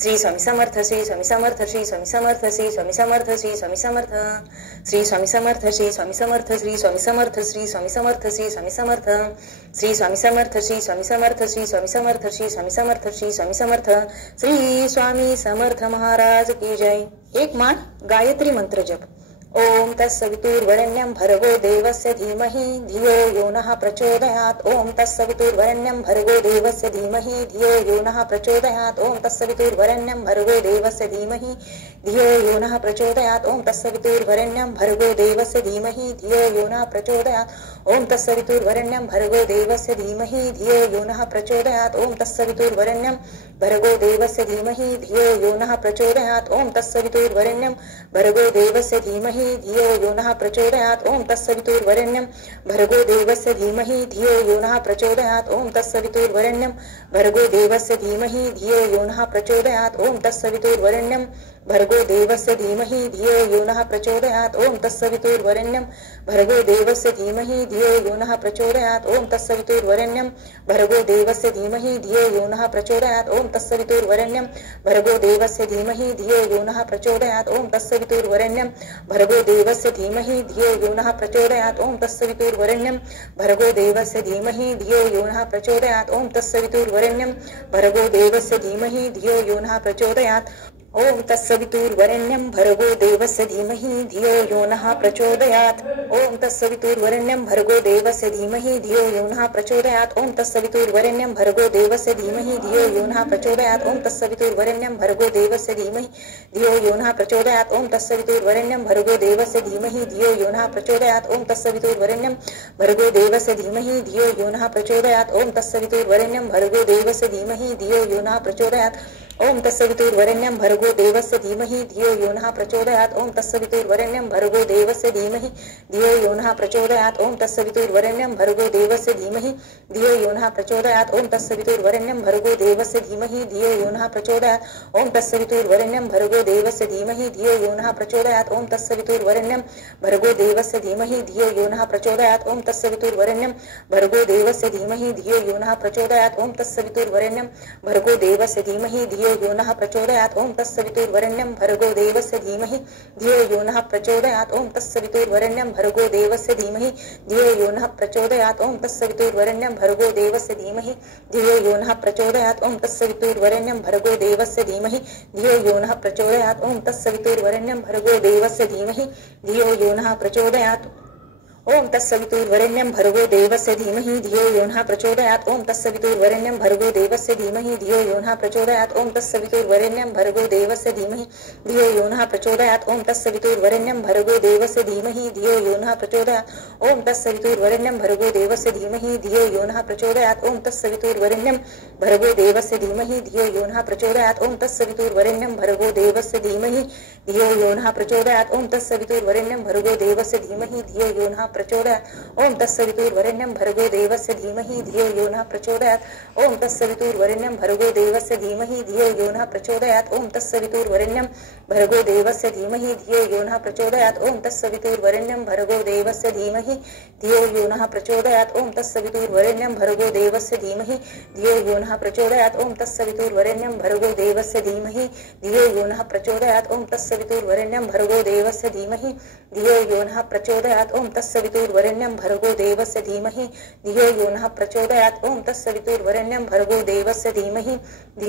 श्री स्वामी समर्थ, श्री स्वामी समर्थ, श्री स्वामी समर्थ, श्री स्वामी समर्थ, श्री स्वामी समर्थ, श्री स्वामी समर्थ, श्री स्वामी समर्थ, श्री स्वामी समर्थ, श्री स्वामी समर्थ, श्री स्वामी समर्थ, श्री स्वामी समर्थ, श्री स्वामी समर्थ, श्री स्वामी समर्थ, श्री स्वामी समर्थ, श्री स्वामी समर्थ, श्री स्वामी समर्थ महाराज की जय। एक मान गायत्री मंत्र जप। ओम तत्सवितुर्वरेण्यं भर्गो देवस्य धीमहि धियो यो नः प्रचोदयात्। ओम तत्सवितुर्वरेण्यं भर्गो देवस्य धीमहि धियो यो नः प्रचोदयात्। ओम तत्सवितुर्वरेण्यं भर्गो देवस्य धीमहि धियो यो नः प्रचोदयात्। ओम तत्सवितुर्वरेण्यं भर्गो देवस्य धीमहि धियो यो नः प्रचोदयात्। ओम तत्सवितुर्वरेण्यं भर्गो देवस्य धीमहि धियो यो नः प्रचोदयात्। ओम तत्सवितुर्वरेण्यं भर्गो देवस्य धीमहि धियो यो नः प्रचोदयात्। ओम तत्सवितुर्वरेण्यं भर्गो देवस्य धीमहि धियो यो नः प्रचोदयात्। ओम तत्सवितुर्वरेण्यं भर्गो देवस्य धीमहि धियो यो नः प्रचोदयात्। ओम तत्सवितुर्वरेण्यं भर्गो देवस्य धीमहि धियो यो नः प्रचोदयात्। ओम तत्सवितुर्वरेण्यं भर्गो देवस्य धीमहि धियो यो नः प्रचोदयात्। ओम तत्सवितुर्वरेण्यं भर्गो देवस्य धीमहि धियो यो नः प्रचोदयात्। ओम तत्सवितुर्वरेण्यं भर्गो देवस्य धीमहि धियो यो नः प्रचोदयात्। ओम तत्सवितुर्वरेण्यं भर्गो देवस्य धीमहि धियो यो नः प्रचोदयात्। ओम तत्सवितुर्वरेण्यं भर्गो देवस्य धीमहि धियो यो नः प्रचोदयात्। ओम तत्सवितुर्वरेण्यं भर्गो देवस्य धीमहि धियो यो नः प्रचोदयात्। ओम तत्सवितुर्वरेण्यं भर्गो देवस्य धीमहि धियो यो नः प्रचोदयात्। ओम तत्सवितुर्वरेण्यं भर्गो देवस्य धीमहि धियो यो नः प्रचोदयात्। ओम तत्सवितुर्वरेण्यं भर्गो देवस्य धीमहि धियो यो नः प्रचोदयात्। ओम तत्सवितुर्वरेण्यं भर्गो देवस्य धीमहि धियो यो नः प्रचोदयात्। ओम तत्सवितुर्वरेण्यं भर्गो देवस्य धीमहि धियो यो नः प्रचोदयात्। ओम तत्सवितुर्वरेण्यं भर्गो देवस्य धीमहि धियो यो नः प्रचोदयात्। ओम तत्सवितुर्वरेण्यं भर्गो देवस्य धीमहि धियो यो नः प्रचोदयात्। ओम तत्सवितुर्वरेण्यं भर्गो देवस्य धीमहि धियो यो नः प्रचोदयात्। ओम तत्सवितुर्वरेण्यं भर्गो देवस्य धीमहि धियो यो नः प्रचोदयात्। ओम तत्सवितुर्वरेण्यं भर्गो देवस्य धीमहि धियो यो नः प्रचोदयात्। ओम तत्सवितुर्वरेण्यं भर्गो देवस्य धीमहि धियो यो नः प्रचोदयात्। ओम तत्सवितुर्वरेण्यं भर्गो देवस्य धीमहि धियो यो नः प्रचोदयात्। ओम तत्सवितुर्वरेण्यं भर्गो देवस्य धीमहि धियो यो नः प्रचोदयात्। ओम तत्सवितुर्वरेण्यं भर्गो देवस्य धीमहि धियो यो नः प्रचोदयात्। ओम तत्सवितुर्वरेण्यं भर्गो देवस्य धीमहि धियो यो नः प्रचोदयात्। ओम तत्सवितुर्वरेण्यं भर्गो देवस्य धीमहि धियो यो नः प्रचोदयात्। ओम तत्सवितुर्वरेण्यं भर्गो देवस्य धीमहि धियो यो नः प्रचोदयात्। ओम तत्सवितुर्वरेण्यं भर्गो देवस्य धीमहि धियो यो नः प्रचोदयात्। ओम तत्सवितुर्वरेण्यं भर्गो देवस्य धीमहि धियो यो नः प्रचोदयात्। ओम तत्सवितुर्वरेण्यं भर्गो देवस्य धीमहि धियो यो नः प्रचोदयात्। ओम तत्सवितुर्वरेण्यं भर्गो देवस्य धीमहि धियो यो नः प्रचोदयात्। ओम तत्सवितुर्वरेण्यं भर्गो देवस्य धीमहि धियो यो नः प्रचोदयात्। ओम तत्सवितुर्वरेण्यं भर्गो देवस्य धीमहि धियो यो नः प्रचोदयात्। ओम तत्सवितुर्वरेण्यं भर्गो देवस्य धीमहि धियो यो नः प्रचोदयात्। ओम तत्सवितुर्वरेण्यं भर्गो देवस्य धीमहि धियो यो नः प्रचोदयात्। ओम तत्सवितुर्वरेण्यं भर्गो देवस्य धीमहि धियो यो नः प्रचोदयात्। ओम तत्सवितुर्वरेण्यं भर्गो देवस्य धीमहि धियो यो नः प्रचोदयात्। ओम तत्सवितुर्वरेण्यं भर्गो देवस्य धीमहि धियो यो नः प्रचोदयात्। ओम तत्सवितुर्वरेण्यं भर्गो देवस्य धीमहि धियो यो नः प्रचोदयात्। ओम तत्सवितुर्वरेण्यं भर्गो देवस्य धीमहि धियो यो नः प्रचोदयात्। ओम तत्सवितुर्वरेण्यं भर्गो देवस्य धीमहि धियो यो नः प्रचोदयात्। ओम तत्सवितुर्वरेण्यं भर्गो देवस्य धीमहि धियो यो नः प्रचोदयात्। ओम तत्सवितुर्वरेण्यं भर्गो देवस्य धीमहि धियो यो नः प्रचोदयात्। ओम तत्सवितुर्वरेण्यं भर्गो देवस्य धीमहि धियो यो नः प्रचोदयात्। ओम तत्सवितुर्वरेण्यं भर्गो देवस्य धीमहि धियो यो नः प्रचोदयात्। ओम तत्सवितुर्वरेण्यं भर्गो देवस्य धीमहि धियो यो नः प्रचोदयात्। ओम तत्सवितुर्वरेण्यं भर्गो देवस्य धीमहि धियो यो नः प्रचोदयात्। ओम तत्सवितुर्वरेण्यं भर्गो देवस्य धीमहि धियो यो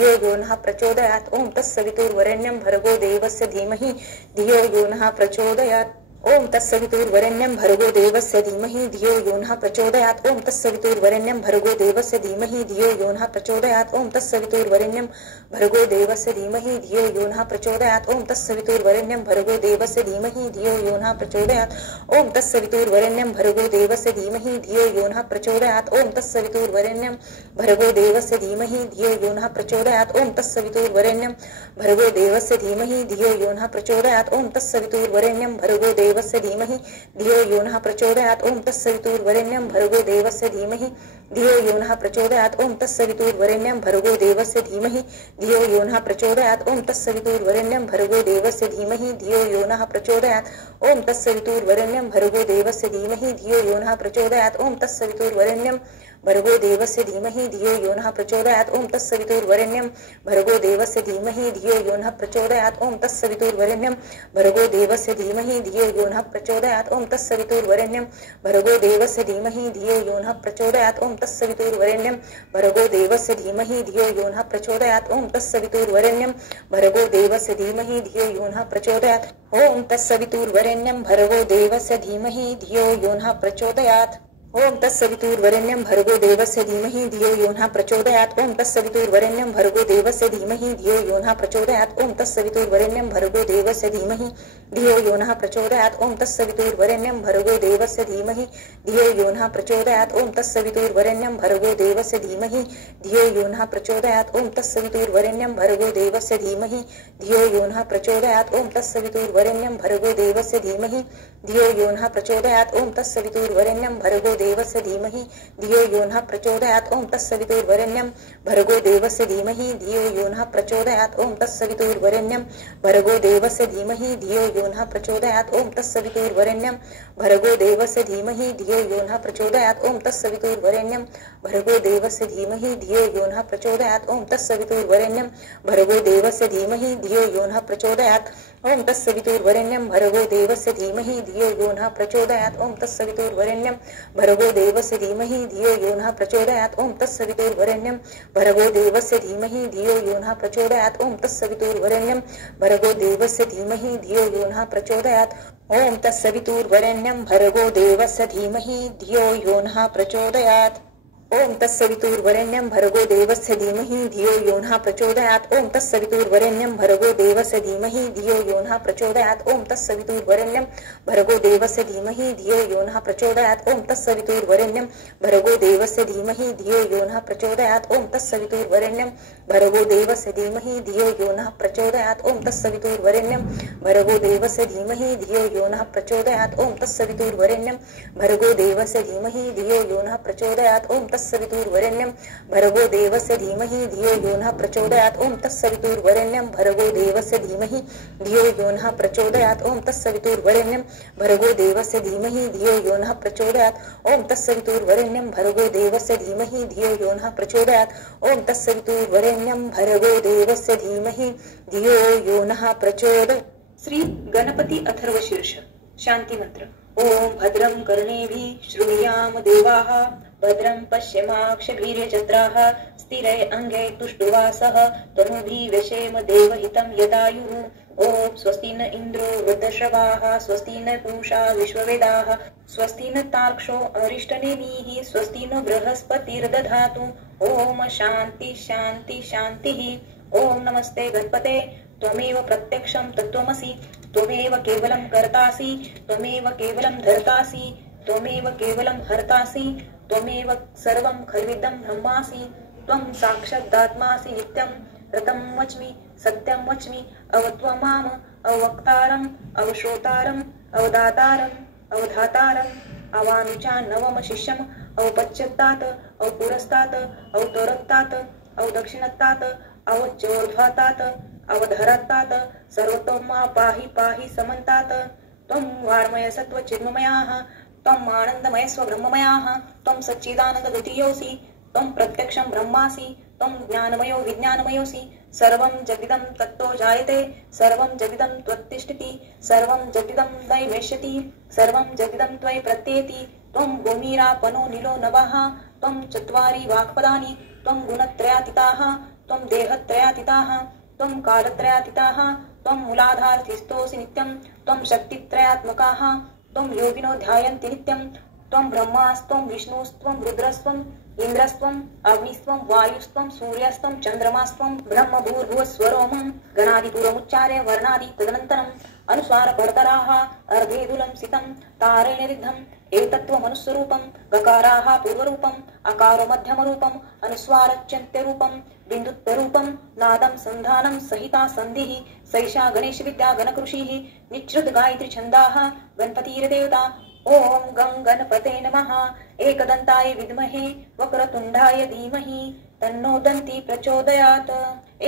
नः प्रचोदयात्। ओम तत्सवितुर्वरेण्यं भर्गो देवस्य धीमहि धियो यो नः प्रचोदयात्। ओम तत्सवितुर्वरेण्यं भर्गो देवस्य धीमहि धियो यो नः प्रचोदयात्। ओम तत्सवितुर्वरेण्यं भर्गो देवस्य धीमहि धियो यो नः प्रचोदयात्। ओम तत्सवितुर्वरेण्यं भर्गो देवस्य धीमहि धियो यो नः प्रचोदयात्। ओम तत्सवितुर्वरेण्यं भर्गो देवस्य धीमहि धियो यो नः प्रचोदयात्। ओम तत्सवितुर्वरेण्यं भर्गो देवस्य धीमहि धियो यो नः प्रचोदयात्। ओम तत्सवितुर्वरेण्यं भर्गो देवस्य धीमहि धियो यो नः प्रचोदयात्। ओम तत्सवितुर्वरेण्यं भर्गो देवस्य धीमहि धियो यो नः प्रचोदयात्। ओम तत्सवितुर्वरेण्यं भर्गो देवस्य धीमहि धियो यो नः प्रचोदयात्। ओम तत्सवितुर्वरेण्यं भर्गो देवस्य धीमहि धियो यो नः प्रचोदयात्। ओम तत्सवितुर्वरेण्यं भर्गो देवस्य धीमहि धियो यो नः प्रचोदयात्। ओम तत्सवितुर्वरेण्यं भर्गो देवस्य धीमहि धियो यो नः प्रचोदयात्। ओम तत्सवितुर्वरेण्यं भर्गो देवस्य धीमहि धियो यो नः प्रचोदयात्। ओम तत्सवितुर्वरेण्यं भर्गो देवस्य धीमहि धियो यो नः प्रचोदयात् ओम तत्सवितुर्वरेण्यं भर्गो देवस्य धीमहि धियो यो नः प्रचोदयात् ओम तत्सवितुर्वरेण्यं भर्गो देवस्य धीमहि धियो यो नः प्रचोदयात् ओम तत्सवितुर्वरेण्यं भर्गो देवस्य धीमहि धियो यो नः प्रचोदयात् ओम तत्सवितुर्वरेण्यं भर्गो देवस्य धीमहि धियो यो नः प्रचोदयात् ओम तत्सवितुर्वरेण्यं भर्गो देवस्य धीमहि धियो यो नः प्रचोदयात् ओम तत्सवितुर्वरेण्यं भर्गो देवस्य धीमहि धियो यो नः प्रचोदयात् ओम तत्सवितुर्वरेण्यं भर्गो देवस्य धीमहि धियो यो नः प्रचोदयात् ओम तत्सवितुर्वरेण्यं भर्गो देवस्य धीमहि धियो यो नः प्रचोदयात् ओम तत्सवितुर्वरेण्यं भर्गो देवस्य धीमहि धियो यो नः प्रचोदयात् ओम तत्सवितुर्वरेण्यं भर्गो देवस्य धीमहि धियो यो नः प्रचोदयात् ओम तत्सवितुर्वरेण्यं भर्गो देवस्य धीमहि धियो यो नः प्रचोदयात् ओम तत्सवितुर्वरेण्यं भर्गो देवस्य धीमहि धियो यो नः प्रचोदयात् ओम तत्सवितुर्वरेण्यं भर्गो देवस्य धीमहि धियो यो नः प्रचोदयात् ओम तत्सवितुर्वरेण्यं भर्गो देवस्य धीमहि धियो यो नः प्रचोदयात् ओम तत्सवितुर्वरेण्यं भर्गो देवस्य धीमहि धियो यो नः प्रचोदयात् ओम तत्सवितुर्वरेण्यं भर्गो देवस्य धीमहि धियो यो नः प्रचोदयात् ओम तत्सवितुर्वरेण्यं भर्गो देवस्य धीमहि धियो यो नः प्रचोदयात् ओम तत्सवितुर्वरेण्यं भर्गो देवस्य धीमहि धियो यो नः प्रचोदयात् ओम तत्सवितुर्वरेण्यं भर्गो देवस्य धीमहि धियो यो नः प्रचोदयात् ओम तत्सवितुर्वरेण्यं भर्गो देवस्य धीमहि धियो यो नः प्रचोदयात् ओम तत्सवितुर्वरेण्यं भर्गो देवस्य धीमहि धियो यो नः प्रचोदयात् ओम तत्सवितुर्वरेण्यं भर्गो देवस्य धीमहि धियो यो नः प्रचोदयात् ओम तत्सवितुर्वरेण्यं भर्गो देवस्य धीमहि धियो यो नः प्रचोदयात् ओम तत्सवितुर्वरेण्यं भर्गो देवस्य धीमहि धियो यो नः प्रचोदयात् ओम तत्सवितुर्वरेण्यं भर्गो देवस्य धीमहि धियो यो नः प्रचोदयात् ओम तत्सवितुर्वरेण्यं भर्गो देवस्य धीमहि धियो यो नः प्रचोदयात् ओम तत्सवितुर्वरेण्यं भर्गो देवस्य धीमहि धियो यो नः प्रचोदयात् ओम तत्सवितुर्वरेण्यं भर्गो देवस्य धीमहि धियो यो नः प्रचोदयात् ओम तत्सवितुर्वरेण्यं भर्गो देवस्य धीमहि धियो यो नः प्रचोदयात् ओम तत्सवितुर्वरेण्यं भर्गो देवस्य धीमहि धियो यो नः प्रचोदयात् ओम तत्सवितुर्वरेण्यं भर्गो देवस्य धीमहि धियो यो नः प्रचोदयात् ओम तत्सवितुर्वरेण्यं भर्गो देवस्य धीमहि धियो यो नः प्रचोदयात् ओम तत्सवितुर्वरेण्यं भर्गो देवस्य धीमहि धियो यो नः प्रचोदयात् ओम तत्सवितुर्वरेण्यं भर्गो देवस्य धीमहि धियो यो नः प्रचोदयात् ओम तत्सवितुर्वरेण्यं भर्गो देवस्य धीमहि धियो यो नः प्रचोदयात् ओम तत्सवितुर्वरेण्यं भर्गो देवस्य धीमहि धियो यो नः प्रचोदयात्। श्री गणपति अथर्वशीर्ष शांति मंत्र। ओम भद्रं कर्णेभिः शृणुयाम देवाः भद्रं पश्येमाक्षभिर्यजत्राः स्थिरै अंगै तुष्टुवासः तनूभिः व्यशेम देवहितं यदायुः। ओम स्वस्ति न इन्द्रो वृद्धश्रवाः स्वस्ति न पूषा विश्ववेदाः स्वस्ति न तार्क्ष्यो अरिष्टनेमिः स्वस्ति न बृहस्पतिर्दधातु। ओम शांति शांति शांतिः। ओम नमस्ते गणपते त्वमेव प्रत्यक्षं तत्त्वमसि त्वमेव केवलं कर्तासि त्वमेव केवलं धर्तासि त्वमेव केवलं हर्तासि त्वमेव सर्वं खल्विदं ब्रह्मासि त्वं साक्षादात्मासि नित्यं ऋतं वच्मि सत्यं वच्मि अवत्वमाम अवक्तारम् अवश्रोतारम् अवदातारम् अवधातारम् अवानुचान्नवम शिष्यम् अवपश्चात् अवपुरस्तात् अवतोरत्तात् अवदक्षिणत्तात् अवच्चोर्ध्वातात् अवधरत्तात् सर्वतोमा पाहि पाहि समन्तात्। त्वं वाङ्मय सत्त्व चिन्मयाः त्वं आनन्दमय स्वब्रह्ममयाः त्वं सच्चिदानन्दद्वितीयोऽसि त्वं प्रत्यक्षं ब्रह्मासि त्वं ज्ञानमयो विज्ञानमयोऽसि सर्वं जगदिदं तत्तो जायते सर्वं जगदिदं त्वत्तिष्ठति सर्वं जगदिदं नैवेश्यति सर्वं जगदिदं त्वयि प्रत्येति। त्वं भूमिरापनो नीलो नभः त्वं चत्वारि वाक्पदानि त्वं गुणत्रयातीताः त्वं देहत्रयातीताः त्वं कालत्रयातीताः त्वं मूलाधारस्थितोऽसि नित्यं त्वं शक्तित्रयात्मकाः त्वं योगिनो ध्यायन्ति नित्यं त्वं ब्रह्मास्त्वं विष्णुस्त्वं रुद्रस्त्वं इन्द्रस्त्वं अग्निस्त्वं वायुस्त्वं सूर्यस्त्वं चन्द्रमास्त्वं ब्रह्म भूर्भुवस्वरोमं गणादिपूर्वमुच्चार्य वर्णादि तदनन्तरम् अनुस्वारपरतराः अर्धेदुलं सितं तारेणरिद्धम् एतत्त्वमनुस्वरूपं गकाराः पूर्वरूपम् अकारो मध्यमरूपम् अनुस्वारच्यन्त्यरूपं बिन्दुत्वरूपं नादं संधानं सहिता संधिः सैषा गणेश विद्या गणकृषिः निच्छ्रुत गायत्री छन्दाः गणपतिर्देवता। ओम गं गणपते नमः। एकदन्ताय विद्महे वक्रतुण्डाय धीमहि तन्नो दन्ती प्रचोदयात्।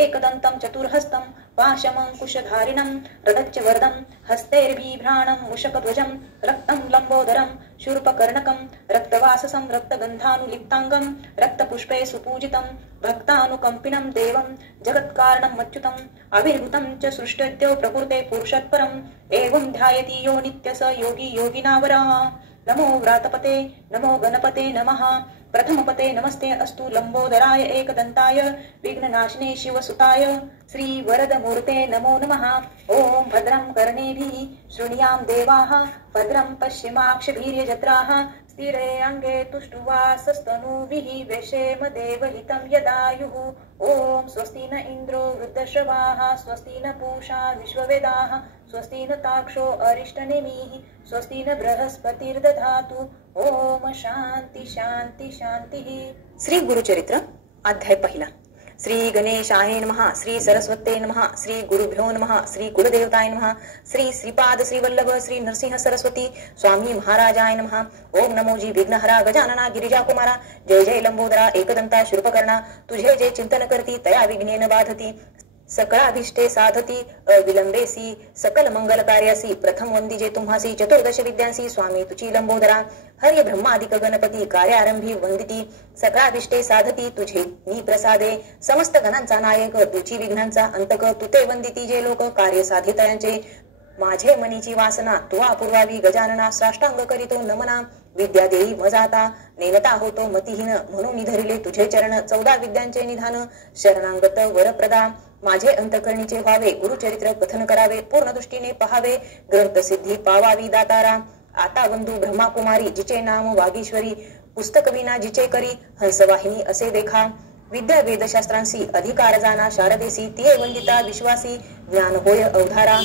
एकदन्तं चतुर्हस्तं पाशमङ्कुशधारिणं रदच्च वरदं हस्तैर्बिभ्राणं मुषकध्वजं रक्तं लम्बोदरं शूर्पकर्णकं रक्तवाससं रक्तगन्धानुलिप्ताङ्गं रक्तपुष्पै सुपूजितं भक्तानुकम्पिनं देवं जगत्कारणं अच्युतम् अविर्भूतं च सृष्टद्यो प्रकृते पुरुषत्परम् एवं ध्यायति यो नित्य स योगी योगिनावरः। नमो व्रातपते नमो गणपते नमः। प्रथमपते नमस्ते अस्तु लंबोदराय एकदंताय विघ्ननाशिने शिवसुताय श्री वरदमूर्ते नमो नमः। ओम भद्रं कर्णेभिः शृणुयाम देवाः भद्रं पश्येमाक्षभिर्यजत्राः स्थिरे अंगे तुष्टुवासस्तनूभिः वेशेम देवहितं यदायुः। ओम स्वस्ति न इन्द्रो वृद्धश्रवाः स्वस्ति न पूषा विश्ववेदाः स्वस्ति न ताक्षो अरिष्टनेमिः स्वस्ति न बृहस्पतिर्दधातु। ओम शांती शांती शांती। श्री गुरुचरित्र अध्याय पहिला। श्री गणेशाय नमः श्री सरस्वते नमः श्री गुरुभ्यो नमः श्री कुलदेवताय नमः श्री श्रीपाद श्री वल्लभ श्री नरसिंह सरस्वती स्वामी महाराजाय नमः। ओम नमो जी विघ्नहरा गजानना गिरिजा कुमारा जय जय लंबोदरा एकदंता शूर्पकर्णा तुझे जे चिंतन करती तया विघ्नेन बाधती सकळाभिष्टे साधती अविलंबेसी सकल मंगल कार्यासी प्रथम वंदिजे तुम्हासी चतुर्दश विद्यांसी स्वामी तुची लंबोदरा हर्य ब्रह्मादिक गणपती कार्यारंभी वंदिती सकळाभिष्टे साधती तुझे मी प्रसादे समस्त गणांचा नायक तुची विघ्नांचा अंतक तुते वंदिती जे लोक कार्य साधितयांचे माझे मनीची वासना तुवा पूर्वावी गजानना साष्टांग करीतो नमना विद्या देई मजाता नेनता होतो मतिहीन म्हणून धरिले तुझे चरण 14 विद्यांचे निधान शरणांगत वरप्रदा माझे अंतकरणीचे व्हावे गुरुचरित्र कथन करावे पूर्ण दृष्टीने पहावे ग्रंथ सिद्धी पावावी दातारा आता बंधू ब्रह्माकुमारी जिचे नाम वागीश्वरी पुस्तक विना जिचे करी हंसवाहिनी असे देखा विद्या वेदशास्त्रांसी अधिकार जाना शारदेसी तिये वंदिता विश्वासी ज्ञान होय अवधारा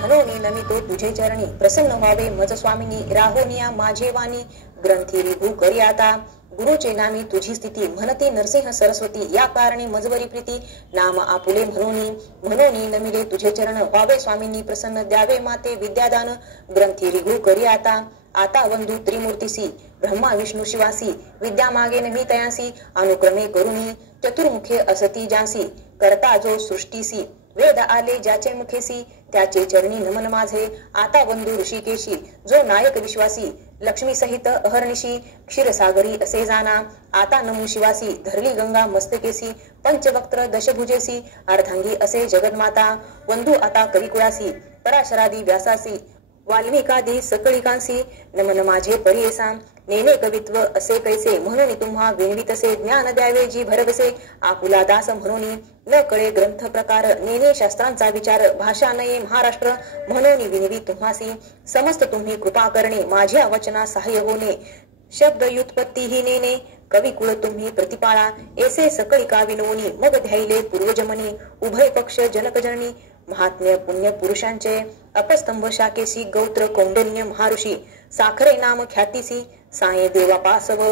म्हणून नमितो तुझे चरणी प्रसन्न व्हावे मज स्वामिनी राहोनिया माझे वाणी ग्रंथी रिभू करी आता गुरुचे नामी तुझी स्थिती म्हणती नरसिंह सरस्वती या कारणे मजवरी प्रीती नाम आपुले म्हणून नमिले तुझे चरण व्हावे स्वामींनी प्रसन्न द्यावे माते विद्यादान ग्रंथी रिघू करी आता वंदू त्रिमूर्तीसी ब्रह्मा विष्णू शिवासी विद्या मागे नमी तयासी अनुक्रमे करुणी चतुर्मुखे असती जासी करता जो सृष्टीसी वेद आले ज्याचे मुखेसी त्याचे चरणी नमन माझे आता वंदू ऋषिकेशी जो नायक विश्वासी लक्ष्मी सहित अहर्निशी क्षीरसागरी असे जाना आता नमू शिवासी धरली गंगा मस्तकेसी पंचवक्त्र दशभुजेसी अर्धांगी असे जगन्माता वंदू आता कविकुळासी पराशरादी व्यासासी वाल्मिकादी सकळिकांसी नमन माझे परियेसा नेने कवित्व असे कैसे म्हणून तुम्हा विणवितसे ज्ञान द्यावे जी भरवसे आपुला दास म्हणून न कळे ग्रंथ प्रकार नेने शास्त्रांचा विचार भाषा नये महाराष्ट्र म्हणून विनवी तुम्हासी समस्त तुम्ही कृपा करणे माझ्या वचना सहाय्य होणे शब्द युत्पत्ती ही नेने कविकुळ तुम्ही प्रतिपाळा ऐसे सकळिका विनवणी मग ध्यायले पूर्वजमनी उभय पक्ष जनकजननी महात्म्य पुण्य पुरुषांचे अपस्तंभ शाकेसी गौत्र कौंडन्य महाऋषी साखरे नाम ख्यातीसी साये देवा पासव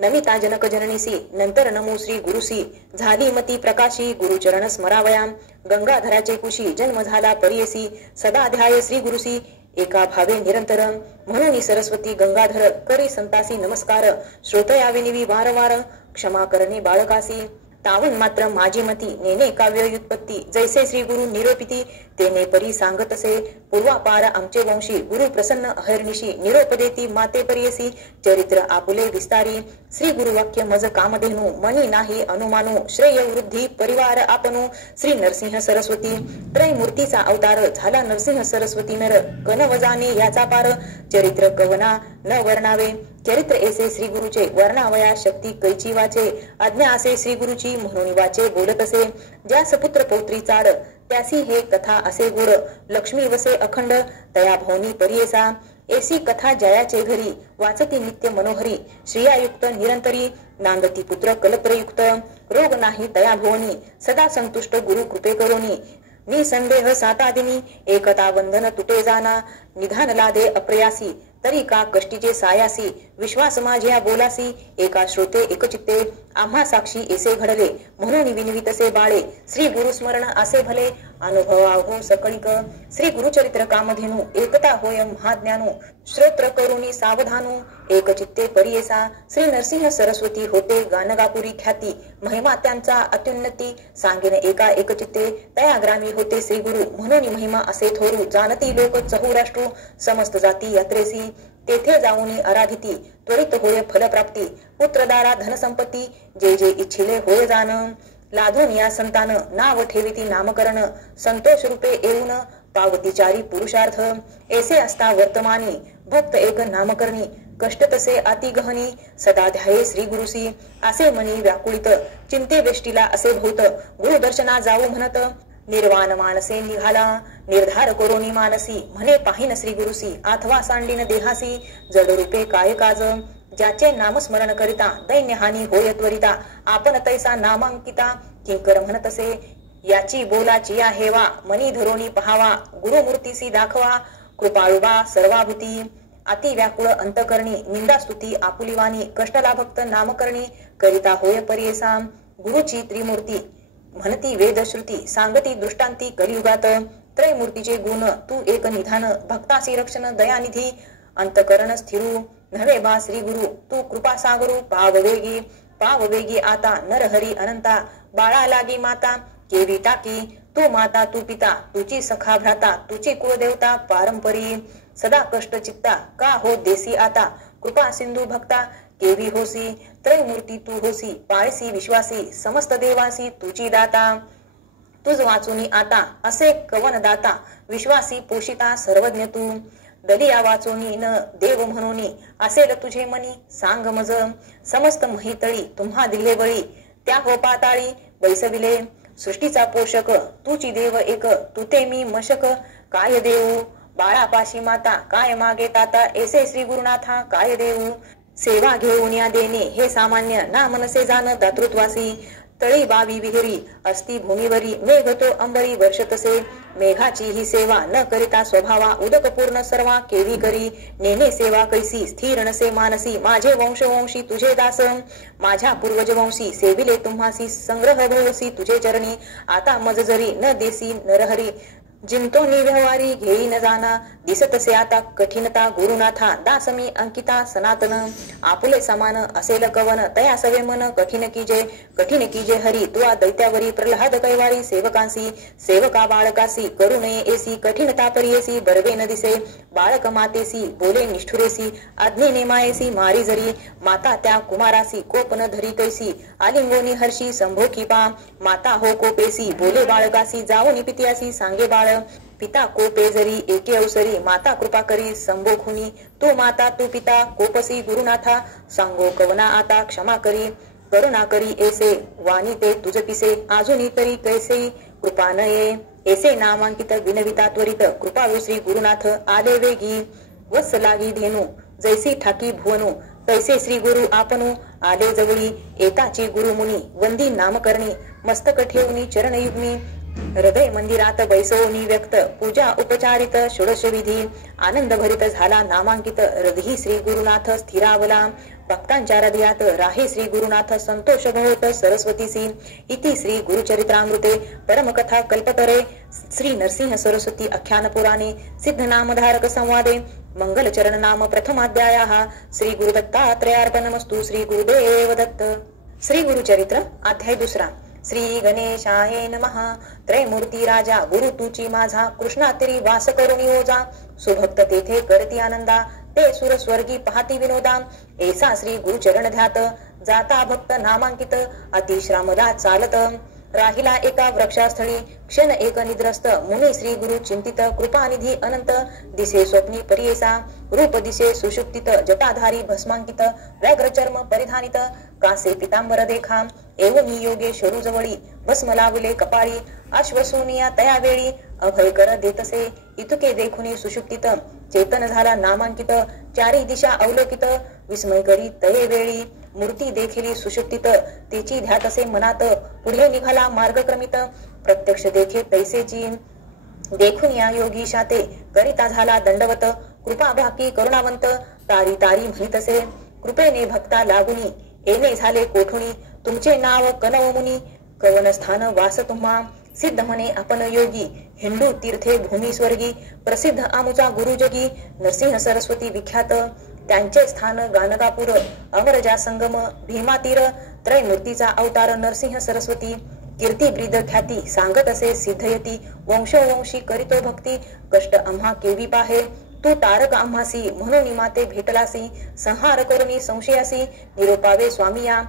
नमिता जनक जननीसी नंतर नमो श्री गुरुसी झाली मती प्रकाशी गुरुचरण स्मरावयाम गंगाधराचे कुशी जन्म झाला परियसी सदा ध्याय श्री गुरुसी एका भावे निरंतर म्हणून सरस्वती गंगाधर करी संतासी नमस्कार श्रोतयाविनिवी वारंवार क्षमा करणे बाळकासी तावन मात्र माझी मती नेने काव्य युत्पत्ती जैसे श्री गुरु निरोपिती तेने परी सांगत असे पूर्वापार आमचे वंशी गुरु प्रसन्न अहर्निशी निरोप देती माते परियसी चरित्र आपुले विस्तारी श्री गुरुवाक्य मज कामधेनु मनी नाही अनुमानो श्रेय वृद्धी परिवार आपनो श्री नरसिंह सरस्वती त्रैमूर्तीचा अवतार झाला नरसिंह सरस्वती नर कनवजाने याचा पार चरित्र कवना न वर्णावे चरित्र ऐसे श्री गुरुचे वर्णावया शक्ती कैची वाचे आज्ञा असे श्री गुरुची म्हणून वाचे बोलत असे ज्यास पुत्र पौत्री चाड त्यासी हे कथा असे गोड लक्ष्मी वसे अखंड तया भवनी परियेसा ऐसी कथा जयाचे घरी वाचती नित्य मनोहरी श्रियायुक्त निरंतरी नांदती पुत्र कल्पयुक्त रोग नाही तया भवनी सदा संतुष्ट गुरु कृपे करोनी निसंदेह सातादिनी एकता वंदन तुटे जाना निधान लादे अप्रयासी तरी का कष्टीचे सायासी विश्वास माझ्या बोलासी एका श्रोते एकचित्ते आम्हा साक्षी ऐसे घडले म्हणून विनवितसे बाळे श्री गुरु स्मरण असे भले अनुभवाहो सकळिक श्री गुरुचरित्र कामधेनु एकता होय महाज्ञानू श्रोत्र करुणी सावधानू एकचित्ते परियेसा श्री नरसिंह सरस्वती होते गानगापुरी ख्याती महिमा त्यांचा अत्युन्नती सांगेन एका एकचित्ते तया ग्रामी होते श्री गुरु म्हणून महिमा असे थोरू जानती लोक चहुराष्ट्रू समस्त जाती यात्रेसी तेथे जाऊनी आराधिती त्वरित होय फलप्राप्ती पुत्रदारा धनसंपत्ती जे जे इच्छिले होय जाण लाधून या संतान नाव ठेविती नामकरण संतोष रूपे येऊन पावतीचारी पुरुषार्थ ऐसे असता वर्तमानी भक्त एक नामकरणी कष्ट तसे अति गहनी सदा ध्याये श्री गुरुसी असे मनी व्याकुळित चिंते वेष्टीला असे भूत गुरुदर्शना जाऊ म्हणत निर्वाण मानसे निघाला निर्धार करोनी मानसी म्हणे पाहिन श्री गुरुसी अथवा सांडीन देहासी जड रूपे काय काज ज्याचे नामस्मरण करिता दैन्य हानी होय त्वरिता आपण तैसा नामांकिता किंकर म्हणतसे याची बोलाची हेवा मनी धरोनी पहावा गुरुमूर्तीसी दाखवा कृपाळुबा सर्वाभूती अति व्याकुळ अंतकरणी निंदास्तुती आपुलिवानी कष्टला भक्त नामकरणी करिता होय परियेसा गुरुची त्रिमूर्ती म्हणती वेदश्रुती सांगती दृष्टांती कलियुगात त्रयमूर्तीचे गुण तू एक निधान भक्तासी रक्षण दयानिधी अंतकरण स्थिरू नव्हे बा श्री गुरु तू कृपा सागरू पाववेगी आता नरहरी अनंता बाळा लागी माता केवी टाकी तू माता तू पिता तुझी सखा भ्राता तुझी कुळदेवता पारंपरी सदा कष्ट चित्ता का हो देसी आता कृपा सिंधू भक्ता केवी होसी त्रयमूर्ती तू होसी पाळसी विश्वासी समस्त देवासी तुझी दाता तुझ वाचुनी आता असे कवन दाता विश्वासी पोषिता सर्वज्ञ तू दलिया वाचोनी न देव म्हणूनी असेल तुझे मनी सांग मज समस्त महितळी तुम्हा दिले बळी त्या हो पाताळी बैसविले सृष्टीचा पोषक तुची देव एक तू ते मी मशक काय देऊ बाळापाशी माता काय मागे ताता ऐसे श्री गुरुनाथा काय देऊ सेवा घेऊन या देणे हे सामान्य ना मनसे जाण दातृत्वासी तळी बावी विहिरी अस्ति भूमीवरी मेघ तो अंबरी वर्षतसे मेघाची ही सेवा न करिता स्वभावा उदक पूर्ण सर्वा केवी करी नेने सेवा कैसी स्थिर नसे मानसी माझे वंशवंशी तुझे दास माझ्या पूर्वज वंशी सेविले तुम्हासी संग्रह भवसी तुझे चरणी आता मज जरी न देसी नरहरी जिंतो व्यवहारी घेई न जाना दिसतसे आता कठीणता गुरुनाथा दासमी अंकिता सनातन आपुले समान असेल कवन तया सवे मन कठीण कीजे हरी तुआ दैत्यावरी प्रल्हाद कैवारी सेवकांसी सेवका बाळकासी करू नये एसी कठीणता परियेसी बरवे न दिसे बाळक मातेसी बोले निष्ठुरेसी आज्ञे नेमायेसी मारी जरी माता त्या कुमारासी कोप न धरी कैसी आलिंगोनी हर्षी संभोखी पा माता हो कोपेसी बोले बाळकासी जाऊनी पित्यासी सांगे बाळ पिता कोपे जरी एके अवसरी माता कृपा करी संभोखुनी तू माता तू पिता कोपसी गुरुनाथा सांगो कवना आता क्षमा करी करुणा करी ऐसे वाणी ते तुझ पिसे अजूनही तरी कैसे कृपा नये ऐसे नामांकित विनविता त्वरित कृपाळू श्री गुरुनाथ आले वेगी वस लागी धेनु जैसी ठाकी भुवनु तैसे श्री गुरु आपणू आले जवळी एताची गुरुमुनी वंदी नामकरणी मस्तक ठेवणी चरणयुग्मी हृदय मंदिरात बैसवणी व्यक्त पूजा उपचारित षोडश विधी आनंद भरित झाला नामांकित हृदयी श्री गुरुनाथ स्थिरावला भक्तांच्या हृदयात राहे श्री गुरुनाथ संतोष भवत सरस्वतीसी इति श्री गुरुचरित्रामृते परमकथा कल्पतरे श्री नरसिंह सरस्वती आख्यान पुराणे सिद्ध नामधारक संवादे मंगल चरण नाम प्रथमाध्यायः श्री गुरुदत्तात्रयार्पणमस्तु श्री गुरुदेव दत्त। श्री गुरुचरित्र अध्याय दुसरा। श्री गणेशाय नमः। त्रयमूर्ती राजा गुरु तुची माझा कृष्णातिरी वास करुणी ओजा सुभक्त तेथे करती आनंदा ते सुर स्वर्गी पाहती विनोदा ऐसा श्री गुरुचरण ध्यात जाता भक्त नामांकित अतिश्रामदा चालत राहिला एका वृक्षास्थळी क्षण एक निद्रस्त मुनी श्री गुरु चिंतित कृपानिधी अनंत दिसे स्वप्नी परियेसा रूप दिसे सुषुप्तित जटाधारी भस्मांकित व्याघ्र चर्म परिधानित कासे पितांबर देखा एवनी योगे शरू जवळी भस्म लावले कपाळी अश्वसूनिया तया वेळी अभय कर देतसे इतुके देखुनी सुषुप्तित चेतन झाला नामांकित चारी दिशा अवलोकित विस्मय करी तये वेळी मूर्ती देखिली सुषुप्तित तिची ध्यातसे मनात पुढे निघाला मार्गक्रमित प्रत्यक्ष देखे तैसेची देखून या योगी शाते करिता झाला दंडवत कृपा भाकी करुणावंत तारी तारी म्हणतसे कृपेने भक्ता लागुनी येणे झाले कोठुनी तुमचे नाव कनव मुनी कवन स्थान वास तुम्हा सिद्ध म्हणे आपण योगी हिंदू तीर्थे भूमी स्वर्गी प्रसिद्ध आमुचा गुरु जगी नरसिंह सरस्वती विख्यात त्यांचे स्थान गाणगापूर अमरजा संगम भीमातीर त्रैमूर्तीचा अवतार नरसिंह सरस्वती कीर्ती ब्रीद ख्याती सांगत असे सिद्धयती वंशोवंशी करीतो भक्ती कष्ट आम्हा केवी पाहे तू तारक आम्हासी म्हणून माते भेटलासी संहार करुणी संशयासी निरोपावे स्वामिया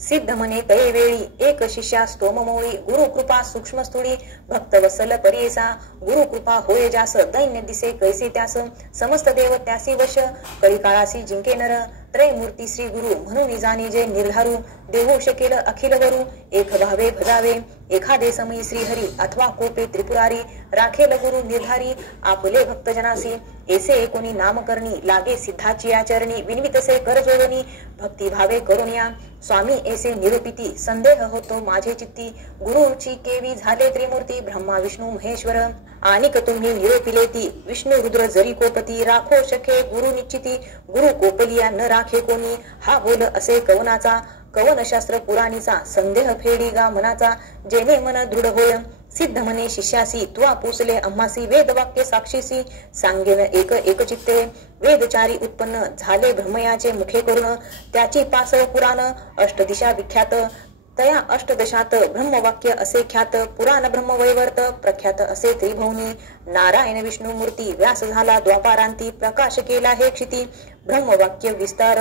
सिद्ध म्हणे तये वेळी एक शिष्या स्तोममोळी गुरु कृपा सूक्ष्म स्थूळी भक्त वत्सल परियेसा गुरु कृपा होय जास दैन्य दिसे कैसे त्यास समस्त देव त्यासी वश कलिकाळासी जिंके नर त्रैमूर्ती श्री गुरु म्हणून जाणी जे निर्धारू देऊ शकेल अखिल वरू एक भावे भजावे एखादे समयी श्रीहरी अथवा कोपे त्रिपुरारी राखेल गुरु निर्धारी आपले भक्तजनासी ऐसे एकोणी नामकरणी लागे सिद्धाची आचरणी विनवितसे कर जोडणी भक्ती भावे करुण्या स्वामी ऐसे निरूपिती संदेह होतो माझे चित्ती गुरुची केवी झाले त्रिमूर्ती ब्रह्मा विष्णू महेश्वर आनिक तुम्ही निरोपिले ती विष्णू रुद्र जरी कोपती राखो शके गुरु निश्चिती गुरु कोपलिया न राखे कोणी हा बोल असे कवनाचा कवन शास्त्र पुराणीचा संदेह फेडी गा मनाचा जेणे मन दृढ होय सिद्ध म्हणे शिष्यासी तुआ पुसले आम्हासी वेद वाक्य साक्षीसी सांगेन एक एक चित्ते वेदचारी उत्पन्न झाले ब्रह्मयाचे मुखे करून त्याची पास पुराण अष्टदिशा विख्यात तया अष्टदशात ब्रह्मवाक्य असे ख्यात पुराण ब्रह्मवैवर्त प्रख्यात असे त्रिभुवनी नारायण विष्णू मूर्ती व्यास झाला द्वापारांती प्रकाश केला हे क्षिती ब्रह्मवाक्य विस्तार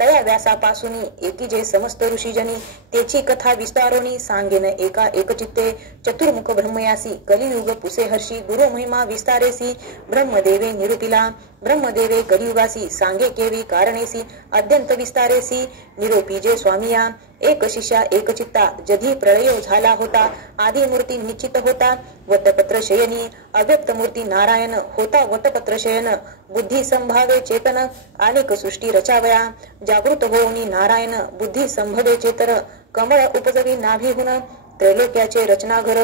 तया व्यासापासून एकी जे समस्त ऋषीजनी त्याची कथा विस्तारोनी सांगेन एका एकचित्ते चतुर्मुख ब्रह्मयासी कलियुग पुसे हर्षी गुरु महिमा विस्तारेसी ब्रह्मदेवे निरूपिला ब्रह्मदेवे कलियुगासी सांगे केवी कारणेसी अत्यंत विस्तारेसी निरोपी जे स्वामिया एक शिष्या एक चित्ता जधी प्रलय झाला होता आदी मूर्ती निश्चित होता वटपत्र शयनी अव्यक्त मूर्ती नारायण होता वटपत्र शयन बुद्धी संभावे चेतन अनेक सृष्टी रचावया जागृत होऊनी नारायण बुद्धी संभवे चेतर कमळ उपजवी नाभिहुन त्रैलोक्याचे रचनाघर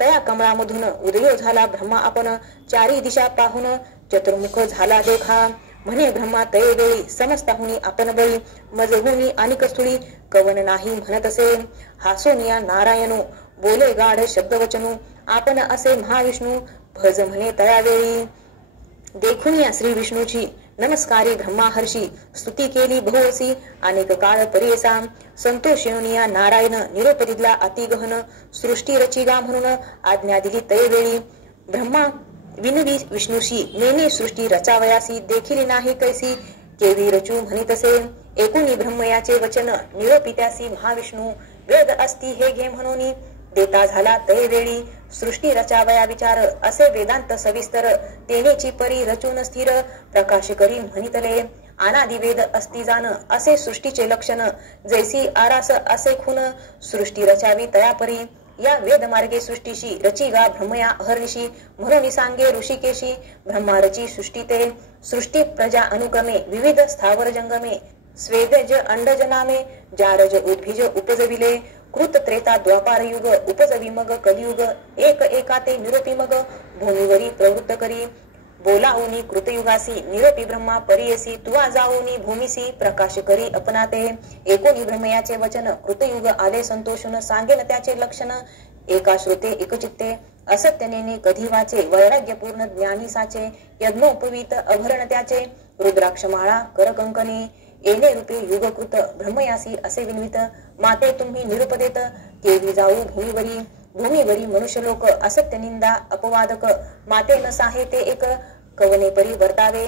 तया कमळामधून उदयो झाला ब्रह्मा आपण चारी दिशा पाहून चतुर्मुख झाला देखा म्हणे ब्रह्मा तये वेळी समस्ताहुनी आपण बळी मजहुनी अनिक स्थुळी कवन नाही म्हणत असे हासोनिया नारायणो बोले गाढ शब्द वचनू आपण असे महाविष्णू भज म्हणे तयावेळी देखून या श्री विष्णूची नमस्कारी ब्रह्मा हर्षी स्तुती केली बहुवसी अनेक काळ परियसा संतोष येऊनिया नारायण निरोप दिला अति गहन सृष्टी रचिगा म्हणून आज्ञा दिली तयवेळी ब्रह्मा विनवी विष्णूशी नेने सृष्टी रचावयासी देखील नाही कैसी केवी रचू म्हणितसे एकूणी ब्रह्मयाचे वचन निरोपित्यासी महाविष्णू वेद असती हे घे म्हणून देता झाला तयवेळी सृष्टी रचावया विचार असे वेदांत सविस्तर तेनेची परी रचून स्थिर प्रकाश करी म्हणितले अनादि वेद अस्ति जान असे सृष्टीचे लक्षण जैसी आरास असे खून सृष्टी रचावी तयापरी या वेद मार्गे सृष्टीशी रचिगा ब्रह्मया अहर्निशी म्हणून सांगे ऋषिकेशी ब्रह्मा रची सृष्टी ते सृष्टी प्रजा अनुक्रमे विविध स्थावर जंगमे स्वेदज अंडज नामे जारज उद्भिज उपजविले कृत त्रेता द्वापार युग उपजवी मग कलियुग एक एकाते निरोपी मग भूमीवरी प्रवृत्त करी बोलाऊनी कृतयुगासी निरोपी ब्रह्मा परियसी तुवा जाऊनी भूमिसी प्रकाश करी अपनाते एकोणी ब्रह्मयाचे वचन कृतयुग आले संतोषून सांगेन त्याचे लक्षण एका श्रोते एकचित्ते असत्यनेने कधी वाचे वैराग्यपूर्ण ज्ञानी साचे यज्ञोपवीत अभरण त्याचे रुद्राक्षमाळा करकंकणे येणे रूपे युगकृत ब्रह्मयासी असे विनवित माते तुम्ही निरूप देत केवी जाऊ भूमीवरी मनुष्य लोक असत्य निंदा अपवादक माते न साहे ते एक कवने परी वर्तावे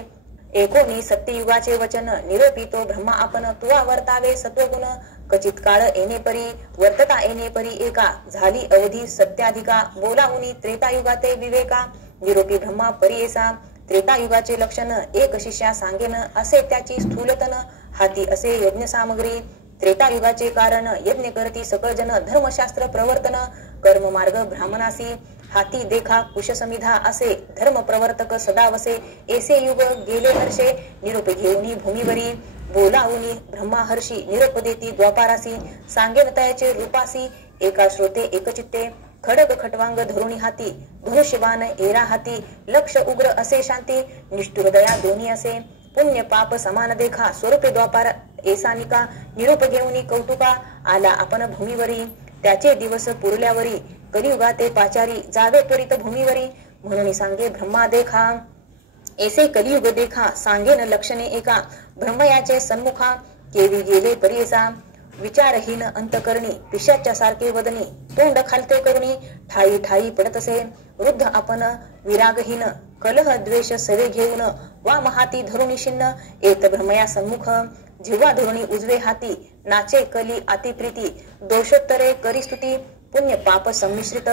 एकोणी सत्ययुगाचे वचन निरोपी तो ब्रह्मा आपण तुवा वर्तावे सत्वगुण कचित काळ येणे परी वर्तता येणे परी एका झाली अवधी सत्याधिका बोलाहुनी त्रेतायुगाते विवेका निरोपी ब्रह्मा परियेसा त्रेतायुगाचे लक्षण एक शिष्या सांगेन असे त्याची स्थूलतन हाती असे यज्ञ सामग्री त्रेतायुगाचे कारण यज्ञ करती सकळ जन धर्मशास्त्र प्रवर्तन कर्म मार्ग ब्राह्मणासी हाती देखा कुश समिधा असे धर्म प्रवर्तक सदावसे ऐसे युग गेले हर्षे निरोप घेऊनी भूमीवरी बोलाऊनी ब्रह्मा हर्षी निरोप देती द्वापारासी सांगेन तयाचे रूपासी एका श्रोते एकचित्ते खडग खटवांग धरुणी हाती धनुष्यबाण एरा हाती लक्ष उग्र असे शांती निष्ठुर दया दोन्ही असे पुण्य पाप समान देखा स्वरूपे द्वापार एसानिका निरोप घेऊनी कौतुका आला आपण भूमीवरी त्याचे दिवस पुरल्यावरी कलियुगाते पाचारी जावे त्वरित भूमीवरी म्हणून सांगे ब्रह्मा देखा ऐसे कलियुग देखा सांगेन लक्षणे एका ब्रह्मयाचे सन्मुखा केवी गेले परियसा विचारहीन अंतकरणी पिशाच्या सारखे वदनी तोंड खालते करुणी ठाई ठाई पडत असे वृद्ध आपण विरागहीन कलह द्वेष सवे घेऊन वा महाती धरुणी शिन्न येत ब्रह्मया सन्मुख जिव्हा धरुणी उजवे हाती नाचे कली अतिप्रीती दोषोत्तरे करी स्तुती पुण्य पाप संमिश्रित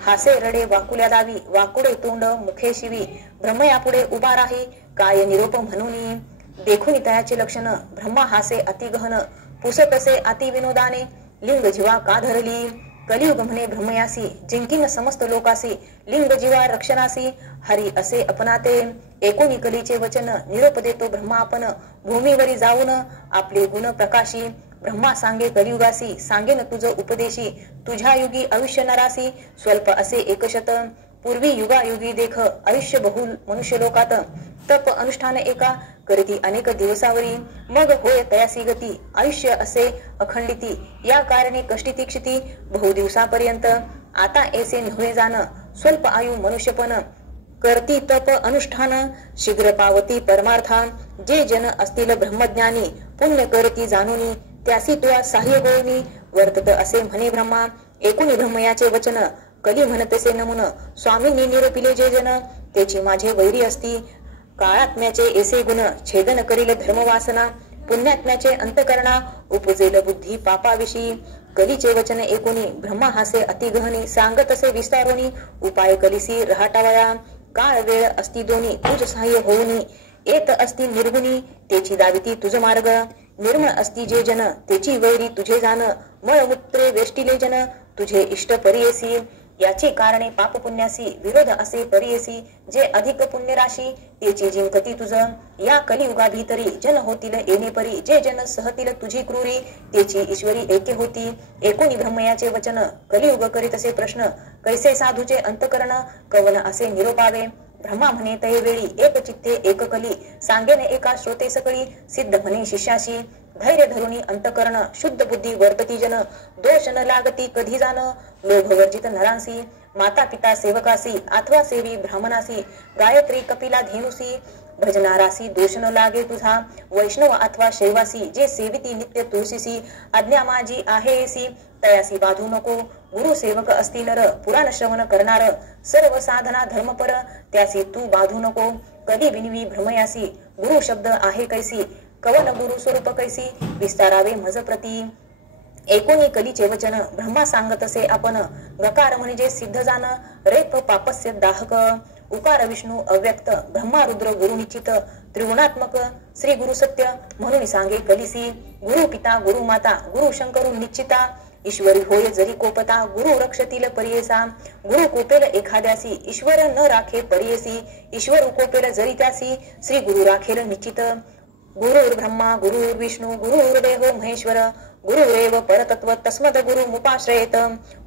हासे रडे वाकुल्या दावी वाकुडे तोंड मुखे शिवी ब्रह्मया पुढे उभा राही काय निरोप म्हणून देखून तयाचे लक्षण ब्रह्मा हासे अतिगहन पुसत असे अति विनोदाने लिंग जीवा का धरली कलियुग म्हणे ब्रह्मयासी जिंकीन समस्त लोकासी लिंग जीवा रक्षणासी हरी असे अपनाते एकोणी कलीचे वचन निरोप देतो ब्रह्मा आपण भूमीवरी जाऊन आपले गुण प्रकाशी ब्रह्मा सांगे कलियुगासी सांगेन तुझ उपदेशी तुझ्या युगी आयुष्य नरासी स्वल्प असे एकशत पूर्वी युगायुगी देख आयुष्य बहुल मनुष्य लोकात तप अनुष्ठान एका करीती अनेक दिवसावरी मग होय तयासी गती आयुष्य असे अखंडिती या कारणे कष्टिती क्षिती बहु दिवसापर्यंत आता ऐसे नव्हे जाण स्वल्प आयु मनुष्यपण करती तप अनुष्ठान शीघ्र पावती परमार्था जे जन असतील ब्रह्मज्ञानी पुण्य करती जाणूनी त्यासी तुला सहाय्य होऊनी वर्तत असे म्हणे ब्रह्मा एकूणी ब्रह्मयाचे वचन कली म्हणतसे नमुन स्वामींनी निरोपिले जे जन त्याची माझे वैरी असती काळात्म्याचे ऐसे गुण छेदन करील धर्मवासना पुण्यात्म्याचे अंतकरणा उपजेल बुद्धी पापाविषयी कलीचे वचन एकोणी ब्रह्मा हासे अतिगहनी सांगत असे विस्तारोनी उपाय कलिसी रहाटावया काळ वेळ असती दोन्ही तुझ सहाय्य होऊनी येत असती निर्गुणी त्याची दाविती तुझ मार्ग निर्मळ असती जे जन त्याची वैरी तुझे जाण मळमूत्रे वेष्टिले जन तुझे इष्ट परियेसी याचे कारणे पाप पुण्यासी विरोध असे परियेसी जे अधिक पुण्य राशी त्याची जिंकती तुझ या कलियुगा भीतरी जन होतील येणे परी जे जन सहतील तुझी क्रूरी त्याची ईश्वरी एके होती एकोणी ब्रह्मयाचे वचन कलियुग करीत असे प्रश्न कैसे साधूचे अंतकरण कवन असे निरोपावे ब्रह्मा म्हणे तये वेळी एक चित्ते एक कली सांगेन एका श्रोते सकळी सिद्ध म्हणे शिष्याशी धैर्य धरुणी अंतकरण शुद्ध बुद्धी वर्तती जन दोष न लागती कधी जाण लोभवर्जित नरांसी माता पिता सेवकासी अथवा सेवी ब्राह्मणासी गायत्री कपिला धेनुसी भजनारासी दोष न लागे तुझा वैष्णव अथवा शैवासी जे सेविती नित्य तुळशीसी आज्ञा माझी आहेसी तयासी बाधू नको गुरु सेवक असती नर पुराण श्रवण करणार सर्व साधना धर्मपर त्यासी तू बाधू नको कधी बिनवी भ्रमयासी गुरु शब्द आहे कैसी कवन गुरु स्वरूप कैसी विस्तारावे मज प्रती एकोणी कलीचे वचन ब्रह्मा सांगत असे आपण गकार म्हणजे सिद्ध जाण रेप पापस्य दाहक उकार विष्णू अव्यक्त ब्रह्मा रुद्र गुरु निश्चित त्रिगुणात्मक श्री गुरु सत्य म्हणून सांगे कलिसी गुरु पिता गुरु माता गुरु शंकरू निश्चिता ईश्वरी होय जरी कोपता गुरु रक्षतील परियेसा गुरु कोपेल एखाद्यासी ईश्वर न राखे परियेसी ईश्वर कोपेल जरी त्यासी श्री गुरु राखेल निश्चित गुरुर् ब्रह्मा गुरुर् विष्णू गुरुर्देव महेश्वर गुरुरेव परतत्व तस्मद गुरु मुपाश्रयेत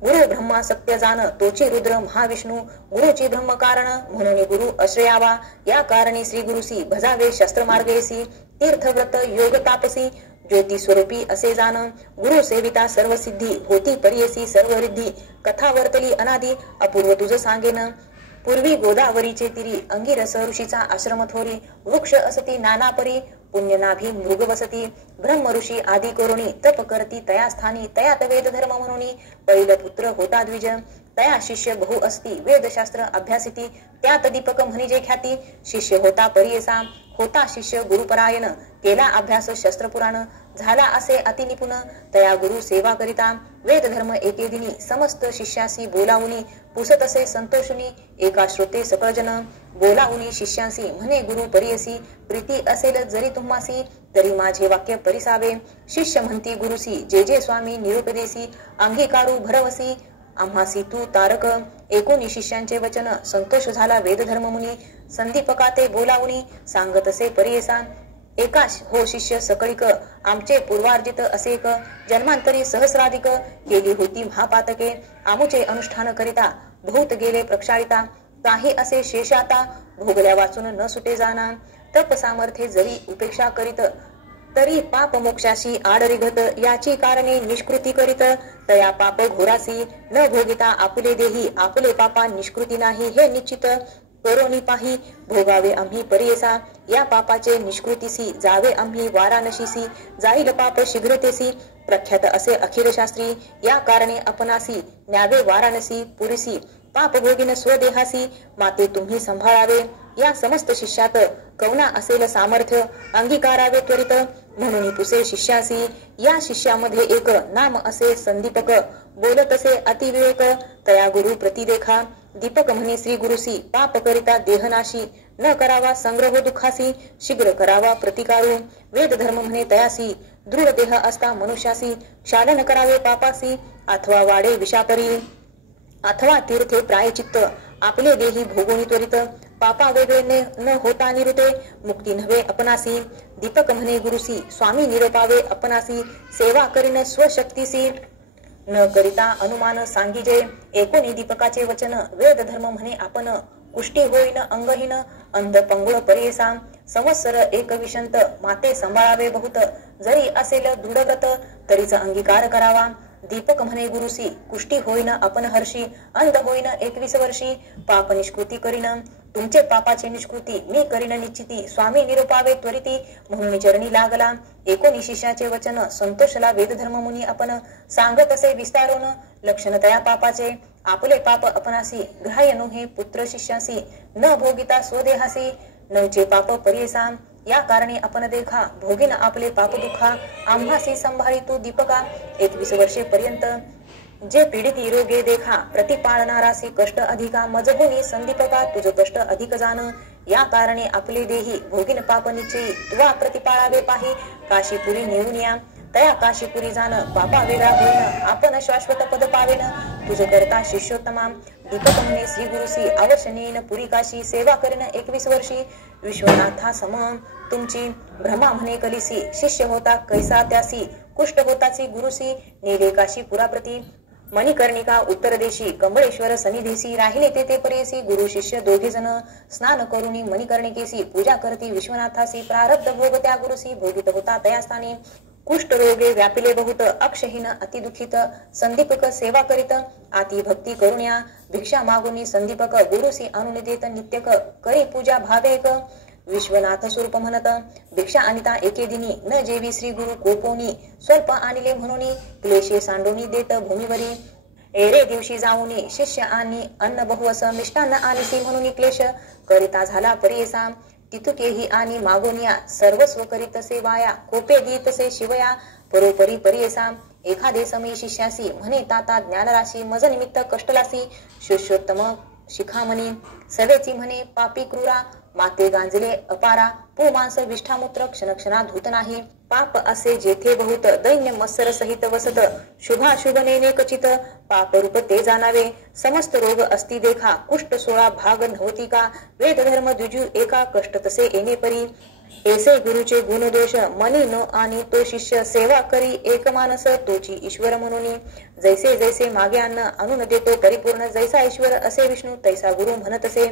गुरु ब्रह्मा सत्य जाण तोची रुद्र महाविष्णू गुरुची ब्रह्म कारण म्हणून गुरु आश्रयावा या कारणी श्री गुरुसी भजावे शस्त्र मार्गेसी तीर्थव्रत योग तापसी ज्योती स्वरूपी असे जाण गुरु सेविता सर्व सिद्धी होती परियेसी सर्व रिद्धी कथा वर्तली अनादी अपूर्व तुझ सांगेन पूर्वी गोदावरीचे तिरी अंगिरस ऋषीचा आश्रम थोरी वृक्ष असती नाना परी पुण्यनाभी मृग वसती ब्रह्म ऋषी आदी करुणी तप करती तया स्थानी तयात वेद धर्म म्हणून पैल पुत्र होता द्विज तया शिष्य बहु असती वेदशास्त्र अभ्यासिती त्यात दीपक म्हणजे ख्याती शिष्य होता परियेसा होता शिष्य गुरुपरायण केला अभ्यास शस्त्र पुराण झाला असे अतिनिपुण तया गुरु सेवा करिता वेद धर्म एके दिनी समस्त शिष्यासी बोलावुनी पुसत असे संतोषुनी एका श्रोते सकळ जन बोलावुनी शिष्यांसी म्हणे गुरु परियसी प्रीती असेल जरी तुम्हासी तरी माझे वाक्य परिसावे शिष्य म्हणती गुरुसी जे जे स्वामी निरुपदेसी अंगीकारू भरवसी आम्हासी तू तारक एकोणी शिष्यांचे वचन संतोष झाला वेद धर्म मुनी संदीपका ते बोलावुनी सांगत असे परियसा एका हो शिष्य सकळिक आमचे पूर्वार्जित असेक जन्मांतरी सहस्राधिक केली होती महापातके आमुचे अनुष्ठान करिता बहुत गेले प्रक्षाळिता काही असे शेषाता भोगल्या वाचून न सुटे जाना तप सामर्थ्ये जरी उपेक्षा करीत तरी पाप मोक्षाशी आडरिघत याची कारणे निष्कृती करीत तया पाप घोरासी न भोगिता आपुले देही आपुले पापा निष्कृती नाही हे निश्चित करोनी पाही भोगावे आम्ही परेसा या पापाचे निष्कृतीसी जावे आम्ही वाराणसीसी जाईल पाप शीघ्रतेसी प्रख्यात असे अखिल शास्त्री या कारणे आपणासी न्यावे वाराणसी पुरीसी पाप भोगिन स्वदेहासी माते तुम्ही संभाळावे या समस्त शिष्यात कवना असेल सामर्थ्य अंगीकारावे त्वरित म्हणून पुसे शिष्यासी या शिष्यामध्ये एक नाम असे संदीपक बोलत असे अतिविवेक तया गुरु प्रतिदेखा दीपक म्हणे श्री गुरुसी पाप करिता देहनाशी न करावा संग्रह दुखासी शीघ्र करावा प्रतिकारू वेद धर्म म्हणे तयासी दृढ देह असता मनुष्यासी क्षालन करावे पापासी अथवा वाडे विषापरी अथवा तीर्थे प्रायचित्त आपले देही भोगोनी त्वरित पापा वेगळे न होता निरुते मुक्ती नव्हे अपनासी दीपक म्हणे गुरुसी स्वामी निरोपावे अपनासी सेवा करीन स्वशक्तीसी न करिता अनुमान सांगिजे एकोणी दीपकाचे वचन वेद धर्म म्हणे आपण कुष्टी होईन अंगहीन अंध पंगुळ परियसा संवत्सर एक विशंत माते सांभाळावे बहुत जरी असेल दृढव्रत तरीच अंगीकार करावा दीपक म्हणे गुरुसी कुष्टी होईन आपण हर्षी अंध होईन 21 वर्षी पाप निष्कृती करीन तुमचे पापाचे निष्कृती मी करीन निश्चिती स्वामी निरोपावे त्वरिती म्हणून चरणी लागला एकोणी शिष्याचे वचन संतोषला वेदधर्म मुनी आपण सांगत असे विस्तारून लक्षण तया पापाचे आपले पाप अपनासी ग्राह्य नोहे पुत्र शिष्यासी न भोगिता स्वदेहासी नवचे पाप परियसा या कारणे आपण देखा भोगीन आपले पाप दुखा आम्हासी संभाळी तू दीपका 21 वर्षे पर्यंत जे पीडित रोगे देखा प्रतिपाळणारासी कष्ट अधिका मजहोनी संदीपका तुझ कष्ट अधिक जाण या कारणे आपले देही भोगीन पाप निश्चयी तुवा प्रतिपाळावे पाही काशीपुरी नेऊन या तया काशीपुरी जाण पापा वेगळा होईन आपण शाश्वत पद पावेन तुझ करता शिष्योत्तमा दीपक म्हणे श्री गुरुसी अवश्यनेन पुरी काशी सेवा करीन 21 वर्षी विश्वनाथा सम तुमची भ्रमा म्हणे कलिसी शिष्य होता कैसा त्यासी कुष्ठ होताची गुरुसी नेले काशी पुराप्रती मणिकर्णिका उत्तर देशी कमळेश्वर सनिधीसी राहिले ते परेसी गुरु शिष्य दोघे जण स्नान करुणी मणिकर्णिकेसी पूजा करती विश्वनाथासी प्रारब्ध भोग त्या गुरुसी भोगित होता तयास्थानी कुष्ठ रोगे व्यापिले बहुत अक्षहीन अतिदुखित संदीपक सेवा करीत आती भक्ती करुण्या भिक्षा मागुनी संदीपक गुरुसी आणून देत नित्यक करी पूजा भावेक विश्वनाथ स्वरूप म्हणत भिक्षा आणिता एके दिनी न जेवी श्री गुरु कोपोनी स्वल्प आणले म्हणून क्लेशे सांडोनी देत भूमीवरी एरे दिवशी जाऊनी शिष्य आणि अन्न बहुअस मिष्टान्न आणसी म्हणून क्लेश करिता झाला परियसा तिथुकेही आणि मागोनिया सर्वस्व करीतसे वाया कोपे दीतसे शिवया परोपरी परियसा एखादे समी शिष्यासी म्हणे ताता ज्ञानराशी मज निमित्त कष्टलासी शिष्योत्तम शिखामणी सवेची म्हणे पापी क्रूरा माते गांजले अपारा पू मांस विष्ठामूत्र क्षणक्षणा धूत नाही पाप असे जेथे बहुत दैन्य मत्सर सहित वसत शुभाशुभ नेने कचित पाप रूप ते जाणावे समस्त रोग अस्ति देखा कुष्ठ 16 भाग नव्हती का वेद धर्म द्विजू एका कष्ट तसे येणे परी ऐसे गुरुचे गुण दोष मनी नो आणि तो शिष्य सेवा करी एक मानस तोची ईश्वर म्हणून जैसे जैसे मागे अन्न आणून देतो परिपूर्ण जैसा ईश्वर असे विष्णू तैसा गुरु म्हणत असे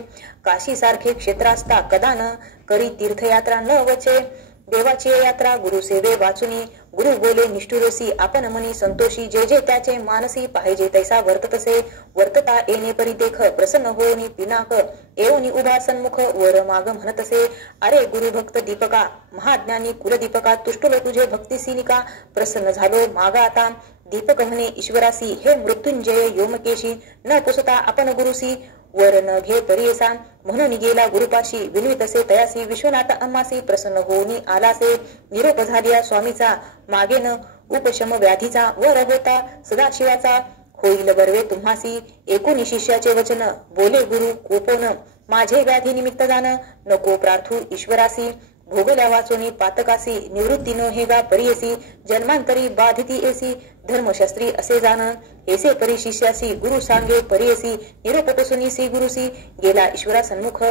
काशी सारखे क्षेत्र असता कदा न करी तीर्थयात्रा न वचे देवाची यात्रा गुरु सेवे वाचुनी गुरु बोले निष्ठुरसी आपण मनी संतोषी जे जे त्याचे मानसी पाहिजे तैसा वर्ततसे वर्तता येणे परी देख प्रसन्न होऊनी पिनाक येऊनी उभा सन्मुख वर माग म्हणतसे अरे गुरु भक्त दीपका महाज्ञानी कुलदीपका तुष्टुल तुझे भक्तिसिनिका प्रसन्न झालो मागा आता दीपक म्हणे ईश्वरासी हे मृत्युंजय योमकेशी न पुसता आपण गुरुसी वर न घे परियसा म्हणून गेला गुरुपाशी विनवितसे तयासी विश्वनाथ अम्मासी प्रसन्न होऊनी आलासे निरोप झालिया स्वामीचा मागे न उपशम व्याधीचा वर होता सदाशिवाचा होईल बर्वे तुम्हासी एकोणी शिष्याचे वचन बोले गुरु कोपोन माझे व्याधी निमित्त जाण नको प्रार्थू ईश्वरासी भोगल्या वाचोनी पातकासी निवृत्ती न हेगा परियसी जन्मांतरी बाधिती एसी धर्मशास्त्री असे जाण ऐसे परी शिष्यासी गुरु सांगे परियसी निरोपटसुनी सी गुरुसी गेला ईश्वरा सन्मुख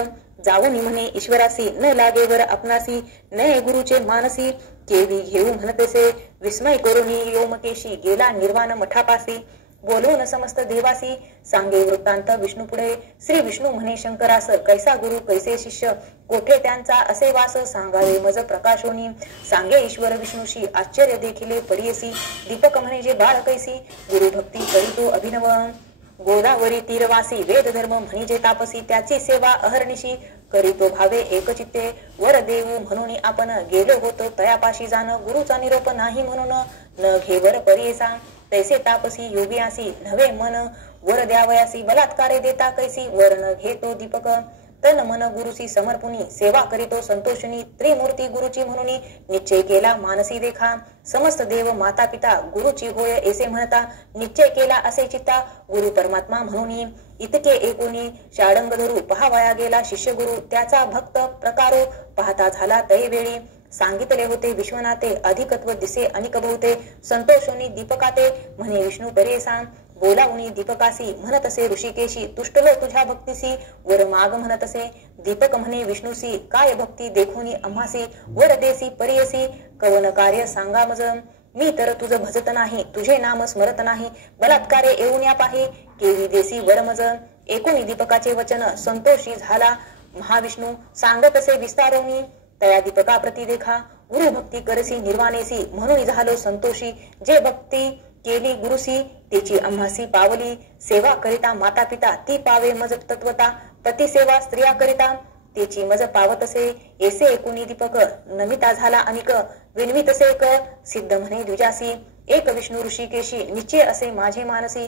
जाऊनी म्हणे ईश्वरासी न लागे वर आपणासी नये गुरुचे मानसी केवी घेऊ म्हणतसे विस्मय करुनी योमकेशी गेला निर्वाण मठापासी बोलवून समस्त देवासी सांगे वृत्तांत विष्णू पुढे श्री विष्णू म्हणे शंकरास कैसा गुरु कैसे शिष्य कोठे त्यांचा असे वास सांगावे मज प्रकाशोनी सांगे ईश्वर विष्णूशी आश्चर्य देखिले पडियसी दीपक म्हणे जे बाळ कैसी गुरु भक्ती करीतो अभिनव गोदावरी तीरवासी वेद धर्म म्हणजे तापसी त्याची सेवा अहर्निशी करीतो भावे एकचित्ते वर देऊ म्हणून आपण गेलो होतो तयापाशी जाण गुरुचा निरोप नाही म्हणून न घेवर परियसा तैसे तापसी योगियासी नवे मन वर द्यावयासी बलात्कारे देता कैसी वर न घेतो दीपक तन मन गुरुची समर्पुनी सेवा करीतो संतोषणी त्रिमूर्ती गुरुची म्हणून निश्चय केला मानसी देखा समस्त देव माता पिता गुरुची होय ऐसे म्हणता निश्चय केला असे चित्ता गुरु परमात्मा म्हणून इतके एकोणी शाडंग धरू पहावया गेला शिष्य गुरु त्याचा भक्त प्रकारो पाहता झाला तैवेळी सांगितले होते विश्वनाथे अधिकत्व दिसे अनिक बहुते संतोषोनी दीपकाते म्हणे विष्णू परेसा बोलावणी दीपकासी म्हणत असे ऋषिकेशी तुष्ट हो तुझ्या भक्तीसी वर माग म्हणत असे दीपक म्हणे विष्णूसी काय भक्ती देखुनी आम्हासी वर देसी परियसी कवन कार्य सांगा मज मी तर तुझ भजत नाही तुझे नाम स्मरत नाही बलात्कारे येऊन या पाही केवी देसी वर मज एकूणी दीपकाचे वचन संतोषी झाला महाविष्णू सांगत असे विस्तारवणी तया दीपका प्रती देखा गुरु भक्ती करसी निर्वाणेसी म्हणून झालो संतोषी जे भक्ती केली गुरुसी त्याची आम्हासी पावली सेवा करिता माता पिता ती पावे मज तत्वता पती सेवा स्त्रिया करिता त्याची मज पावत असे ऐसे एकुणी दीपक नमिता झाला अनिक विनवित असे एक सिद्ध म्हणे द्विजासी एक विष्णू ऋषिकेशी निश्चय असे माझे मानसी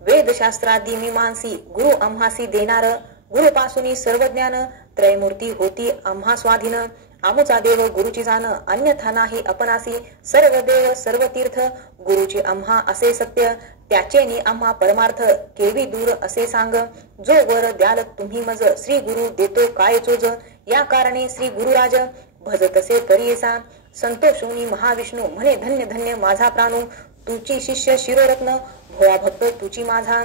वेदशास्त्रादी मीमांसी गुरु आम्हासी देणार गुरुपासून सर्व ज्ञान त्रयमूर्ती होती आम्हा स्वाधीन आमुचा देव गुरुची जाण अन्यथा नाही अपनासी सर्व देव सर्व तीर्थ गुरुची आम्हा असे सत्य त्याचेनी आम्हा परमार्थ केवी दूर असे सांग जो वर द्याल तुम्ही मज श्री गुरु देतो काय चोज या कारणे श्री गुरुराज भजत असे परियेसा संतोषोनी महाविष्णू म्हणे धन्य धन्य माझा प्राणू तुची शिष्य शिरोरत्न भोळा भक्त तुची माझा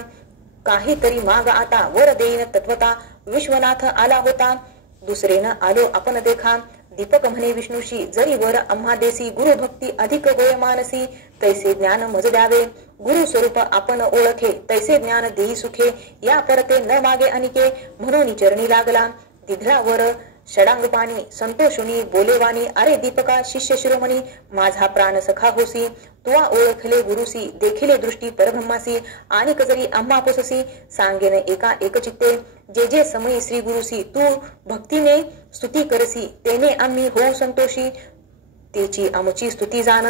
काहीतरी माग आता वर देईन तत्वता विश्वनाथ आला होता दुसरेन आलो आपण देखा दीपक म्हणे विष्णूशी जरी वर आम्हा देसी गुरु भक्ती अधिक होय मानसी तैसे ज्ञान मज द्यावे गुरु स्वरूप आपण ओळखे तैसे ज्ञान देई सुखे या परते न मागे अनिके म्हणून चरणी लागला दिधरावर षडांग पाणी संतोषुनी बोलेवानी अरे दीपका शिष्य शिरोमणी माझा प्राण सखा होसी तुवा ओळखले गुरुसी देखिले दृष्टी परब्रह्मासी आणि कजरी आम्हा पोससी सांगेन एका एकचित्ते जे जे समयी श्री गुरुसी तू भक्तीने स्तुती करसी तेने आम्ही होऊ संतोषी त्याची आमची स्तुती जाण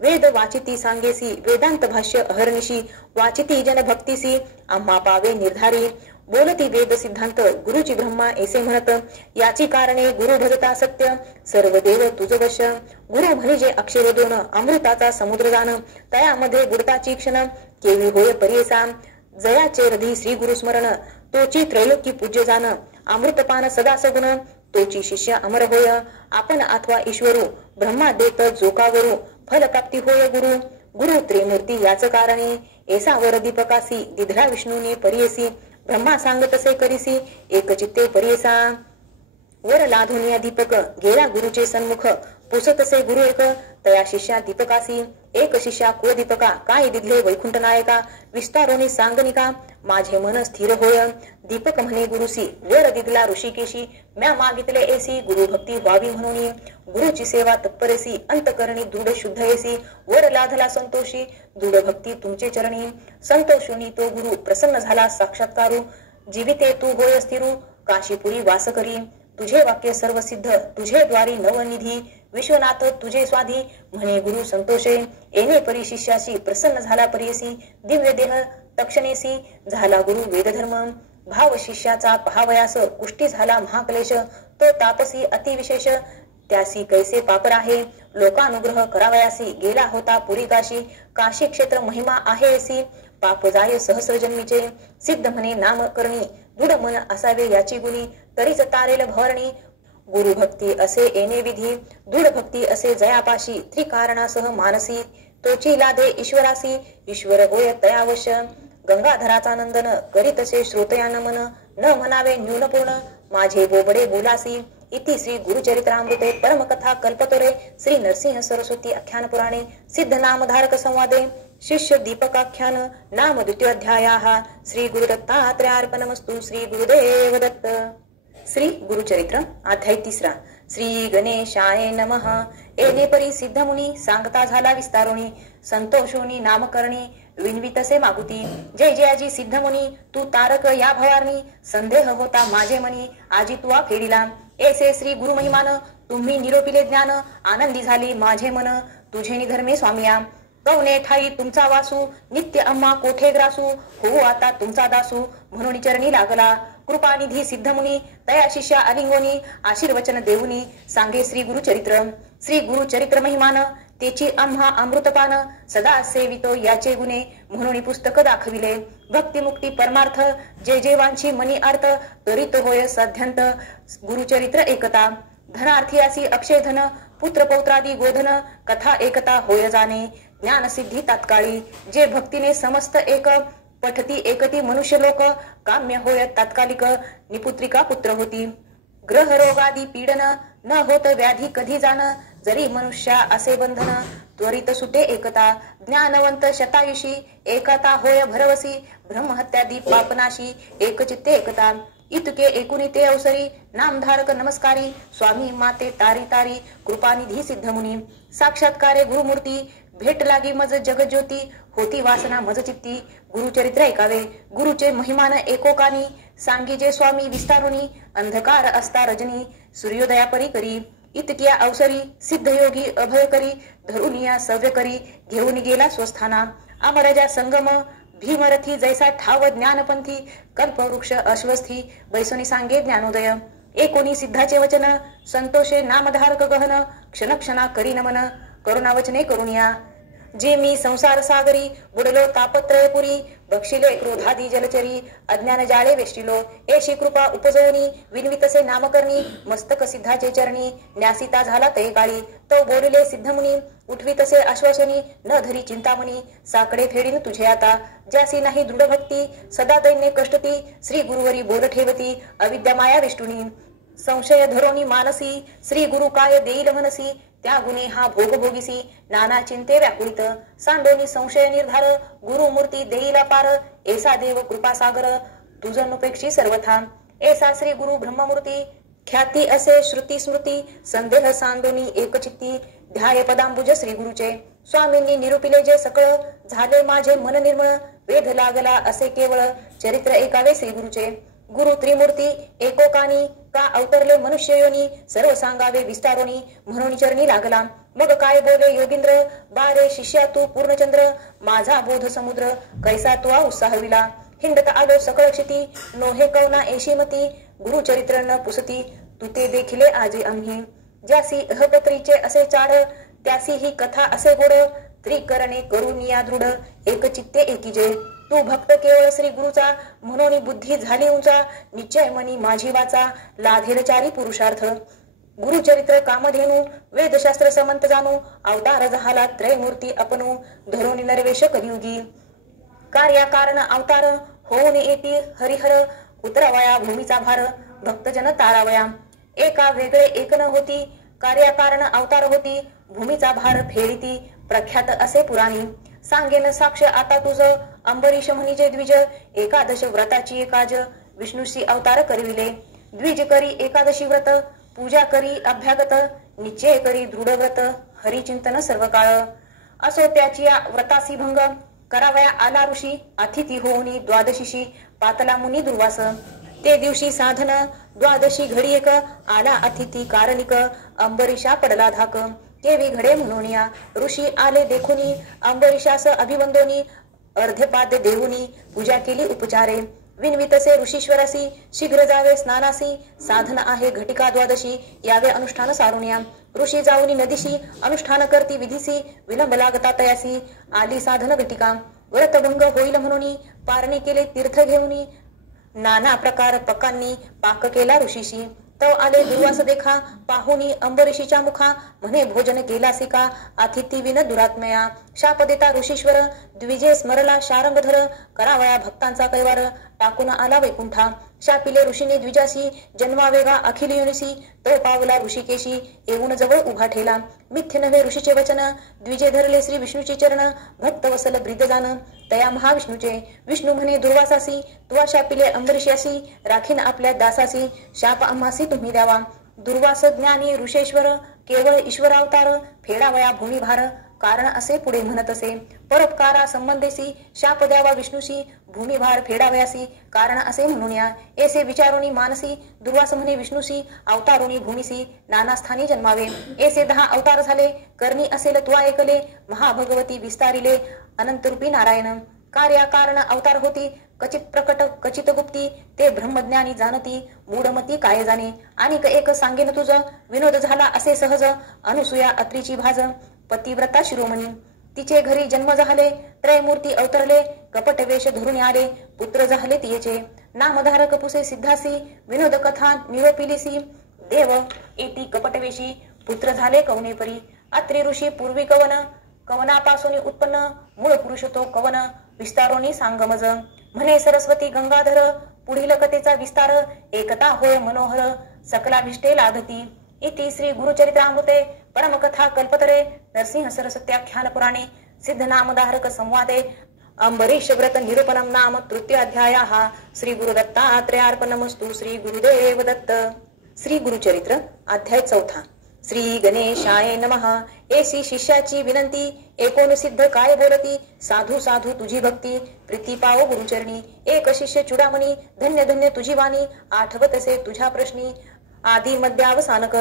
वेद वाचिती सांगेसी वेदांत भाष्य अहर्निशी वाचिती जन भक्तीसी आम्हा पावे निर्धारी बोलती वेद सिद्धांत गुरुची ब्रह्मा ऐसे म्हणत याची कारणे गुरु भजता सत्य सर्व देव तुझ वश गुरु म्हणजे अक्षर दोन अमृताचा समुद्र जाण तयामध्ये बुडताची क्षण केवी होय परियेसा जयाचे हृदय श्री गुरु स्मरण तोची त्रैलोकी पूज्य जाण अमृतपान सदा सगुण तोची शिष्य अमर होय आपण अथवा ईश्वरू ब्रह्मा देत जोकावरू फल प्राप्ती होय गुरु गुरु त्रिमूर्ती याच कारणे ऐसा वर दीपकासी दिधरा विष्णूने परियसी ब्रह्मा सांगत असे करीसी एकचित्ते परियसा वर लाधोनिया दीपक गेला गुरुचे सन्मुख पुसत असे गुरु एक तया शिष्या दीपकासी एक शिष्या कुळ दीपका काय दिधले वैकुंठ नायका विस्तारोनी सांगनिका माझे मन स्थिर होय दीपक म्हणे गुरुसी वर दिधला ऋषिकेशी म्या मागितले ऐसी गुरु भक्ती व्हावी म्हणून गुरुची सेवा तत्परेसी अंतकरणी दृढ शुद्ध ऐसी वर लाधला संतोषी दृढ भक्ती तुमचे चरणी संतोषुनी तो गुरु प्रसन्न झाला साक्षात्कारू जीविते तू होय स्थिरू काशीपुरी वास करी तुझे वाक्य सर्व सिद्ध तुझे द्वारी नवनिधी विश्वनाथ तुझे स्वाधी म्हणे गुरु संतोषे येणे परी शिष्याशी प्रसन्न झाला परियसी दिव्य देह तक्षणेसी झाला गुरु वेदधर्म भाव शिष्याचा पहावयास कुष्टी झाला महाक्लेश तो तापसी अतिविशेष त्यासी कैसे पापर आहे लोकानुग्रह करावयासी गेला होता पुरी काशी काशी क्षेत्र महिमा आहे असी पाप जाय सहस्र जन्मीचे सिद्ध म्हणे नाम करणी दृढ मन असावे याची गुणी तरीच तारेल भरणी गुरु भक्ती असे येणे विधी दृढ भक्ती असे जयापाशी त्रिकारणासह मानसी तोची लादे ईश्वरासी ईश्वर होय तयावश गंगाधराचा नंदन करीत असे श्रोतयान मन न म्हणावे न्यूनपूर्ण माझे बोबडे बोलासी इति श्री गुरुचरित्रामृते परमकथा कल्पतोरे श्री नरसिंह सरस्वती आख्यान पुराणे सिद्ध नामधारक संवादे शिष्य दीपकाख्यान नाम द्वितीयोऽध्यायः। श्री गुरुदत्तात्रेयार्पणमस्तु। श्री गुरुदेव दत्त। श्री गुरुचरित्र अध्याय 3। श्री गणेशाय नमः। एने परी सिद्धमुनी सांगता झाला विस्तारोणी, संतोषोनी नामकरणी विनवितसे मागुती। जय जयाजी सिद्धमुनी तू तारक या भवारणी, संदेह होता माझे मनी आजी तुआ फेडिला। ऐसे श्री गुरु महिमान तुम्ही निरोपिले ज्ञान, आनंदी झाली माझे मन तुझे निधर्मे स्वामिया। कवने ठाई तुमचा वासू, नित्य अम्मा कोठे ग्रासू, होऊ आता तुमचा दासू म्हणून चरणी लागला। कृपानिधी सिद्धमुनी तया शिष्या अलिंगोनी, आशीर्वचन देऊनी सांगे श्री गुरुचरित्र। श्री गुरुचरित्र महिमान तेची आम्हा अमृतपान, सदा सेवितो याचे गुणे म्हणून पुस्तक दाखविले। भक्ती मुक्ती परमार्थ जे जेवांची मनी अर्थ, त्वरित होय सध्यंत गुरुचरित्र एकता। धनार्थी असी अक्षय धन, पुत्र पौत्रादी गोधन, कथा एकता होय जाणे ज्ञान सिद्धी तात्काळी। जे भक्तीने समस्त एक पठती एकती मनुष्य लोक, काम्य होय तात्कालिक निपुत्रिका पुत्र होती। ग्रह रोगादी पीडन न होत व्याधी कधी जाण, जरी मनुष्या असे बंधन त्वरित सुटे एकता। ज्ञानवंत शतायुषी एकता होय भरवसी, ब्रह्महत्यादी पापनाशी एकचित्ते एकता। इतके एकुणी ते अवसरी नामधारक नमस्कारी, स्वामी माते तारी तारी कृपानिधी सिद्धमुनी। साक्षात्कारे गुरुमूर्ती भेट लागी मज जगज्योती, होती वासना मज चित्ती गुरुचरित्र ऐकावे। गुरुचे महिमान एकोकानी सांगीजे स्वामी विस्तारुनी, अंधकार असता रजनी सूर्योदया परी करी। इतक्या अवसरी सिद्धयोगी अभय करी, धरुनिया सव्य करी घेऊन गेला स्वस्थाना। अमरजा संगम भीमरथी जैसा ठाव ज्ञानपंथी, कल्पवृक्ष अश्वस्थी बैसोनी सांगे ज्ञानोदय। एकोणी सिद्धाचे वचन संतोषे नामधारक गहन, क्षण क्षणा करी नमन करुणा वचने करुणिया। जे मी संसार सागरी बुडलो तापत्रयपुरी, बक्षिले क्रोधादी जलचरी अज्ञान जाळे वेष्टिलो। एशी कृपा उपजवनी विनवितसे नामकरणी, मस्तक सिद्धाचे चरणी न्यासिता झाला ते काळी। तो बोलिले सिद्धमुनी उठवितसे आश्वासनी, न धरी चिंतामणी साकडे फेडीन तुझे आता। ज्यासी नाही दृढ भक्ती सदा दैन्य कष्टती, श्री गुरुवरी बोल ठेवती अविद्या माया विष्टुनी। संशय धरोनी मानसी श्री गुरु काय देईल मनसी, त्या गुणे हा भोग भोगिसी नाना चिंते व्याकुळित। सांडोनी संशय निर्धार गुरुमूर्ती देईला पार, ऐसा देव कृपा सागर तुझनुपेक्षी सर्वथा। ऐसा श्री गुरु ब्रह्ममूर्ती ख्याती असे श्रुती स्मृती, संदेह सांडोनी एकचित्ती ध्याय पदांबुज श्री गुरुचे। स्वामींनी निरूपिले जे सकळ झाले माझे मन निर्मळ, वेध लागला असे केवळ चरित्र ऐकावे श्री गुरुचे। गुरु त्रिमूर्ती एकोकानी का अवतरले मनुष्य योनी, सर्व सांगावे विस्तारोनी म्हणून चरणी लागला। मग काय बोले योगींद्र बारे शिष्या तू पूर्णचंद्र, माझा बोध समुद्र कैसा तुआ उत्साहविला। हिंडत आलो सकळ क्षिती नोहे कवना ऐशीमती, गुरुचरित्र न पुसती तू ते देखिले आजी आम्ही। ज्यासी अहपत्रीचे असे चाड, त्यासी ही कथा असे गोड, त्रिकरणे करुनिया दृढ एकचित्ते एकीजे। तू भक्त केवळ श्री गुरुचा म्हणून बुद्धी झाली उंचा, निश्चय मनी माझी वाचा लाधेल चारी पुरुषार्थ। गुरुचरित्र कामधेनु वेदशास्त्र समंत जाणू, अवतार झाला त्रयमूर्ती अपनू धरोनी नरवेश कलियुगी। कार्याकारण अवतार होऊन येती हरिहर, उतरावया भूमीचा भार भक्तजन तारावया। एका वेगळे एक न होती कार्याकारण अवतार होती, भूमीचा भार फेडिती प्रख्यात असे पुराणी। सांगेन साक्ष आता तुझ अंबरीश म्हणीजे द्विज, एकादश व्रताची एकाज विष्णूशी अवतार करविले। द्विज करी एकादशी व्रत पूजा करी अभ्यागत, निश्चय करी दृढ व्रत हरिचिंतन सर्व काळ। असो त्याची या व्रतासी भंग करावया आला ऋषी, अतिथी होऊनी द्वादशीशी पातला मुनी दुर्वास। ते दिवशी साधन द्वादशी घडी एक, आला अतिथी कारणिक अंबरीशा पडला धाक। केवी घडे म्हणून या ऋषी आले देखुनी, अंबरीशास अभिवंदोनी अर्धपाद्य देऊनी पूजा केली उपचारे। विनवितसे ऋषीश्वरासी शीघ्र जावे स्नानासी, साधन आहे घटिका द्वादशी यावे अनुष्ठान सारुण्या। ऋषी जाऊनी नदीशी अनुष्ठान करती विधीसी, विलंब लागता तयासी आली साधन घटिका। व्रतभंग होईल म्हणून पारणे केले तीर्थ घेऊनी, नाना प्रकार पकांनी पाक केला ऋषीशी। तव आले दुर्वास देखा पाहुनी अंबरीशीच्या मुखा म्हणे भोजन केलासी का अतिथी विन दुरात्मया शाप देता ऋषीश्वर द्विजय स्मरला शारंगधर करावया भक्तांचा कैवार टाकून आला वैकुंठा शापिले ऋषीने द्विजासी जन्मावेगा अखिल युनिसी तो पावला ऋषिकेशी येऊन जवळ उभा ठेला मिथ्य नव्हे ऋषीचे वचन द्विजय धरले श्री विष्णूचे चरण भक्त वसल ब्रिद जान तया महाविष्णूचे विष्णू म्हणे दुर्वासासी तुवा शापिले अंबरीशासी राखीन आपल्या दासासी शाप आम्हासी तुम्ही द्यावा दुर्वास ज्ञानी ऋषेश्वर केवळ ईश्वर अवतार फेडावया भूमिभार कारण असे पुढे म्हणत असे परोपकारा संबंधेसी शाप द्यावा विष्णूशी भूमिभार फेडावयासी कारण असे म्हणून या ऐसे विचारोनी मानसी दुर्वास म्हणे विष्णूशी अवतारोनी भूमिसी नाना स्थानी जन्मावे ऐसे 10 अवतार झाले करणी असेल तुवा ऐकले महाभगवती विस्तारिले अनंतरूपी नारायण कार्या कारण अवतार होती कचित प्रकट कचित गुप्ती ते ब्रह्मज्ञानी जाणती मूढमती काय जाणे आणि एक सांगेन तुझ विनोद झाला असे सहज अनुसूया अत्रीची भाज पतिव्रता शिरोमणी तिचे घरी जन्म झाले त्रयमूर्ती अवतरले कपट वेश धरून आले पुत्र झाले तिचे नामधारक पुसे सिद्धासी विनोद कथा निरोपिलीसी देव एटी कपटवेशी पुत्र झाले कवनेपरी अत्रि ऋषी पूर्वी कवन कवनापासून उत्पन्न मूळ पुरुष तो कवन विस्तारोनी सांगमज म्हणे सरस्वती गंगाधर पुढील कथेचा विस्तार एकता होय मनोहर सकलाभिष्टे लाधती इति श्री गुरुचरित्रामृते परमकथा कल्पतरे नरसिंह सरस्वत्याख्यान पुराणे सिद्ध नामधारक संवादे अंबरीश व्रत निरूपणम नाम तृतीय अध्यायः श्री गुरुदत्तात्रेयार्पणमस्तु श्री गुरुदेव दत्त श्री गुरुचरित्र अध्याय 4 श्री गणेशाय नमः ऐसी शिष्याची विनंती एकोण सिद्ध काय बोलती साधू साधू तुझी भक्ती प्रीती पाव गुरुचरणी एक शिष्य चुडामणी धन्य धन्य तुझी वाणी आठवत असे तुझ्या प्रश्नी आदी मध्यावसानक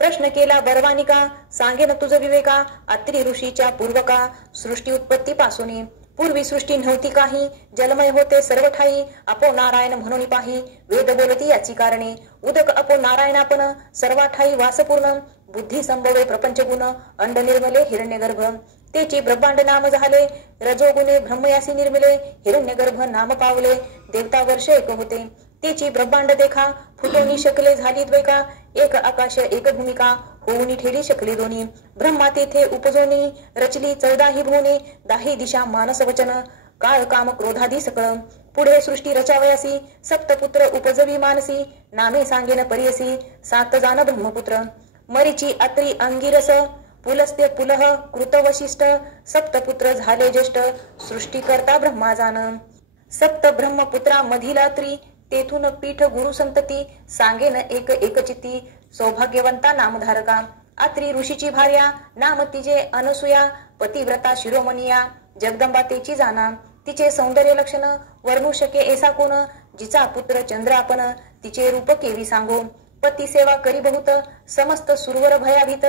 प्रश्न केला बरवानिका सांगेन तुझ विवेका अत्रि ऋषीच्या पूर्वका सृष्टी उत्पत्ती पासून पूर्वी सृष्टी नव्हती काही जलमय होते सर्व ठाई अपो नारायण म्हणून पाही वेद बोलती याची कारणे उदक अपो नारायणापण सर्वा ठाई वासपूर्ण बुद्धी संभवे प्रपंच गुण अंड निर्मले हिरण्यगर्भ तेची ब्रह्मांड नाम झाले रजोगुणे ब्रह्मयासी निर्मिले हिरण्यगर्भ नाम पावले देवता वर्ष एक होते तेची ब्रह्मांड देखा फुटोनी शकले झाली द्वैका एक आकाश एक भूमिका होऊनी ठेली शकली दोन्ही ब्रह्मा तेथे उपजोनी रचली 14 भुवने 10 दिशा मानस वचन काळ काम क्रोधादी सकळ पुढे सृष्टी रचावयासी सप्तपुत्र उपजवी मानसी नामे सांगेन परियसी 7 जान ब्रह्मपुत्र मरीची अत्रि अंगिरस पुलस्ते पुलह कृत वशिष्ठ सप्तपुत्र झाले ज्येष्ठ सृष्टी करता ब्रह्मा जान सप्त ब्रह्मपुत्रा मधील अत्रि तेथून पीठ गुरु संतती सांगेन एक एकचिती सौभाग्यवंता नामधारका अत्रि ऋषीची भार्या नाम तिचे अनसुया पतिव्रता शिरोमणिया जगदंबा तेची जाना तिचे सौंदर्य लक्षण वर्णू शके ऐसा कोण जिचा पुत्र चंद्र आपण तिचे रूप केवी सांगो पती सेवा करी बहुत समस्त सुरवर भयाभीत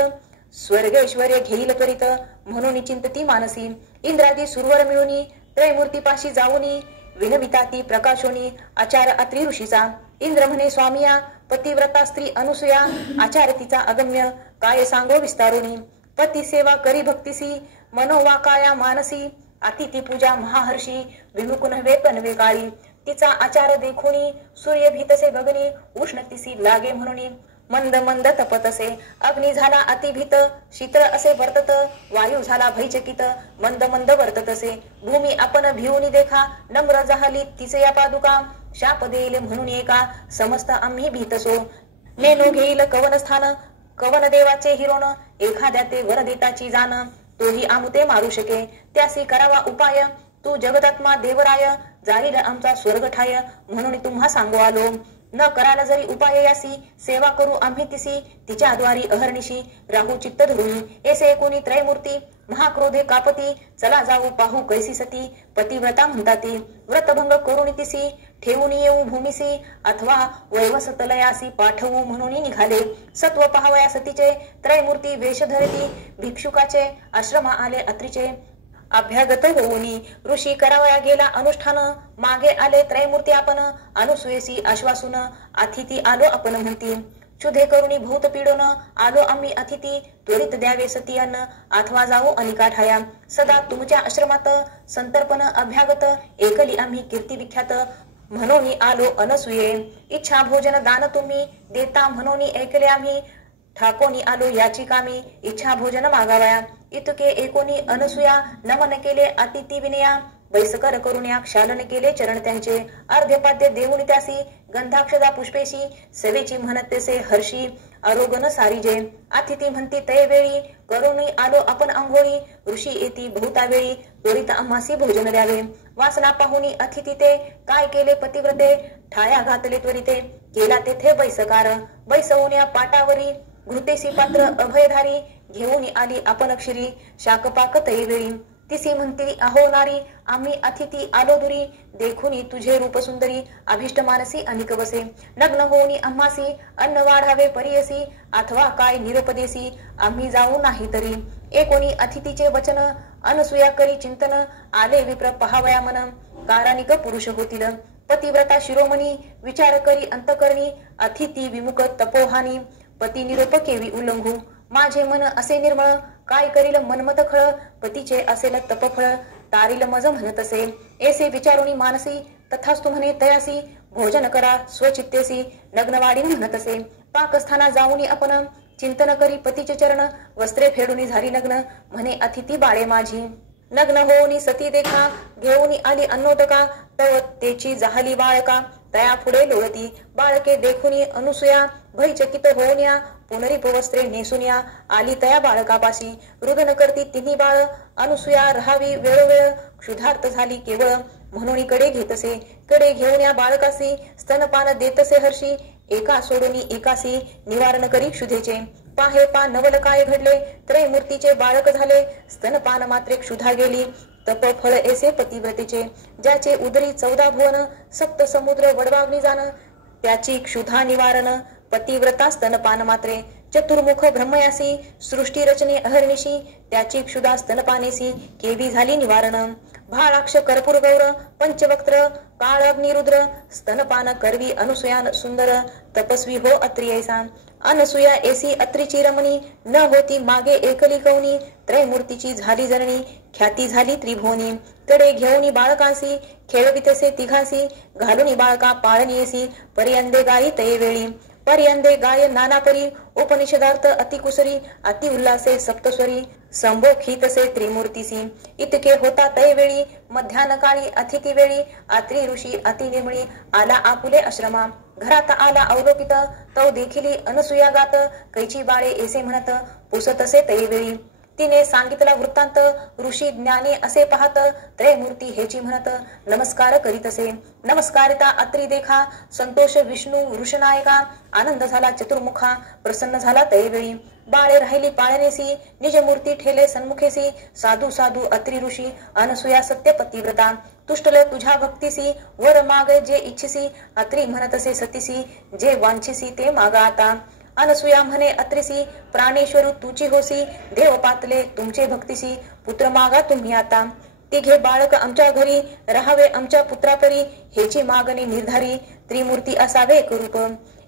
स्वर्गेश्वर्य घेईल त्वरित म्हणून चिंतती मानसी इंद्रादी सुरवर मिळूनी त्रयमूर्तीपाशी जाऊनी विनविता ती प्रकाशोनी आचार अत्रि ऋषीचा इंद्र म्हणे स्वामिया पतिव्रता स्त्री अनुसूया आचार तिचा अगम्य काय सांगो विस्तारोनी पती सेवा करी भक्तिसी मनोवाकाया मानसी अतिथी पूजा महाहर्षी विमुख नव्हे पनवे काळी तिचा आचार देखोनी सूर्य भीतसे गगनी उष्ण तिसी लागे म्हणून मंद मंद तपत असे अग्नी झाला अतिभीत शीतळ असे वर्तत वायू झाला भयचकित मंद मंद वर्तत असे भूमी आपण भिवूनी देखा नम्र जाहली तिचे या पादुका शाप देईल म्हणून एका समस्त आम्ही भीतसो नेनो घेईल कवन स्थान कवन देवाचे हिरोण एखाद्या ते वर देताची जाण तोही आमुते मारू शके त्यासी करावा उपाय तू जगदात्मा देवराय जाईल आमचा स्वर्ग ठाय म्हणून तुम्हा सांगू आलो न कराला जरी उपाय यासी सेवा करू आम्ही तिसी तिच्या द्वारी अहर्निशी राहू चित्त धरून ऐसे कोणी त्रयमूर्ती महाक्रोधे कापती चला जाऊ पाहू कैसी सती पतिव्रता म्हणताती व्रतभंग करून तिसी ठेवून येऊ भूमिसी अथवा वैवसतलयासी पाठवू म्हणून निघाले सत्व पाहावया सतीचे त्रयमूर्ती वेश धरती भिक्षुकाचे आश्रमा आले अत्रीचे अभ्यागत होऊनी ऋषी करावया गेला अनुष्ठान मागे आले त्रयमूर्ती आपण अनुसूयसी आश्वासून अतिथी आलो आपण म्हणती क्षुधे करुणी भूत पीडोन आलो आम्ही अतिथी त्वरित द्यावे सती अन्न अथवा जाऊ अनिका ठाया सदा तुमच्या आश्रमात संतर्पण अभ्यागत एकली आम्ही कीर्ती विख्यात म्हणून आलो अनसुये. इच्छा भोजन दान तुम्ही देता म्हणून ऐकले आम्ही. ठाकोनी आलो याची कामी इच्छा भोजन मागावया. इतके एकोणी अनसुया नमन केले अतिथी विनया. बैसकर करुण्या क्षालन केले चरण त्यांचे. अर्ध्यपाद्य देऊन त्यासी गंधाक्षदा पुष्पेशी. सेवेची म्हणतेसे हर्षी आरोगन सारीजे. अतिथी म्हणती तय वेळी करुणी आलो आपण अंघोळी. ऋषी येती बहुता वेळी त्वरित आम्हासी भोजन द्यावे. वासना पाहुनी अतिथी ते काय केले पतिव्रते. ठाया घातले त्वरिते केला तेथे बैसकार. बैसवण्या पाटावरी घृतेसी पात्र अभयधारी. घेऊन आली आपण क्षीरी शाकपाक तई वेळी. तिसी म्हणती अहो नारी आम्ही अतिथी आलो दुरी. देखुनी तुझे रूप सुंदरी अभिष्ट मानसी अनिक बसे. नग्न होऊनी आम्हासी अन्न वाढावे परियसी. अथवा काय निरपदेसी आम्ही जाऊ नाही तरी. एकोणी अतिथीचे वचन अनसुया करी चिंतन. आले विप्र पहावया मन कारानिक पुरुष होतील. पतिव्रता शिरोमणी विचार करी अंतकरणी. अतिथी विमुख तपोहानी पती निरोप केवी उल्लंघू. माझे मन असे निर्मळ काय करील मनमत खळ. पतीचे असेल तपफळ तारील मज म्हणत असे. ऐसे विचारुनी मानसी तथास्तु म्हणे तयासी. भोजन करा स्वचित्तेसी नग्नवाडी म्हणत असे. पाकस्थाना जाऊनी आपण चिंतन करी पतीचे चरण. वस्त्रे फेडूनी झाली नग्न म्हणे अतिथी बाळे माझी. नग्न होऊनी सती देखा घेऊनी आली अन्नोदका. तव तेची जाहली बाळका तया पुढे लोळती. बाळके देखुनी अनुसुया भयचकित होऊन्या. पुनरीप वस्त्रे नेसुन्या आली तया बाळकापाशी. रुदन करती तिन्ही बाळ अनुसुया राहावी वेळोवेळ. क्षुधार्थ झाली केवळ म्हणून कडे घेतसे. कडे घेऊन या बाळकासी स्तनपान देतसे हर्षी. एका सोडूनी एकासी निवारण करी क्षुधेचे. पाहे पा नवल काय घडले त्रयमूर्तीचे बाळक झाले. स्तनपान मात्रे क्षुधा गेली तप फळ ऐसे पतिव्रतेचे. ज्याचे उदरी 14 भुवन सप्त समुद्र वडवावनी जाण. त्याची क्षुधा निवारण पतिव्रता स्तनपान मात्रे. चतुर्मुख ब्रह्मयासी सृष्टी रचने अहर्निशी. त्याची क्षुधा स्तनपानेसी केवी झाली निवारण. भाळाक्ष कर्पूर गौर पंचवक्त्र काळ अग्निरुद्र. स्तनपान करवी अनुसुयान सुंदर तपस्वी हो अत्री ऐसा. अनसुया एसी अत्रीची रमणी न होती मागे एकली कौनी. त्रयमूर्तीची झाली जननी ख्याती झाली त्रिभुवनी. कडे घेऊनी बाळकासी खेळवितसे तिघासी. घालुनी बाळका पाळणीयसी पर्यंदे गाई तये वेळी. पर्यंदे गाय नानापरी उपनिषदार्थ अतिकुसरी. अति उल्लासे सप्तस्वरी संभोखितसे त्रिमूर्तीसी. इतके होता तय वेळी मध्यान काळी अतिथी वेळी. आत्री ऋषी अति निर्मळी आला आपुले आश्रमा. घरात आला अवलोकित तो देखिली अनसुया गात. कैची बाळे ऐसे म्हणत पुसतसे तय वेळी. तिने सांगितला वृत्तांत ऋषी ज्ञानी असे पाहत. त्रयमूर्ती हेची म्हणत नमस्कार करीत असे. नमस्कारिता अत्री देखा संतोष विष्णू वृषनायका. आनंद झाला चतुर्मुखा प्रसन्न झाला तयवेळी. बाळे राहिली पाळणेसी निजमूर्ती ठेले सन्मुखेसी. साधू साधू अत्री ऋषी अनसुया सत्य पतिव्रता. तुष्टले तुझ्या भक्तीसी वर मागे जे इच्छिसी. अत्री म्हणत असे सतीसी जे वांछिसी ते मागा आता. अनसुया म्हणे अत्रिसी प्राणेश्वरू तुची होसी. देव पातले तुमचे भक्तीसी पुत्र मागा तुम्ही आता. तिघे बाळक आमच्या घरी राहावे आमच्या पुत्रापरी. हेची मागणी निर्धारी त्रिमूर्ती असावे एक रूप.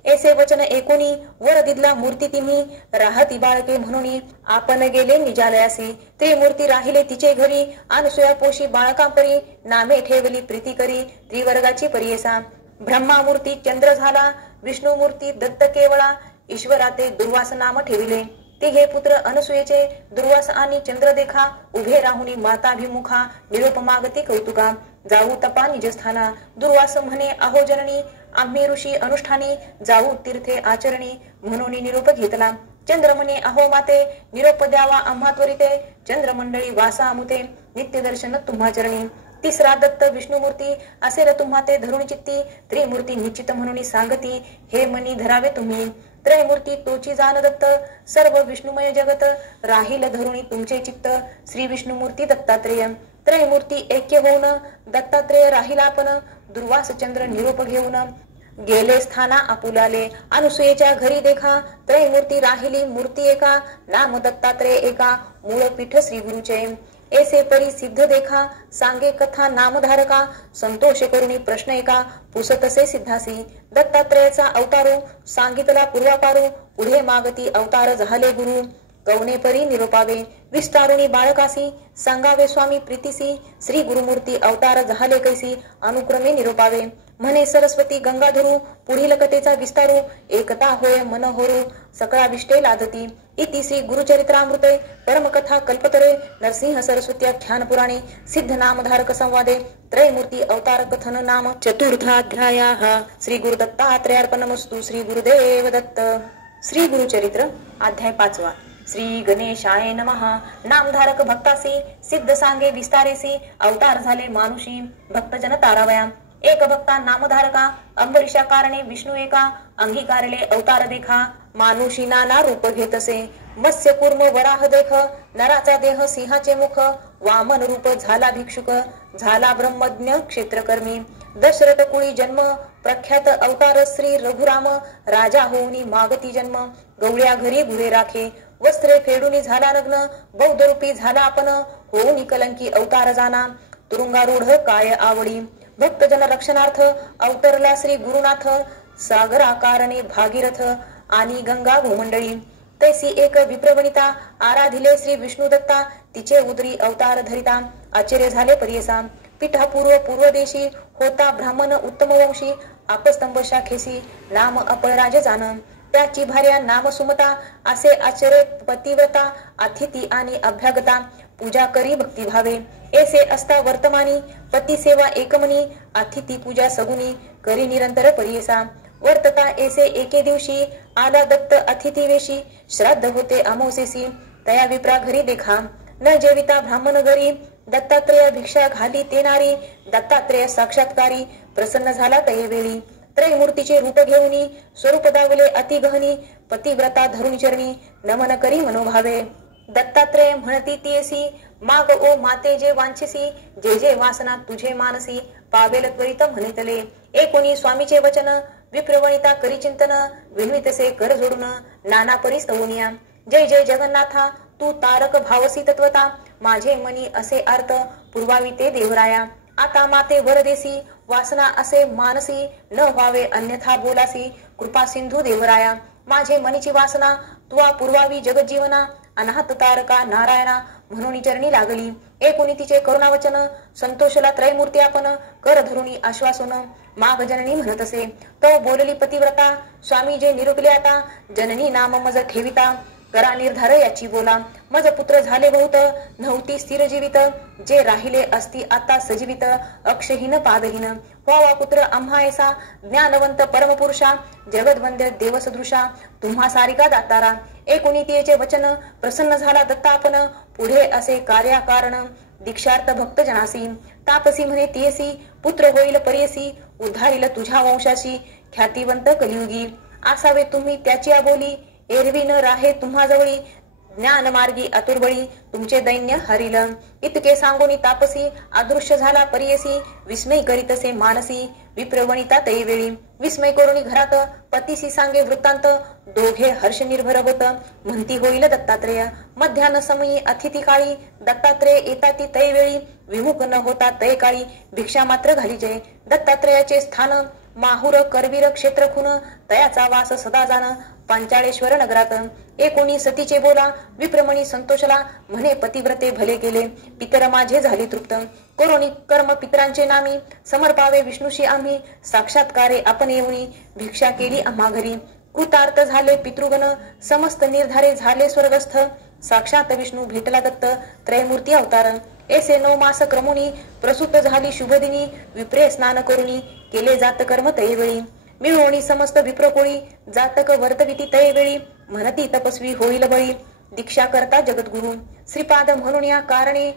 ऐसे वचन एकोणी वर दिदला मूर्ती तिन्ही. राहती बाळके म्हणून आपण गेले निजालयासी. त्रिमूर्ती राहिले तिचे घरी. अनसुया पोशी बाळकांपरी नामे ठेवली प्रीती करी त्रिवर्गाची परियसा. ब्रह्मामूर्ती चंद्र झाला विष्णुमूर्ती दत्त केवळा. ईश्वराते दुर्वास नाम ठेविले. तिघे पुत्र अनसुयेचे दुर्वास आणि चंद्र देखा. उभे राहुनी माताभिमुखा निरोप मागती कौतुका. जाऊ तपा निजस्थाना दुर्वास म्हणे अहो जननी. आम्ही ऋषी अनुष्ठानी जाऊ तीर्थे आचरणी. म्हणून निरोप घेतला. चंद्र म्हणे अहो माते निरोप द्यावा आम्हा त्वरिते. चंद्रमंडळी वासा अमुते नित्य दर्शन तुम्हा चरणी. तिसरा दत्त विष्णुमूर्ती असेल तुम्हा ते धरुण चित्ती. त्रिमूर्ती निश्चित म्हणून सांगती हे मनी धरावे तुम्ही. त्रयमूर्ती तोची जाण दत्त सर्व विष्णुमय जगत. राहील धरुणी तुमचे चित्त श्री विष्णुमूर्ती दत्तात्रेय. त्रयमूर्ती ऐक्य होऊन दत्तात्रेय राहिला आपण. दुर्वास चंद्र निरोप घेऊन गेले स्थाना आपुलाले. अनुसुयेच्या घरी देखा त्रयमूर्ती राहिली मूर्ती एका. नाम दत्तात्रेय एका मूळ पीठ श्री गुरुचे. ऐसे परी सिद्ध देखा सांगे कथा नामधारका. संतोष करुणी प्रश्न एका पुसतसे सिद्धासी. दत्तात्रेयाचा अवतारू सांगितला पूर्वापारू. पुढे मागती अवतार झाले गुरु. कवने परी निरोपावे विस्तारुणी बाळकासी. सांगावे स्वामी प्रीतीसी. श्री गुरुमूर्ती अवतार झाले कैसी अनुक्रमे निरोपावे. म्हणे सरस्वती गंगाधरू पुढील कथेचा विस्तारू एकता होय मनोहरू सकळा विष्टे लादती इति श्री गुरुचरित्रामृते परमकथा कल्पतरे नरसिंह सरस्वत्याख्यान पुराणे सिद्ध नामधारक संवादे त्रयमूर्ती अवतार कथन नाम चतुर्थाध्यायः श्री गुरुदत्तात्रेयार्पणमस्तु श्री गुरुदेव दत्त श्री गुरुचरित्र अध्याय 5 श्री गणेशाय नमः नामधारक भक्तासी सिद्ध सांगे विस्तारेसी अवतार झाले मानुषी भक्तजन तारावया एक भक्ता नामधारका अंबरीशा कारणे विष्णू एका अंगीकारले अवतार देखा मानुषी नाना रूप घेतसे मत्स्य कूर्म वराह देख नराचा देह सिंहाचे मुख वामन रूप झाला भिक्षुक झाला ब्रह्मज्ञ क्षेत्रकर्मी दशरथ कुळी जन्म प्रख्यात अवतार श्री रघुराम राजा होऊनी मागती जन्म गवळ्या घरी गुरे राखे वस्त्रे फेडूनी झाला नग्न बौद्ध रूपी झाला आपण होऊनी कलंकी अवतार जाना तुरुंगारूढ काय आवडी भक्तजन रक्षणार्थ अवतरला श्री गुरुनाथ सागराकारणे भागीरथ आणि गंगा भूमंडळी तैसी एक विप्रवनिता आराधिले श्री विष्णू दत्ता तिचे उदरी अवतार धरिता आश्चर्य झाले परियसा पीठापूर्व पूर्वदेशी होता ब्राह्मण उत्तम वंशी आपस्तंभ शाखेसी नाम अपळराज जाण त्याची भार्या नाम सुमता असे आश्चर्य पतिव्रता अतिथी आणि अभ्यागता पूजा करी भक्तिभावे ऐसे असता वर्तमानी पती सेवा एकमनी अतिथी पूजा सगुनी करी निरंतर परियसा वर्तता ऐसे एके दिवशी आला दत्त अतिथी वेशी श्राद्ध होते अमावसेसी तया विप्रा घरी देखा न जेविता ब्राह्मण घरी दत्तात्रेय भिक्षा घाली ते नारी दत्तात्रेय साक्षात्कारी प्रसन्न झाला तयवेळी त्रयमूर्तीचे रूप घेऊनी स्वरूप दावले अति गहनी पतिव्रता धरुणी चरणी नमन करी मनोभावे दत्तात्रेय म्हणती तियसी माग ओ माते जे वांछसी जे जे वासना तुझे मानसी पावेल त्वरित म्हणितले एकोणी स्वामीचे वचन विप्रवणिता करी चिंतन विन्वितसे कर जोडून नाना परिस्तवनिया जय जय जगन्नाथा तू तारक भावसी तत्वता माझे मनी असे अर्थ पूर्वावी ते देवराया आता माते वरदेसी वासना असे मानसी न व्हावे अन्यथा बोलासी कृपा सिंधू देवराया माझे मनीची वासना तुवा पूर्वावी जगज्जीवना अनाहत तारका नारायणा म्हणून चरणी लागली एकोणी तिचे करुणावचन संतोषला त्रयमूर्ती आपण कर धरुणी आश्वासन माग जननी म्हणत असे तो बोलली पतिव्रता स्वामी जे निरुपले आता जननी नाम मज ठेविता करा निर्धार याची बोला मज पुत्र झाले बहुत नव्हती स्थिर जीवित जे राहिले असती आता सजीवित अक्षहीन पादहीन व्हावा पुत्र आम्हा ऐसा ज्ञानवंत परमपुरुषा जगदवंद्य देवसदृशा तुम्हा सारिका दातारा एकोणी तिचे वचन प्रसन्न झाला दत्ता आपण पुढे असे कार्याकारण दीक्षार्थ भक्त जनासी तापसी म्हणे तियसी पुत्र होईल परियसी उद्धारील तुझ्या वंशाशी ख्यातिवंत कलियुगी असावे तुम्ही त्याची आबोली एरवी न राहे तुम्हा जवळी ज्ञान मार्गी आतुरबळी तुमचे दैन्य हरिल इतके सांगोनी तापसी अदृश्य झाला परियसी विस्मय करीतसे मानसी विप्रवणिता तैवेळी विस्मय करुणी घरात पतीसी सांगे वृत्तांत दोघे हर्ष निर्भर होत म्हणती होईल दत्तात्रेय मध्यान समयी अतिथी काळी दत्तात्रेय येताती तैवेळी विमुख न होता तय काळी भिक्षा मात्र घालीजे दत्तात्रेयाचे स्थान माहुर करवीर क्षेत्र खुन तयाचा वास सदा जाण पांचाळेश्वर नगरात एकोणी सतीचे बोला विप्रमणी संतोषला म्हणे पतिव्रते भले केले पितर माझे झाले तृप्त कोरोनी कर्म पितरांचे नामी समर्पावे विष्णूशी आम्ही साक्षात्कारे आपण येऊनी भिक्षा केली आम्हा घरी कृतार्थ झाले पितृगण समस्त निर्धारे झाले स्वर्गस्थ साक्षात विष्णू भेटला दत्त त्रयमूर्ती अवतार ऐसे 9 मास क्रमुनी प्रसूत झाली शुभदिनी विप्रे स्नान करुनी केले जात कर्म तैवेळी मिळवणी समस्त विप्रकोळी जातक वर्तविती तैवेळी म्हणती तपस्वी होईल बळी दीक्षा करता जगद्गुरु श्रीपाद म्हणून या कारणे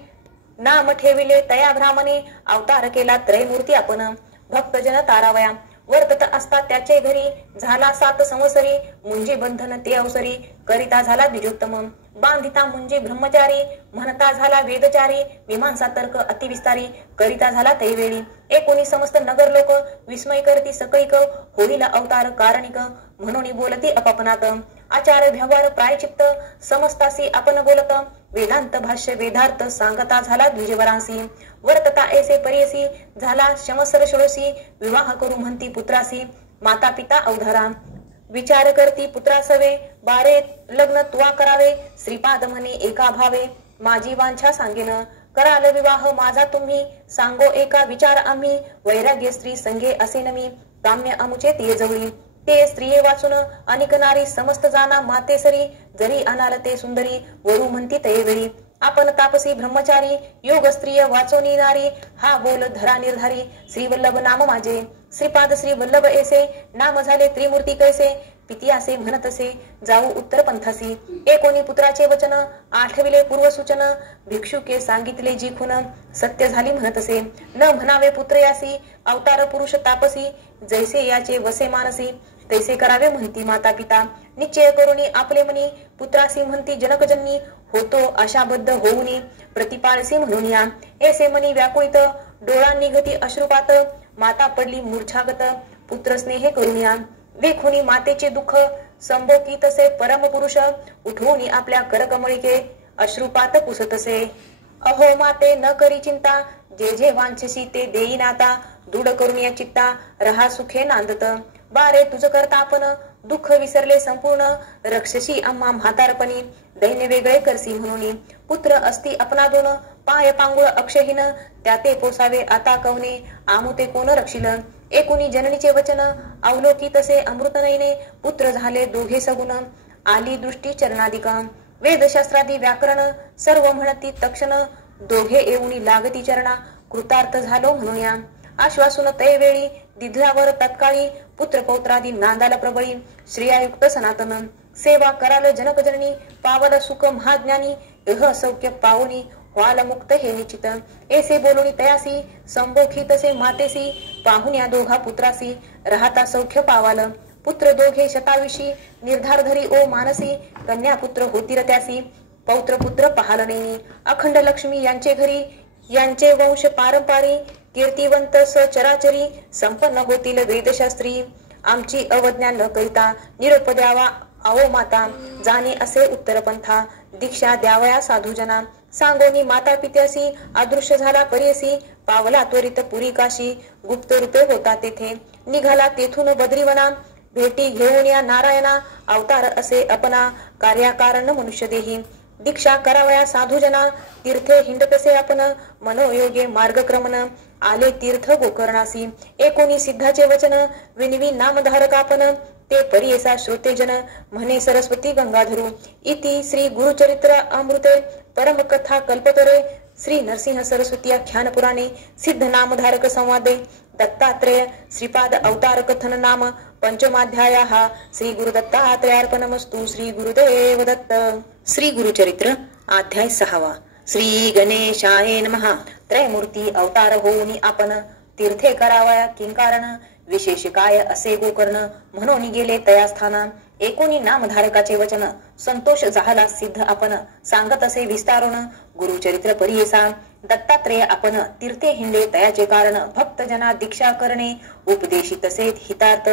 नाम ठेविले तया ब्राह्मणे अवतार केला त्रयमूर्ती आपण भक्तजन तारावया वर्तत असता त्याचे घरी झाला 7 संवत्सरी मुंजी बंधन ते अवसरी करिता झाला द्विजोत्तम बांधिता मुंजी ब्रह्मचारी म्हणता झाला वेदचारी मीमांसा तर्क अतिविस्तारी करिता झाला तैवेळी एकोणी समस्त नगर लोक विस्मय करती सकळीक होईल अवतार कारणिक म्हणून बोलती अपापनात आचार व्यवहार प्रायचित्त समस्तासी आपण बोलत वेदांत भाष्य वेदार्थ सांगता झाला द्विजवरांसी वर्तता ऐसे परियसी झाला शमसर षोडशी विवाह करू म्हणती पुत्रासी माता पिता अवधारा विचार करती पुत्रासवे बारे लग्न तुवा करावे श्रीपाद म्हणे एका भावे माझी वांछा सांगेन कराल विवाह माझा तुम्ही, सांगो एका विचार आम्ही, वैराग्य स्त्री संगे असे नमी, काम्य अमुचे ते जवळी, ते स्त्रिये वाचून अनिक नारी, समस्त जाना माते सरी, जरी अनाल ते सुंदरी, वरू म्हणती ते वेळी, आपण तापसी ब्रह्मचारी, योग स्त्रिय वाचोनी नारी, हा बोल धरा निर्धारी, श्री वल्लभ नाम माझे, श्रीपाद श्री वल्लभ ऐसे, नाम झाले त्रिमूर्ती कैसे, पिती असे म्हणत असे, जाऊ उत्तर पंथासी, एकोणी पुत्राचे वचन, आठविले पूर्व सूचन, भिक्षुके सांगितले जी खुन, सत्य झाली म्हणत असे, न म्हणावे पुत्र यासी, अवतार पुरुष तापसी, जैसे याचे वसे मानसी, तैसे करावे म्हणती माता पिता, निश्चय करुणी आपले मनी, पुत्रासी म्हणती जनकजननी, होतो आशाबद्ध होऊनी, प्रतिपाळसी म्हणून या, ऐसे मनी व्याकुळित, डोळांनी घटी अश्रुपात, माता पडली मूर्छागत, पुत्र स्नेह करून या, वेखुनी मातेचे दुःख, संभोकी तसे परम पुरुष, उठवून आपल्या करकमळिके, अश्रुपात पुसतसे, अहो माते न करी चिंता, जे जे वांछसी ते देईन आता, दृढ करून या चित्ता, रहा सुखे नांदत, बारे तुझ करता आपण, दुःख विसरले संपूर्ण, रक्षसी आम्हा म्हातारपणी, दैन्य वेगळे करसी म्हणून, पुत्र असती अपनादून, पाय पांगुळ अक्षहीन, त्याते पोसावे आता कवने, आमुते कोण रक्षिल, एकुणी जननीचे वचन, अवलोकी तसे अमृत नयने, पुत्र झाले दोघे सगुण, आली दृष्टी चरणादिका, वेदशास्त्रादी व्याकरण, सर्व म्हणती तक्षण, दोघे येऊनी लागती चरणा, कृतार्थ झालो म्हणून या, आश्वासून तय वेळी, दिधल्यावर तत्काळी, पुत्र पौत्रादी नांदाला प्रबळी, श्रेयायुक्त सनातन, सेवा कराल जनकजननी, पावल सुख महाज्ञानी, एह सौख्य पावनी, व्हाल मुक्त हे निश्चित, ऐसे बोलूनी तयासी, संभोखी तसे मातेसी, पाहून या दोघा पुत्रासी, राहता सौख्य पावाल, पुत्र दोघे शताविशी, निर्धार धरी ओ मानसी, कन्या पुत्र होतील त्यासी, पौत्र पुत्र पाहाल नाही, अखंड लक्ष्मी यांचे घरी, यांचे वंश पारंपारी, कीर्तिवंत सचराचरी, संपन्न होतील वेदशास्त्री, आमची अवज्ञा न करिता, निरोप द्यावा आवो माता, जाणे असे उत्तर पंथा, दीक्षा द्यावया साधूजना, सांगोनी माता पित्यासी, अदृश्य झाला परेसी, पावला त्वरित पुरी काशी, गुप्त रूपे होता तेथे, निघाला तेथून बद्रीवना, भेटी घेऊन या नारायणा, अवतार असे अपना, कार्याकारण मनुष्य देही, दीक्षा करावया साधूजना, तीर्थे हिंडतसे आपण, मनोयोगे मार्गक्रमण, आले तीर्थ गोकर्णासी, एकोणी सिद्धाचे वचन, विनवी नामधारक आपण, ते परियेसा श्रोतेजन, म्हणे सरस्वती गंगाधरू, इति श्री गुरुचरित्र अमृते, परम कथा कल्पतरे, श्री नरसिंह सरस्वती आख्यान पुराणे, सिद्ध नामधारक संवादे, दत्तात्रेय श्रीपाद अवतार कथन नाम पंचमाध्यायः, श्री गुरुदत्तात्रेयार्पणमस्तु, श्री गुरुदेव दत्त. श्री गुरुचरित्र अध्याय 6. श्री गणेशाय नमः. त्रयमूर्ती अवतार होऊनी आपण, तीर्थे करावया किंकारण, विशेष काय असे गोकर्ण, म्हणून गेले तया स्थाना, एकोणी नामधारकाचे वचन, संतोष झाला सिद्ध आपण, सांगत असे विस्तारून, गुरुचरित्र परियेसा, दत्तात्रेय आपण, तीर्थे हिंडे तयाचे कारण, भक्त जना दीक्षा करणे, उपदेशित तसे हितार्थ,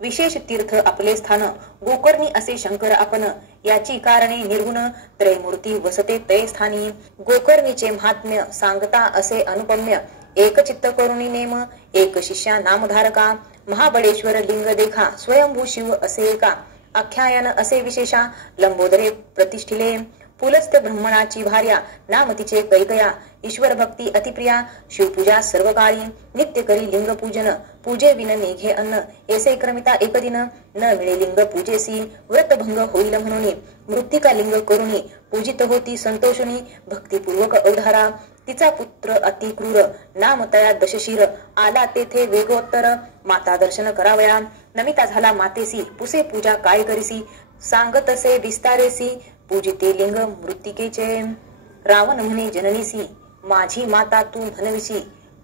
विशेष तीर्थ आपले स्थान, गोकर्णी असे शंकर आपण, याची कारणे निर्गुण, त्रयमूर्ती वसते तय स्थानी, गोकर्णीचे महात्म्य सांगता असे अनुपम्य, एक चित्त करुणी नेम, एक शिष्या नामधारका, महाबळेश्वर लिंग देखा, स्वयंभू शिव असे एका, आख्यायन असे विशेषा, लंबोदरे प्रतिष्ठिले, पुलस्त ब्रह्मणाची भार्या, नाम तिचे कैकया, ईश्वर भक्ती अतिप्रिया, शिवपूजा सर्व काळी, नित्य करी लिंग पूजन, पूजे विन निघे अन्न, ऐसे क्रमिता एक दिन, न मिळे लिंग पूजेसी, व्रतभंग होईल म्हणून, मृत्तिका लिंग करुणी, पूजित होती संतोषुनी, भक्तिपूर्वक अवधारा, तिचा पुत्र अति क्रूर, नाम तया दशशिर, आला तेथे वेगोत्तर, माता दर्शन करावया, नमिता झाला मातेसी, पुसे पूजा काय करीसी, सांगतसे विस्तारेसी, पूजिते लिंग मृत्तिकेचे, रावण म्हणे जननीसी, माझी माता तू म्हणविसी,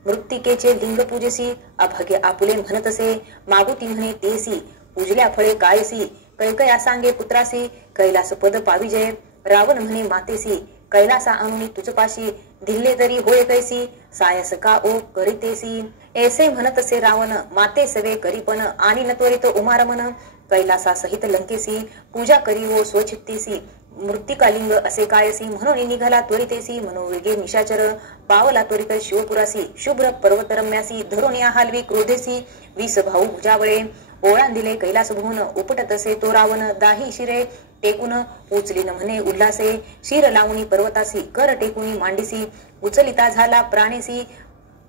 मृत्तिकेचे लिंग पूजेसी, अभागे आपुले म्हणतसे, मागुती म्हणे तेसी, पूजल्या फळे कायसी, कैकया सांगे पुत्रासी, कैलास पद पाविजय, रावण म्हणे मातेसी, कैलासा अनुनी तुझपाशी, दिल्ले तरी होय कैसी, सायस का ओ करीतेसी, ऐसे म्हणतसे रावण, माते सवे करीपण, आणि न त्वरित उमारमन, कैलासा सहित लंकेसी, पूजा करी हो स्वचित्तेसी, मृत्तिकालिंग असे कायसी, म्हणून निघाला त्वरितेसी, मनोवेगे निशाचर, पावला त्वरित शिवपुरासी, शुभ्र पर्वतरम्यासी, धरून या हलवी क्रोधेसी, 20 भाऊ भुजावळे, ओळांदिले कैलास भुवन उपटत असे तो रावण दाही शिरे टेकून उचलीन म्हणे उल्हासे शिर लावणी पर्वतासी कर टेकुनी मांडीसी उचलिता झाला प्राणेसी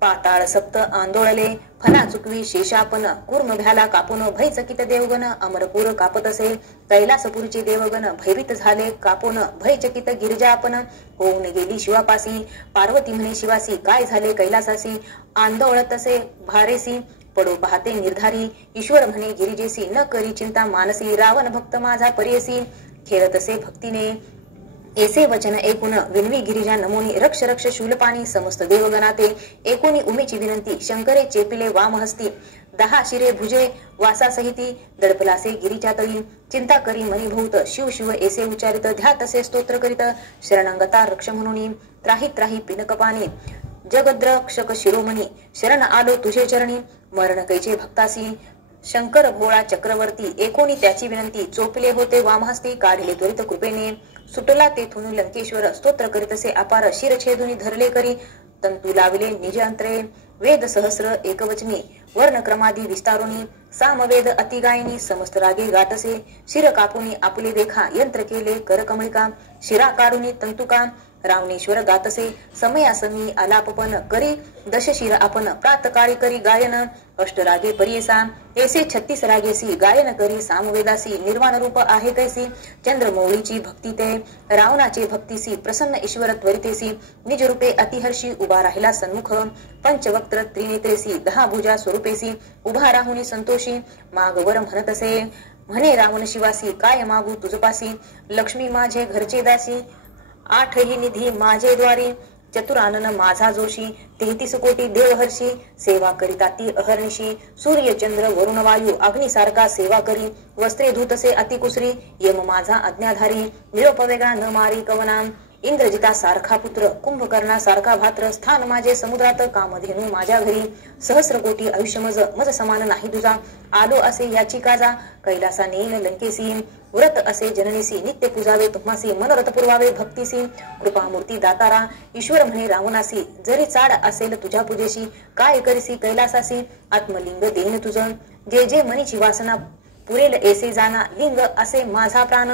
पाताळ सप्त आंदोळले फना चुकवी शेषापन कूर्म भ्याला कापून भयचकित देवगण अमरपूर कापत असे कैलासपूरचे देवगण भयभीत झाले कापून भयचकित गिरिजापन होऊन गेली शिवापासी पार्वती म्हणे शिवासी काय झाले कैलासासी आंदोळत असे भारेसी पडो पाहते निर्धारी ईश्वर म्हणे गिरिजेसी न करी चिंता मानसी रावण भक्त माझा परियसी खेळत असे भक्तीने ऐसे वचन ऐकून विनवी गिरिजा नमोनी रक्ष रक्ष शूलपाणी समस्त देवगणाते एकोणी उमेची विनंती शंकरे चेपिले वामहस्ती 10 शिरे भुजे वासासहिती दडपलासे गिरीच्या तळी चिंता करी मणिभूत शिव शिव ऐसे उच्चारित ध्यात असे स्तोत्र करीत शरणांगता रक्ष म्हणून त्राही त्राही पिनकपाणी जगद्रक्षक शिरोमणी शरण आलो तुझे चरणी मरण कैचे भक्तासी शंकर भोळा चक्रवर्ती एकोणी त्याची विनंती चोपले होते वामहस्ती काढले त्वरित कृपेने सुटला तेथून लंकेश्वर स्तोत्र करीत असे अपार शिरछेदुनी धरले करी तंतू लावले निज अंतरे वेद सहस्र एकवचनी वर्णक्रमादी विस्तारुनी सामवेद अतिगायनी समस्त रागे गातसे शिर कापुनी आपुले देखा यंत्र केले कर कमळिका शिरा काढुनी तंतुका रावणेश्वर गातसे समयासमी आलापपन करी दशशिर आपण प्रातकाळी करी गायन अष्टरागे परियसा ऐसे 36 रागेसी गायन करी सामवेदासी निर्वाण रूप आहे कैसी चंद्रमौळीची भक्ती ते रावणाचे भक्तीसी प्रसन्न ईश्वर त्वरितेसी निज रूपे अतिहर्षी उभा राहिला सन्मुख पंचवक्त्र त्रिनेत्रेसी 10 भुजा स्वरूपेसी उभा राहुनी संतोषी मागवर म्हणत असे म्हणे रावण शिवासी काय मागू तुझपासी लक्ष्मी माझे घरचे दासी 8 ही निधी माझे द्वारी चतुरानन माझा जोशी 33 कोटी देवहर्षी सेवा करिता ती अहर्निशी सूर्य चंद्र वरुण वायू अग्निसारखा सेवा करी वस्त्रे धुतसे अतिकुसरी यम माझा आज्ञाधारी निरोप वेगळा न मारी कवना इंद्रजिता सारखा पुत्र कुंभकर्णा सारखा भात्र स्थान माझे समुद्रात कामधेनू माझ्या घरी सहस्र कोटी आयुष्य मज समान नाही तुझा आलो असे याची काजा कैलासा नेन लंकेसी व्रत असे जननीसी नित्य पूजावे तुम्हासी मनोरथ पुरवावे भक्तीसी कृपामूर्ती दातारा ईश्वर म्हणे रावणासी जरी चाड असेल तुझ्या पूजेशी काय करीसी कैलासासी आत्मलिंग देईन तुझं जे जे मनीची वासना पुरेल ऐसे जाना लिंग असे माझा प्राण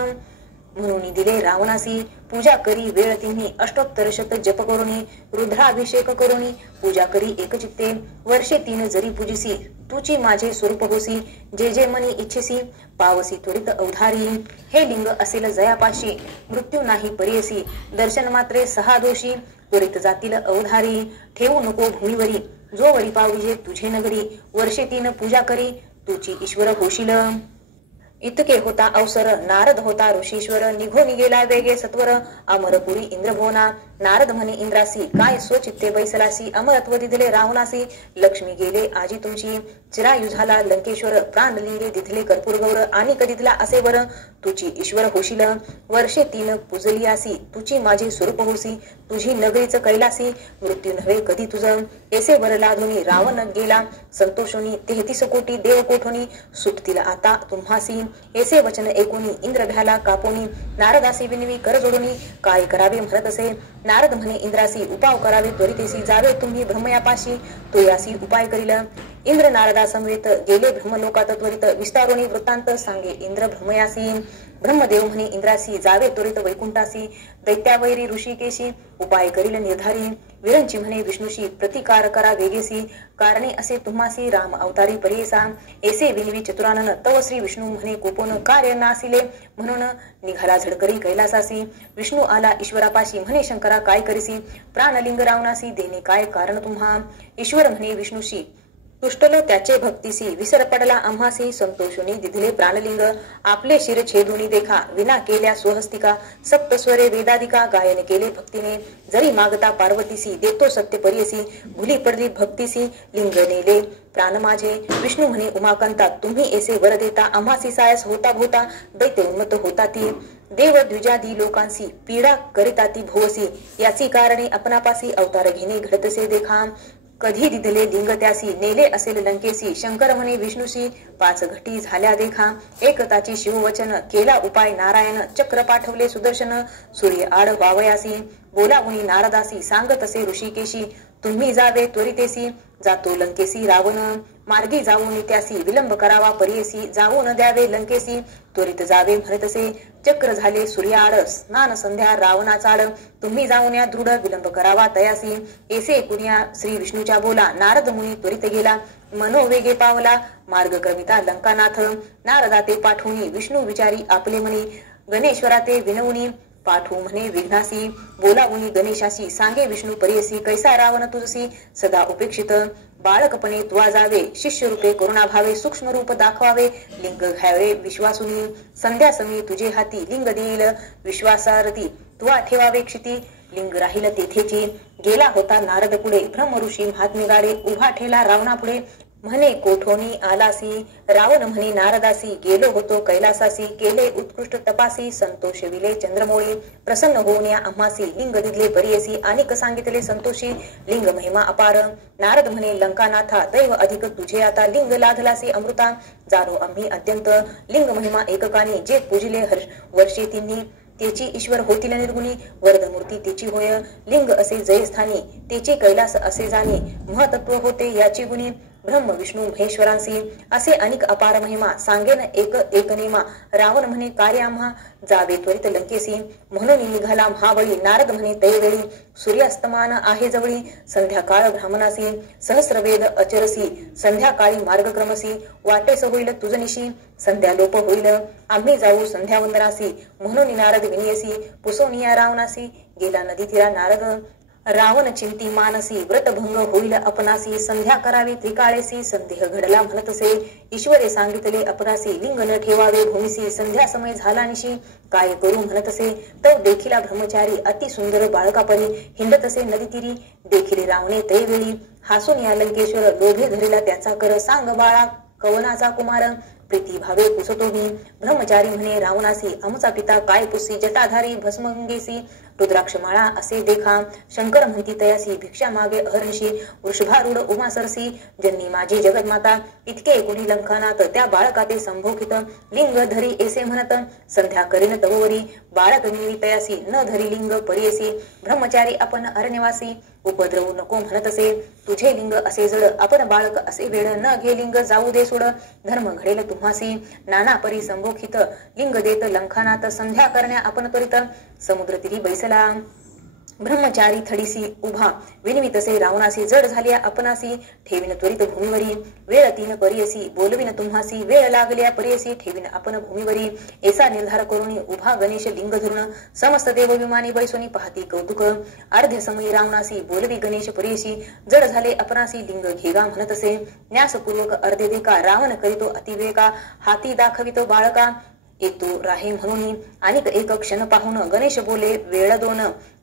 म्हणून दिले रावणासी पूजा करी वेळ तिन्ही अष्टोत्तर शत जप करुनी रुद्राभिषेक करुनी पूजा करी एकचित्ते वर्षे 3 जरी पूजिसी तुची माझे स्वरूप होसी जे जे मनी इच्छेसी पावसी त्वरित अवधारी हे लिंग असेल जयापाशी मृत्यू नाही परियसी दर्शन मात्रे 6 दोषी त्वरित जातील अवधारी ठेवू नको भूमीवरी जो वरी पाविजे तुझे नगरी वर्षे 3 पूजा करी तुची ईश्वर होशील इतके होता अवसर नारद होता ऋषीश्वर निघून गेला वेगे सत्वर अमरपुरी इंद्रभुवना नारद म्हणे इंद्रासी काय स्वचित्ते बैसलासी अमरत्व दिधले रावणासी लक्ष्मी गेले आजी तुमची चिरायु झाला लंकेश्वर प्राणलिंगे दिधले कर्पूर गौर आणि कदिधला असे वर तुची ईश्वर होशील वर्षे 3 पूजलियासी तुची माझे स्वरूप होसी तुझी नगरीच कैलासी मृत्यू नव्हे कधी तुझं ऐसे वर लाधुनी रावण गेला संतोषोनी 33 कोटी देव कोठोनी सुटतील आता तुम्हासी ऐसे वचन ऐकूनी इंद्र भ्याला कापोनी नारदासी विनवी कर जोडूनी काय करावे म्हणत असे नारद म्हणे इंद्रासी उपाव करावे त्वरितेसी जावे तुम्ही ब्रह्मयापाशी तो यासी उपाय करील इंद्र नारदा समवेत गेले ब्रह्मलोकात त्वरित विस्तारोनी वृत्तांत सांगे इंद्र ब्रह्मयासी ब्रह्मदेव म्हणे इंद्रासी जावे त्वरित वैकुंठासी दैत्यावैरी ऋषिकेशी उपाय करील निर्धारी विरंची म्हणे विष्णुशी प्रतिकार करा वेगेसी कारणे असे तुम्हासी राम अवतारी परियेसा ऐसे विनवी चतुरानन तव श्री विष्णू म्हणे कोपोन कार्य नासिले म्हणून निघाला झडकरी कैलासासी विष्णू आला ईश्वरापाशी म्हणे शंकरा काय करीसी प्राणलिंग रावणासी देणे काय कारण तुम्हा ईश्वर म्हणे विष्णुशी तुष्टलो त्याचे भक्तीसी विसर पडला आम्हासी संतोषुनी दिधले प्राणलिंग आपले शिर छेदुनी देखा विना केल्या स्वहस्तिका सप्तस्वरे वेदादिका गायन केले भक्तीने जरी मागता पार्वतीसी देतो सत्य परियसी भुली पडली भक्तीसी लिंग नेले प्राण माझे विष्णू म्हणे उमाकांता तुम्ही ऐसे वर देता आम्हासी सायस होता भोता दैत्य उन्मत होता ती देव द्विजादी लोकांसी पीडा करिता ती भोवसी याची कारणे आपणापासी अवतार घेणे घडतसे देखा कधी दिधले लिंग त्यासी नेले असेल लंकेसी शंकर म्हणे विष्णूशी 5 घटी झाल्या देखा एकताची शिववचन केला उपाय नारायण चक्र पाठवले सुदर्शन सूर्य आड वावयासी बोलावणी नारदासी सांगत असे ऋषिकेशी तुम्ही जावे त्वरितेसी जातो लंकेसी रावण मार्गी जाऊन त्यासी विलंब करावा परियसी जाऊन द्यावे लंकेसी त्वरित जावे म्हणतसे चक्र झाले सूर्याड स्नान संध्या रावणाचाड तुम्ही जाऊन या दृढ विलंब करावा तयासी ऐसे कुण्या श्री विष्णूच्या बोला नारद मुनी त्वरित गेला मनोवेगे पावला मार्ग क्रमिता लंकानाथ नारदाते पाठवणी विष्णू विचारी आपले मनी गणेश्वराते विनवणी पाठवू म्हणे विघ्नासी बोलावुनी गणेशासी सांगे विष्णू परियसी कैसा रावण तुझसी सदा उपेक्षित बाळकपणे तुवा जावे शिष्य रूपे करुणा भावे सूक्ष्म रूप दाखवावे लिंग घ्यावे विश्वासुनी संध्या समी तुझे हाती लिंग देईल विश्वासारती तुवा ठेवावे क्षिती लिंग राहील तेथेची गेला होता नारद पुढे ब्रह्म ऋषी महात्मे गाडे उभा ठेला रावणा पुढे म्हणे कोठोनी आलासी रावण म्हणे नारदासी गेलो होतो कैलासासी केले उत्कृष्ट तपासी संतोष विले चंद्रमोळी प्रसन्न होऊन या आम्हासी लिंग दिले परियसी अनेक सांगितले संतोषी लिंग महिमा अपार नारद म्हणे लंकानाथा दैव अधिक तुझे आता लिंग लाधलासी अमृता जाणो आम्ही अत्यंत लिंग महिमा एककानी जे पूजिले वर्षे तिन्ही तेची ईश्वर होतील निर्गुणी वरदमूर्ती तेची होय लिंग असे जयस्थानी तेचे कैलास असे जाणे महतत्व होते याची गुणी ब्रह्म विष्णू महेश्वरांसी असे अनेक अपार महिमा सांगेन एक नेमा रावण म्हणे कार्य आम्हा जावे त्वरित लंकेसी म्हणून निघाला महाबळी नारद म्हणे तैवेळी सूर्यास्तमान आहे जवळी संध्याकाळ ब्राह्मणासी सहस्रवेद अचरसी संध्याकाळी मार्गक्रमसी वाटेस होईल तुझनिशी संध्या लोप होईल आम्ही जाऊ संध्या वंदनासी म्हणून नारद विनियसी पुसोनिया रावणासी गेला नदी तीरा नारद रावण चिंती मानसी व्रतभंग होईल अपनासी संध्या करावी त्रिकाळेसी संदेह घडला म्हणतसे ईश्वरे सांगितले अपनासी लिंग न ठेवावे भूमिसी संध्या समय झाला निशी काय करू म्हणतसे तो देखिला ब्रह्मचारी अति सुंदर बाळकापरी हिंडतसे नदी तीरी देखिले रावणे तैवेळी हासून या लंकेश्वर लोभे धरिला त्याचा कर सांग बाळा कवनाचा कुमार प्रीती भावे पुसतो मी ब्रह्मचारी म्हणे रावणासी आमचा पिता काय पुसी जटाधारी भस्मंगेसी रुद्राक्षमाळा असे देखा शंकर म्हणती तयासी भिक्षा मागे अहर्निशी वृषभारूढ उमा सरसी जन्नी माझी जगन्माता इतके कुणी लंकानात त्या बाळकाते संभोगित लिंग धरी ऐसे म्हणत संध्या करीन तववरी बाळक मिळवी तयासी न धरी लिंग परियसी ब्रह्मचारी आपण अरण्यवासी उपद्रवू नको म्हणतसे तुझे लिंग असे जड आपण बाळक असे वेळ न घे लिंग जाऊ दे सोड धर्म घडेल तुम्हासी नाना परी संभोगित लिंग देत लंकानात संध्या करण्या आपण त्वरित समुद्र तीरी बैसला ब्रह्मचारी थडीसी उभा विनवितसे रावणासी जड झाल्या आपणासी ठेविन त्वरित भूमीवरी वेळ तीन परियसी बोलविन तुम्हासी वेळ लागल्या परियसी ठेविन आपण भूमीवरी ऐसा निर्धार करून उभा गणेश लिंग धरून समस्त देव विमानी बैसोनी पाहती कौतुक अर्ध्य समयी रावणासी बोलवी गणेश परियसी जड झाले आपणासी लिंग घेगा म्हणतसे न्यासपूर्वक अर्धे देखा रावण करीतो अतिवेगा हाती दाखवितो बाळका येतो राहे म्हणून अनेक एक क्षण पाहून गणेश बोले वेळ दोन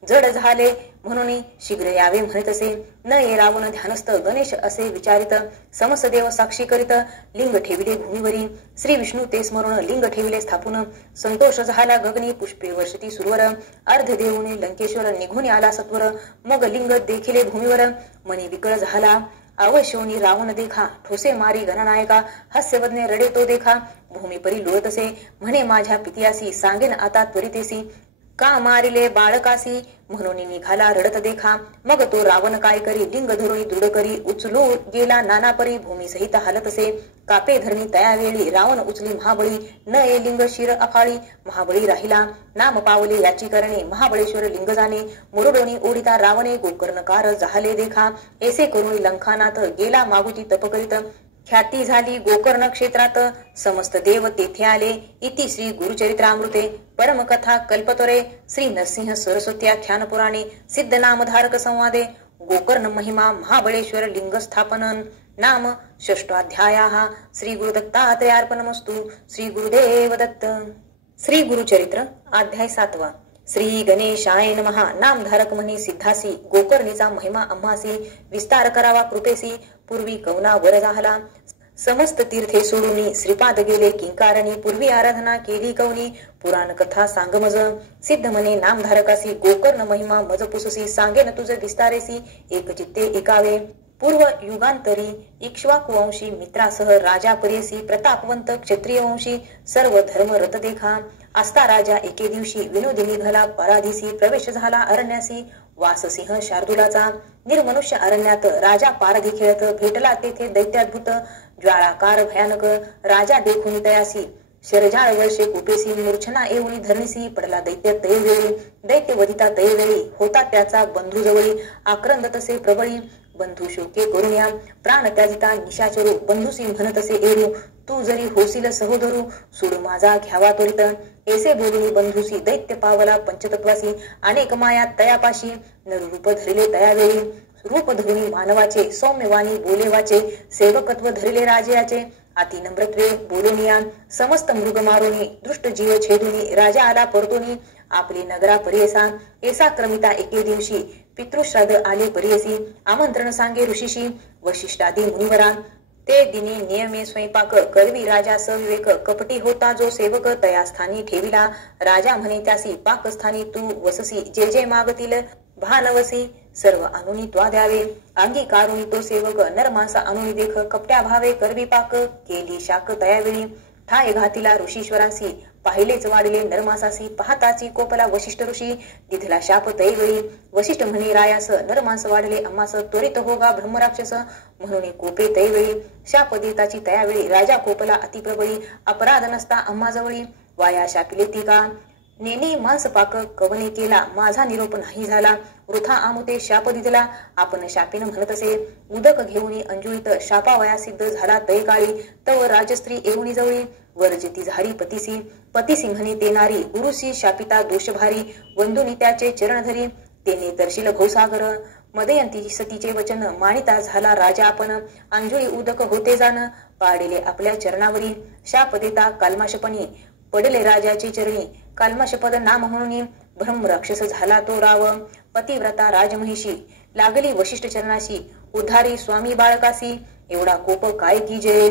जड झाले म्हणून शीघ्र यावे म्हणतसे न ये रावण ध्यानस्थ गणेश असे विचारित समस्त देव साक्षी करीत लिंग ठेविले भूमीवरी श्री विष्णू ते स्मरून लिंग ठेविले स्थापून संतोष झाला गगनी पुष्पे वर्षती सुरवर अर्ध देऊने लंकेश्वर निघून आला सत्वर मग लिंग देखिले भूमीवर मनी विकळ झाला अवश्योनी रावण देखा ठोसे मारी गणनायका हास्यवदने रडे तो देखा भूमी परी लोळतसे म्हणे माझ्या पितियासी सांगेन आता त्वरितेसी का मारिले बाळकासी म्हणून निघाला रडत देखा मग तो रावण काय करी लिंग धरुणी दृढ करी उचलू गेला नाना परी भूमी सहित हालतसे कापे धरणी तयावेळी रावण उचली महाबळी न ये लिंग शिर अफाळी महाबळी राहिला नाम पावले याची करणे महाबळेश्वर लिंग जाणे मुरुडोनी ओढिता रावणे गोकर्णकार झाले देखा ऐसे करून लंकानात गेला मागुती तप करीत ख्याती झाली गोकर्ण क्षेत्रात समस्त देव तेथे आले इति श्री गुरुचरित्रामृते परमकथा कल्पतरे श्री नरसिंह सरस्वत्याख्यान पुराणे सिद्ध नामधारक संवादे गोकर्ण महिमा महाबळेश्वर लिंग स्थापनन नाम षष्ठाध्यायः श्री गुरुदत्तात्रेयार्पणमस्तु श्री गुरुदेव दत्त श्री गुरुचरित्र अध्याय 7 श्री गणेशाय नमः नामधारक म्हणे सिद्धासी गोकर्णीचा महिमा आम्हासी विस्तार करावा कृपेसी पूर्वी कवना वर झाला समस्त तीर्थे सोडून श्रीपाद गेले किंकारणी पूर्वी आराधना केली कवनी पुराण कथा सांगमज सिद्ध म्हणे नामधारकासी गोकर्ण महिमा मज पुससी सांगेन तुझ विस्तारेसी एक चित्ते एकावे पूर्व युगांतरी इक्ष्वाकुवंशी मित्रासह राजा परियसी प्रतापवंत क्षत्रिय वंशी सर्व धर्म रत देखा आस्ता राजा एके दिवशी विनोदी निघाला पराधीसी प्रवेश झाला अरण्यासी वाससिंह शार्दुलाचा. निर्मनुष्य अरण्यात राजा पारधी खेळत, भेटला तेथे दैत्याद्भुत ज्वाळाकार भयानक. राजा देखुनी तयासी शरजाळ वर्षे कुपेसी, मूर्छना येऊनी धरणीसी पडला दैत्य तैवेळी. दैत्य वधिता तैवेळी होता त्याचा बंधू जवळी. आक्रंद तसे प्रबळी बंधू शोके करुण्या, प्राण त्याजिता निशाचरू. बंधुसी म्हणतसे एरू, तू जरी होशील सहोदरू, सोड माझा घ्यावा त्वरित. ऐसे बोलूनी बंधुसी दैत्य पावला पंचतत्वासी. अनेक माया तयापाशी नररूप धरिले तयावेळी. रूप धरुनी मानवाचे सौम्यवाणी बोले वाचे. सेवकत्व धरिले राजयाचे अति नम्रत्वे बोलोनिया. समस्त मृग मारोनी दृष्ट जीव छेदुनी. राजा आला परतोनी आपली नगरा परियसा. ऐसा क्रमिता एके दिवशी पितृश्राद्ध आले परियसी. आमंत्रण सांगे ऋषीशी वशिष्ठादी मुनिवरा. ते दिनी नियमे स्वयंपाक करवी राजा सविवेक. कपटी होता जो सेवक तया स्थानी ठेविला. राजा म्हणे त्यासी पाकस्थानी तू वससी. जे जे मागतील भानवसी सर्व आणुनी त्वा द्यावे. अंगीकारुनी तो सेवक नरमांसा आणुनी देख. कपट्या भावे करवी पाक केली शाक तयावेळी. ठाय घातिला ऋषीश्वरांसी पाहिलेच वाढले नरमांसासी. पाहताची कोपला वशिष्ठ ऋषी दिधला शाप तैवेळी. वशिष्ठ म्हणे रायास नरमांस वाढले आम्हास. त्वरित होगा ब्रह्मराक्षस म्हणून कोपे तैवेळी. शाप देताची तयावेळी राजा कोपला अतिप्रबळी. अपराध नसता आम्हाजवळी वाया शापिले ती का. नेने मांस पाक कवने केला माझा निरोप नाही झाला. वृथा आमुते शाप दिदला आपण शापिन म्हणतसे. उदक घेऊनी अंजुळीत शापावया सिद्ध झाला तै काळी. तव राजस्त्री येऊनी जवळी वर्जिती झाली पतीसी. पतीसी म्हणे ते नारी गुरुसी शापिता दोष भारी. वंदुनी त्याचे चरण धरी तेने दर्शिल भवसागर. मदयंती सतीचे वचन मानिता झाला राजा आपण. अंजुळी उदक होते जाण पाडिले आपल्या चरणावरी. शाप देता कालमाशपणी पडले राजाचे चरणी. कालमाशपद नाम म्हणून ब्रह्म राक्षस झाला तो राव. पतिव्रता राजमहिषी लागली वशिष्ठ चरणाशी. उद्धारी स्वामी बाळकासी एवढा कोप काय की जय.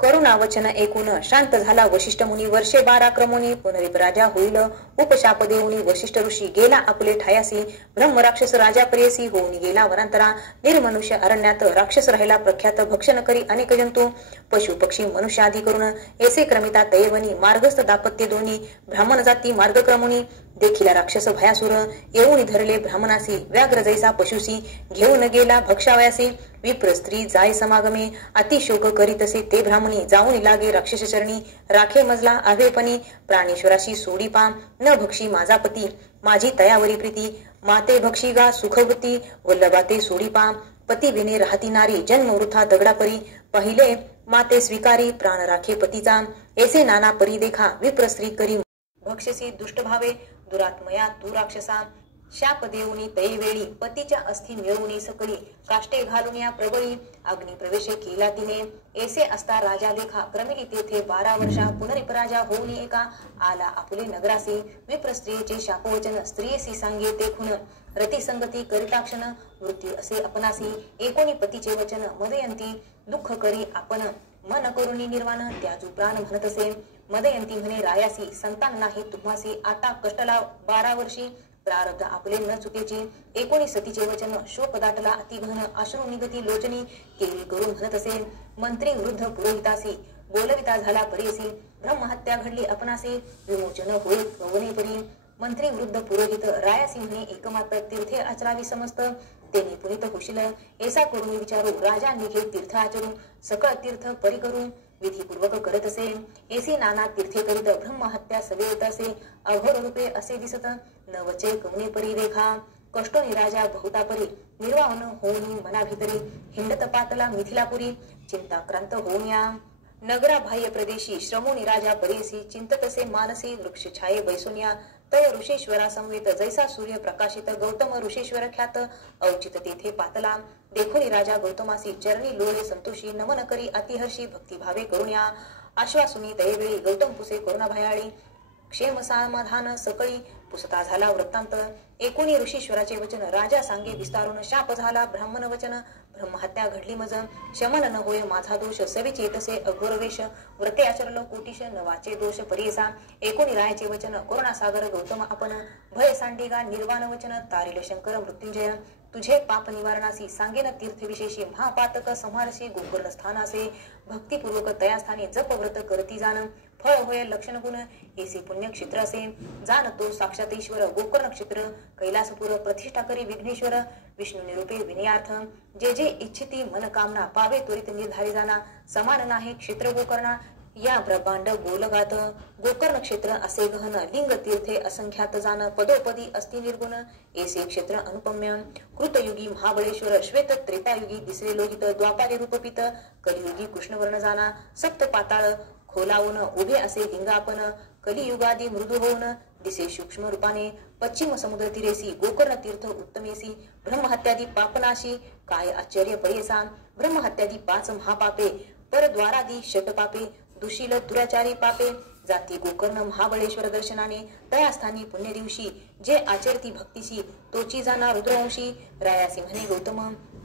करुणा वचन ऐकून शांत झाला वशिष्ठ मुनी. वर्षे 12 क्रमोनी पुनरिप राजा होईल. उपशाप देऊनी वशिष्ठ ऋषी गेला आपले ठायासी. ब्रह्म राक्षस राजा प्रेयसी होऊन गेला वनांतरा. निर्मनुष्य अरण्यात राक्षस राहिला प्रख्यात. भक्षण करी अनेक जंतू पशु पक्षी मनुष्यादी करून. ऐसे क्रमिता तैवनी मार्गस्थ दापत्य दोन्ही. ब्राह्मण जाती मार्गक्रमुनी देखील राक्षस भयासुर. येऊन धरले ब्राह्मणासी व्याघ्र जैसा पशुसी. घेऊन गेला भक्षावयासी विप्र स्त्री जाय समागमे. अतिशोक करीतसे ते ब्राह्मणी जाऊन लागे राक्षस चरणी. राखे मजला आवेपणी प्राणेश्वराशी सोडी पा. न भक्षी माझा पती माझी तयावरी प्रीती. माते भक्षी गा सुखवती वल्लभाते सोडी पा. पती विने राहती नारी जन्म वृथा दगडापरी. पहिले माते स्वीकारी प्राण राखे पतीचा. ऐसे नाना परी देखा विप्र स्त्री करी भक्षसी दुष्ट भावे. दुरात्मया तू राक्षसा शाप देऊनी तैवेळी. पतीच्या अस्थी मिळवूनी सकळी काष्टे घालून या प्रबळी. अग्नी प्रवेश केला तिने. ऐसे असता राजा देखा क्रमिली तेथे 12 वर्षा. पुनरिप राजा होऊनी एका आला आपुले नगरासी. विप्र स्त्रियेचे शापवचन स्त्रियेसी सांगे ते खुन. रती संगती करिताक्षण मृत्यू असे अपनासी. एकोणी पतीचे वचन मदयंती दुःख करी आपण. मन करुणी निर्वाण त्याजू प्राण म्हणतसे. मदयंती म्हणे रायासी संतान नाही तुम्हासी. आता कष्टला 12 वर्षी प्रारब्ध आपले न चुकेची. एकोणी सतीचे वचन शोक दाटला अतिघन. अश्रू निगती लोचनी केली करून म्हणत असे. मंत्री वृद्ध पुरोहितासी बोलविता झाला परियसी. ब्रह्महत्या घडली अपनासी विमोचन होय कवने परी. मंत्री वृद्ध पुरोहित रायासी म्हणे एकमात्र तीर्थे आचरावी समस्त. तेने पुनित होशील ऐसा करून विचारू. राजा निघे तीर्थ आचरू सकळ तीर्थ परी करू. विधीपूर्वक करत असे. ऐसी नाना तीर्थे करीत ब्रह्महत्या सवेत असे. अघोर रूपे असे दिसत न वचे कवने परी रेखा. कष्टोनी राजा बहुता परी निर्वाहन होऊनी मना भितरी. हिंडत पातला मिथिलापुरी चिंताक्रांत होऊन या. नगरा बाह्य प्रदेशी श्रमोनी राजा परियसी. चिंततसे मानसी वृक्ष छाये बैसोनिया. तय ऋषेश्वरा समवेत जैसा सूर्य प्रकाशित. गौतम ऋषेश्वर ख्यात औचित तेथे पातला. देखोनी राजा गौतमासी चरणी लोळे संतोषी. नमन करी अतिहर्षी भक्तिभावे करुण्या. आश्वासुनी तैवेळी गौतम पुसे करुणा भयाळी. क्षेम समाधान सकळी पुसता झाला वृत्तांत. एकोणी ऋषीश्वराचे वचन राजा सांगे विस्तारून. शाप झाला ब्राह्मण वचन ब्रह्महत्या घडली मज. शमन न होय माझा दोष सविचेतसे अघोर वेश. व्रते आचरलो कोटीश नवाचे दोष परियसा. एकोणी रायाचे वचन करुणासागर गौतम आपण. भय सांडिगा निर्वाण वचन तारिल शंकर मृत्युंजय. तुझे पाप निवारणासी सांगेन तीर्थविशेषी. महापातक संहारशी गोकर्ण स्थानासे. भक्तिपूर्वक तयास्थानी जप व्रत करती जाण. फळ होय लक्षण गुण ऐसे पुण्य क्षेत्र असे जाणतो साक्षात ईश्वर गोकर्ण क्षेत्र कैलासपुर प्रतिष्ठा करी विघ्नेश्वर विष्णू निरूपे विनयार्थ जे जे इच्छिती मन कामना पावे त्वरित निर्धारी जाना समान नाही क्षेत्र गोकर्णा या ब्रह्मांड बोलगात गोकर्ण क्षेत्र असे गहन लिंग तीर्थे असंख्यात जाण पदोपदी अस्ति निर्गुण ऐसे क्षेत्र अनुपम्य कृतयुगी महाबळेश्वर श्वेत त्रेतायुगी दिसरे लोहित द्वापारी रूपपित कलियुगी कृष्णवर्ण जाना सप्त पाताळ खोलावून उभे असे लिंग आपण कलियुगादी मृदू होऊन दिसे सूक्ष्म रूपाने पश्चिम समुद्र तीरेसी गोकर्ण तीर्थ उत्तमेसी ब्रह्महत्यादी पापनाशी काय आश्चर्य पयेसा ब्रह्महत्यादी 5 महापापे परद्वारादी षटपापे दुशील दुराचारी पापे जाती गोकर्ण महाबळेश्वर दर्शनाने तयास्थानी पुण्य दिवशी जे आचरती भक्तीशी तोची जाना रुद्रवंशी रायासी म्हणे गौतम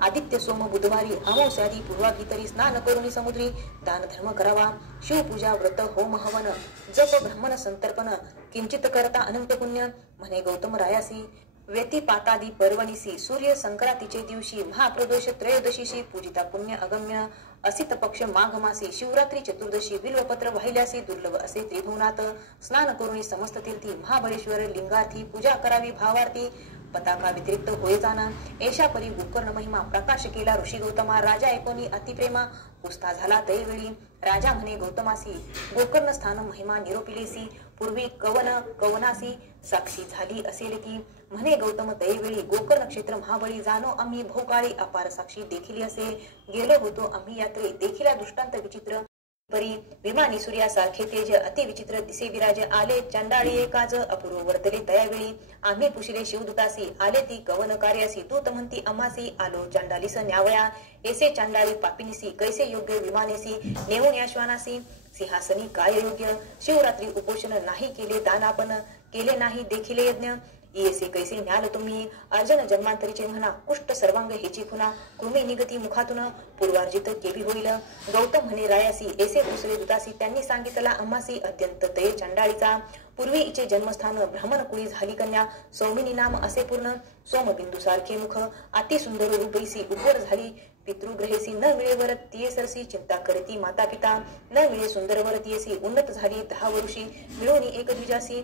आदित्य सोम बुधवारी अमावस्यादी पूर्वाभितरी स्नान करुणी समुद्री दान धर्म करावा शिवपूजा व्रत होम हवन जप ब्राह्मण संतर्पण किंचित करता अनंत पुण्य म्हणे गौतम रायासी व्यतिपातादी पर्वणीसी सूर्य संक्रांतीचे दिवशी महाप्रदोष त्रयोदशीशी पूजिता पुण्य अगम्य असित पक्ष माघ मासी शिवरात्री चतुर्दशी बिल्वपत्र वाहिल्यासी दुर्लभ असे त्रिभुवनात स्नान करुणी समस्त तीर्थी महाबळेश्वर लिंगार्थी पूजा करावी भावार्थी पताका व्यतिरिक्त होय जाना ऐशा परी गोकर्ण महिमा प्रकाश केला ऋषी गौतमा राजा ऐकोनी अतिप्रेमा पुस्ता झाला तैवेळी राजा म्हणे गौतमासी गोकर्ण स्थान महिमा निरोपिलेसी पूर्वी कवनासी साक्षी झाली असेल की म्हणे गौतम तैवेळी गोकर्ण क्षेत्र महाबळी जाणो आम्ही भोकाळी अपार साक्षी देखील असे गेलो होतो आम्ही यात्रे देखील दृष्टांत विचित्र परी विमानी सूर्यासारखे तेज अति विचित्र दिसे विराज आले चंडाळी एकाज अपूर्व वर्तले तयावेळी आम्ही पुशिले शिवदूतासी आले ती कवन कार्यासी दूत म्हणती अमासी आलो चंडालीस न्यावया ऐसे चंडाळी पापिनीसी कैसे योग्य विमानेसी नेऊन या श्वानासी सिंहासनी काय योग्य शिवरात्री उपोषण नाही केले दान आपण केले नाही देखील यज्ञ येसे कैसे न्याल तुम्ही अर्जन जन्मांतरीचे म्हणा कुष्ट सर्वांग हेची खुना कृमी निगती मुखातून पूर्वार्जित केवी होईल गौतम म्हणे रायासी ऐसे दुसरे दुतासी त्यांनी सांगितला अम्मासी अत्यंत तये चंडाळीचा पूर्वी इचे जन्मस्थान ब्राह्मण कुळी झाली कन्या सौमिनी नाम असे पूर्ण सोमबिंदू सारखे मुख अति सुंदर रूपैसी उपर झाली पितृग्रहेसी न मिळे वर तिये सरसी चिंता करती माता पिता न मिळे सुंदर वर तियेसी उन्नत झाली 10 वर्षी मिळून एक द्विजासी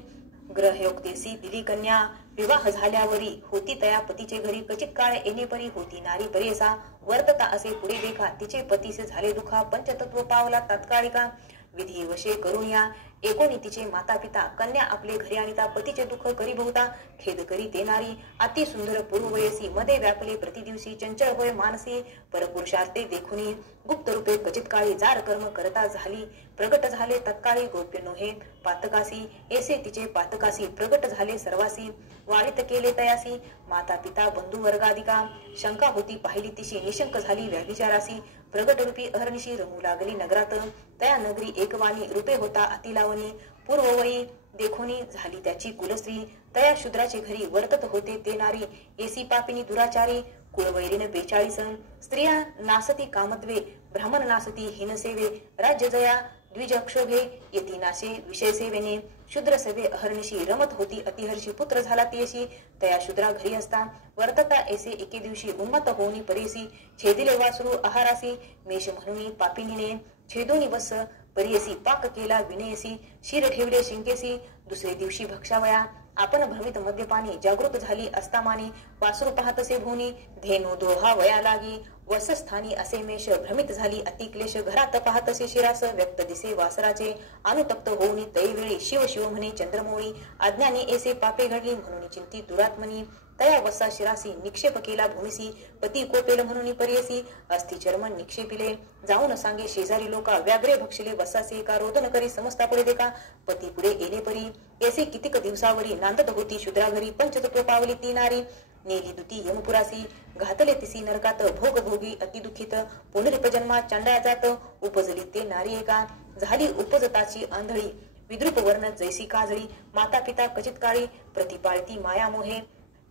ग्रहयोक्तेसी दिली कन्या विवाह झाल्यावरी होती तया पतीचे घरी कचित काळ येणे परी होती नारी परेसा वर्तता असे पुढे देखा तिचे पतीसे झाले दुखा पंचतत्व पावला तात्कालिका विधी वशे करून या एकोणी तिचे माता पिता कन्या आपले घरी आणिता पतीचे दुःख करी बहुता खेद करी ते नारी अति सुंदर पूर्वयसी मध्ये व्यापले प्रतिदिवशी चंचल होय मानसी परपुरुषार्थे देखुनी गुप्त रूपे क्वचित काळी जार कर्म करता झाली प्रगट झाले तत्काळी गोप्य नोहे पातकासी ऐसे तिचे पातकासी प्रगट झाले सर्वासी वाळीत केले तयासी माता पिता बंधू वर्गाधिका शंका होती पाहिली तिशी निशंक झाली व्याभिचारासी प्रगट रूपी अहर्निशी रमू लागली नगरात तया नगरी एकवाणी रूपे होता अतिलावणी पूर्ववयी देखोनी झाली त्याची कुलस्त्री तया शूद्राचे घरी वर्तत होते ते नारी एसी पापिनी दुराचारी कुळवैरीन 42 स्त्रिया नासती कामद्वे ब्राह्मण नासती हिनसेवे राज्य जया द्विजक्षोभे यती नाशे विषय सेवेने शूद्र सेवे अहर्निशी रमत होती अतिहर्षी पुत्र झाला तियशी तया शूद्रा घरी असता वर्तता ऐसे एके दिवशी उन्मत्त होऊनी परेसी छेदिले वासरू आहारासी मेष म्हणून पापिनीने छेदोनी बस परियसी पाक केला विनयसी शिर ठेवले शिंकेसी दुसरे दिवशी भक्षावया आपण भ्रमित मद्यपानी जागृत झाली असतामानी वासरू पाहतसे भोनी धेनु दोहा वया लागी वसस्थानी असे मेष भ्रमित झाली अतिक्लेश घरात पाहतसे शिरास व्यक्त दिसे वासराचे अनुतप्त होऊनी तैवेळी शिव शिव म्हणे चंद्रमोळी अज्ञानी ऐसे पापे घडली म्हणून चिंती दुरात्मनी तया वसा शिरासी निक्षेप केला भूमिसी पती कोपेल म्हणून पर्यसी अस्थि चर्म निक्षेपिले जाऊन सांगे शेजारी लोका व्याघ्रे भक्षिले वसासे का रोदन करी समजता पुढे देखा पती पुढे येले परी ऐसे कितीक दिवसावरी नांदत होती शूद्रा घरी पंचतत्व पावली ती नारी नेली दुती यमपुरासी घातले तिसी नरकात भोग भोगी अति दुखित पुनरिपजन्मा चांडा जात उपजली ते नारी एका झाली उपजताची आंधळी विद्रुप वर्ण जैसी काजळी माता पिता कचित काळी प्रतिपाळती माया मोहे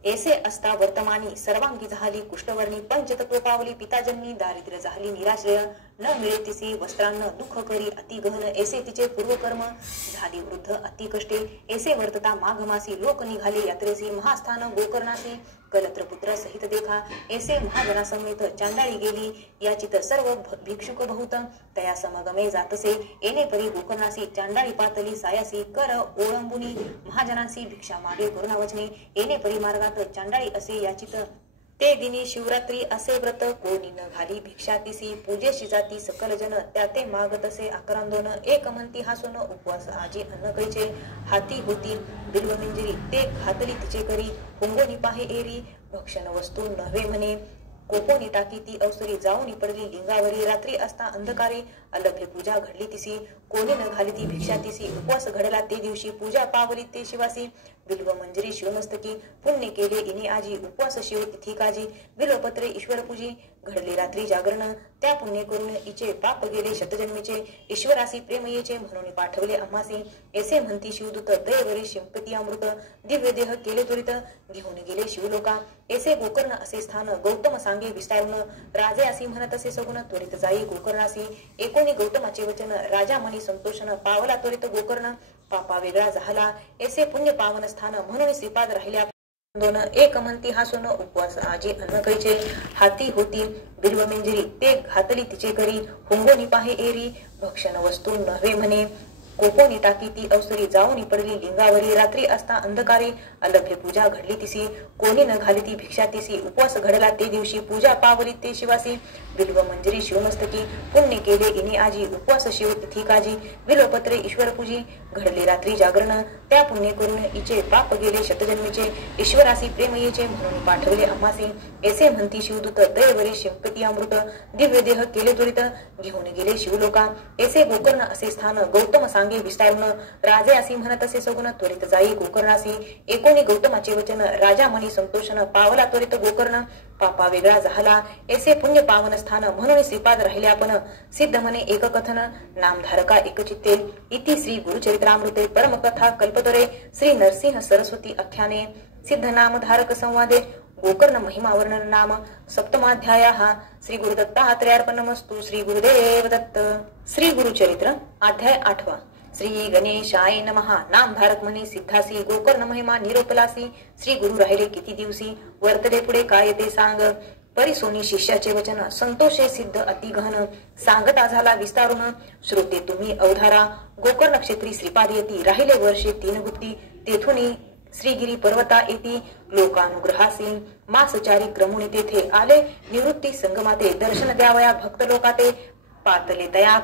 ऐसे असता वर्तमानी सर्वांगी झाली कुष्ठवर्णी पंचतत्व पावली पिताजन्मी दारिद्र्य झाली निराश्रय न मिळे तिसे वस्त्रान्न दुःख करी अति गहन ऐसे तिचे पूर्वकर्म झाली वृद्ध अति कष्टे ऐसे वर्तता माघ मासी लोक निघाले यात्रेसी महास्थान गोकर्णासी कलत्रपुत्र सहित देखा ऐसे महाजना समेत चांडाळी गेली याचित सर्व भिक्षुक बहुत तया समगमे जातसे येणे परी गोकर्णासी चांडाळी पातली सायासी कर ओळंबुनी महाजनांसी भिक्षा मागे करुणा वचने येणे परी मार्गात चांडाळी असे याचित ते दिनी शिवरात्री असे व्रत कोणी न घाली भिक्षा तिसी पूजेशी जाती सकल जन त्या ते मागत असे आकरांदोन एक म्हणती हासून उपवास आजी अन्न कैचे हाती होती बिल्व मिंजिरी ते घातली तिचे करी हुंगोनी पाहे एरी भक्षण वस्तू नव्हे म्हणे कोपोनी टाकी ती अवसरी जाऊन पडली लिंगावरी रात्री असता अंधकारे अलभ्य पूजा घडली तिसी कोणी न घाली ती भिक्षा तिसी उपवास घडला ते दिवशी पूजा पावली ते शिवासी बिल्व मंजरी शिवमस्तकी पुण्य केले इने आजी उपवास शिव तिथी काजी बिल्वपत्रे ईश्वर पूजी घडले रात्री जागरण त्या पुण्य करून इचे पाप गेले शतजन्मीचे ईश्वरासी प्रेम येचे म्हणून पाठवले आम्हासी ऐसे म्हणती शिवदूत दयवरी शिंपती अमृत दिव्य देह केले त्वरित घेऊन गेले शिवलोका ऐसे गोकर्ण असे स्थान गौतम सांगे विस्तारून राजे असे म्हणत असे सगुण त्वरित जाई गोकर्णासी एकोणी गौतमाचे वचन राजा मनी संतोषन पावला त्वरित गोकर्ण पापा वेगळा झाला ऐसे पुण्य पावन स्थान म्हणून श्रीपाद राहिल्या दोन एक म्हणती हासून उपवास आजी अन्न कैचे हाती होती बिल्व मिंजिरी ते घातली तिचे करी हुंगोनी पाहे एरी भक्षण वस्तू नव्हे म्हणे कोपोनी टाकी ती अवसरी जाऊन पडली लिंगावरी रात्री असता अंधकारे अलभ्य पूजा घडली तिसी कोणी न घाली ती भिक्षा तिसी उपवास घडला ते दिवशी पूजा पावली ते शिवासी बिल्व मंजरी शिवमस्तकी पुण्य केले इने आजी उपवास शिव तिथी काजी बिल्वपत्रे ईश्वर पूजी घडले रात्री जागरण त्या पुण्य करून इचे पाप गेले शतजन्मीचे ईश्वरासी प्रेम येचे म्हणून पाठवले आम्हासी ऐसे म्हणती शिवदूत दयवरी शिंपती अमृत दिव्य देह केले त्वरित घेऊन गेले शिवलोका ऐसे गोकर्ण असे स्थान गौतम सांगे विस्तारून राजे असे म्हणत असे सगुण त्वरित जाई गोकर्णासी एकोणी गौतमाचे वचन राजा मनी संतोषन पावला त्वरित गोकर्ण पापा वेगळा झाला ऐसे पुण्य पावन स्थान म्हणून श्रीपाद राहिले आपण सिद्ध म्हणे एक कथन नामधारका एक चित्ते इति श्री गुरुचरित्रामृते परमकथा कल्पतरे श्री नरसिंह सरस्वती आख्याने सिद्ध नामधारक संवादे गोकर्ण महिमा वर्णन नाम सप्तमाध्यायः श्री गुरुदत्तात्रेयार्पणमस्तु श्री गुरुदेव दत्त श्री गुरुचरित्र अध्याय 8 श्री गणेशाय नमः नामधारक म्हणे सिद्धासी गोकर्ण महिमा निरोपलासी श्री गुरु राहिले किती दिवसी वर्तले पुढे काय ते सांग परिसोनी शिष्याचे वचन संतोषे सिद्ध अति गहन सांगता झाला विस्तारून श्रोते तुम्ही अवधारा गोकर्ण क्षेत्री श्रीपाद येती राहिले वर्षे 3 गुप्ती तेथुनी श्रीगिरी पर्वता येती लोकानुग्रहासी मासचारी क्रमुनी तेथे आले निवृत्ती संगमाते दर्शन द्यावया भक्त लोकाते पातले तया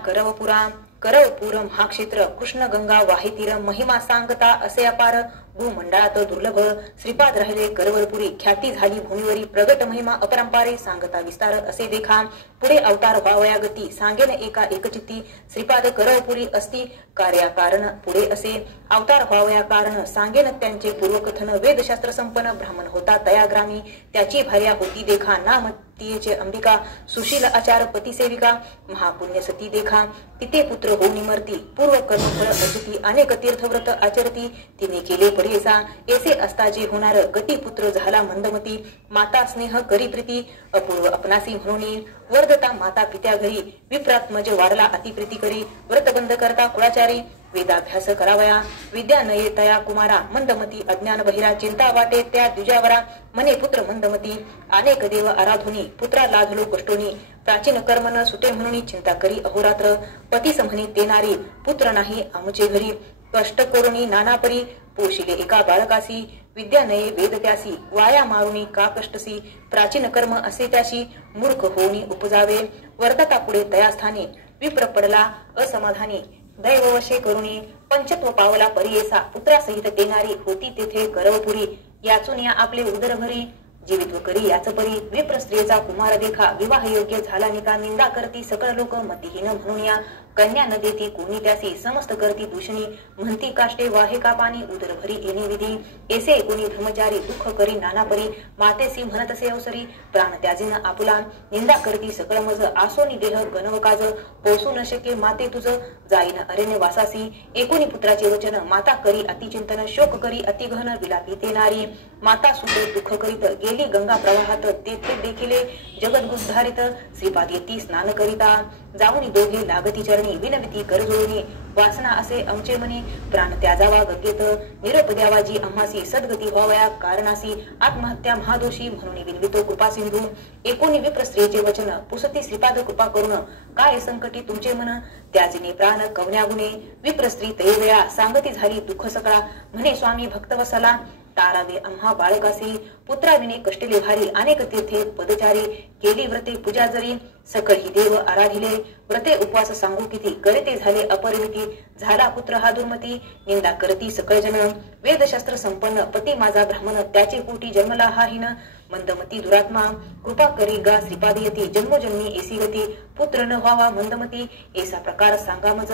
करवपुर महाक्षेत्र कृष्ण गंगा वाहितीर महिमा सांगता असे अपार भूमंडळात दुर्लभ श्रीपाद राहिले करवरपुरी ख्याती झाली भूमीवरी प्रगट महिमा अपरंपारे सांगता विस्तार असे देखा पुढे अवतार व्हावया गती सांगेन एका एकचित्ती श्रीपाद करवपुरी असती कार्याकारण पुढे असे अवतार व्हावया कारण सांगेन त्यांचे पूर्वकथन वेदशास्त्र संपन्न ब्राह्मण होता तयाग्रामी त्याची भार्या होती देखा नाम तिचे अंबिका सुशील आचार पती सेविका महापुण्य सती देखा तिथे पुत्र होऊन मरती पूर्व कर्मफळ अजती अनेक तीर्थव्रत आचरती तिने केले परेसा ऐसे असता जे होणार गती पुत्र झाला मंदमती माता स्नेह करी प्रीती अपूर्व अपनासी म्हणून वर्धता माता पित्या घरी विप्रात्मज वाढला अतिप्रीती करी व्रतबंध करता कुळाचारी वेदाभ्यास करावया विद्या नये तया कुमारा मंदमती अज्ञान बहिरा चिंता वाटे त्या द्विजावरा मने पुत्र मंदमती अनेक देव आराधुनी पुत्रा लाधलो कष्टोनी प्राचीन कर्म न सुटे म्हणून चिंता करी अहोरात्र पती समनी तेनारी पुत्र नाही आमचे घरी कष्ट करुणी नानापरी पोशिले एका बाळकासी विद्या नये वेद त्यासी वाया मारुनी का कष्टसी प्राचीन कर्म असे त्याशी मूर्ख होऊनी उपजावे वर्तता पुढे तयास्थानी विप्र पडला असमाधानी दैववशे करुणी पंचत्व पावला परियेसा पुत्रासहित तेनारी होती तेथे करवपुरी याचून या आपले उदर भरी जीवित्व करी याच परी विप्र स्त्रियेचा कुमार देखा विवाह योग्य झाला निका निंदा करती सकळ लोक मतिहीन म्हणून या कन्या न देती कोणी त्यासी समस्त करती दूषणी म्हणती काष्टे वाहे का पाणी उदर भरी येणे विधी ऐसे कोणी ब्रह्मचारी दुःख करी नाना परी मातेसी म्हणत असे अवसरी प्राण त्याजीन आपुला निंदा करती सकळ मज आसोनी देह गणव काज पोसू न शके माते तुझ जाईन अरण्य वासासी एकोणी पुत्राचे वचन माता करी अतिचिंतन शोक करी अतिघन विलापी ते नारी माता सुते दुःख करीत गेली गंगा प्रवाहात तेथे देखिले जगद्गुद्धारित श्रीपाद येती स्नान करिता जाऊनी दोघे लागती चरणी विनविती करजोळणी वासना असे आमचे मने प्राण त्याजावा गग्गेत निरोप द्यावा जी आम्हासी सद्गती व्हावया कारणासी आत्महत्या महादोषी म्हणून विनवितो कृपा सिंधू एकोणी विप्र स्त्रीचे वचन पुसती श्रीपाद कृपा करून काय संकटी तुमचे मन त्याजिने प्राण कवन्या गुणे विप्र स्त्री तैवेळा सांगती झाली दुःख सकळा म्हणे स्वामी भक्तवसला तारावे आम्हा बाळकासी पुत्राविने कष्टले भारी अनेक तीर्थे पदचारी केली व्रते पूजा जरी सकळ ही देव आराधिले व्रते उपवास सांगू किती करते झाले अपरिमिती झाला पुत्र हा दुर्मती निंदा करती सकळ जन वेदशास्त्र संपन्न पती माझा ब्राह्मण त्याचे पोटी जन्मला हा हिन मंदमती दुरात्मा कृपा करी गा श्रीपाद यती जन्मोजन्मी एसी गती पुत्र न व्हावा मंदमती ऐसा प्रकार सांगा मज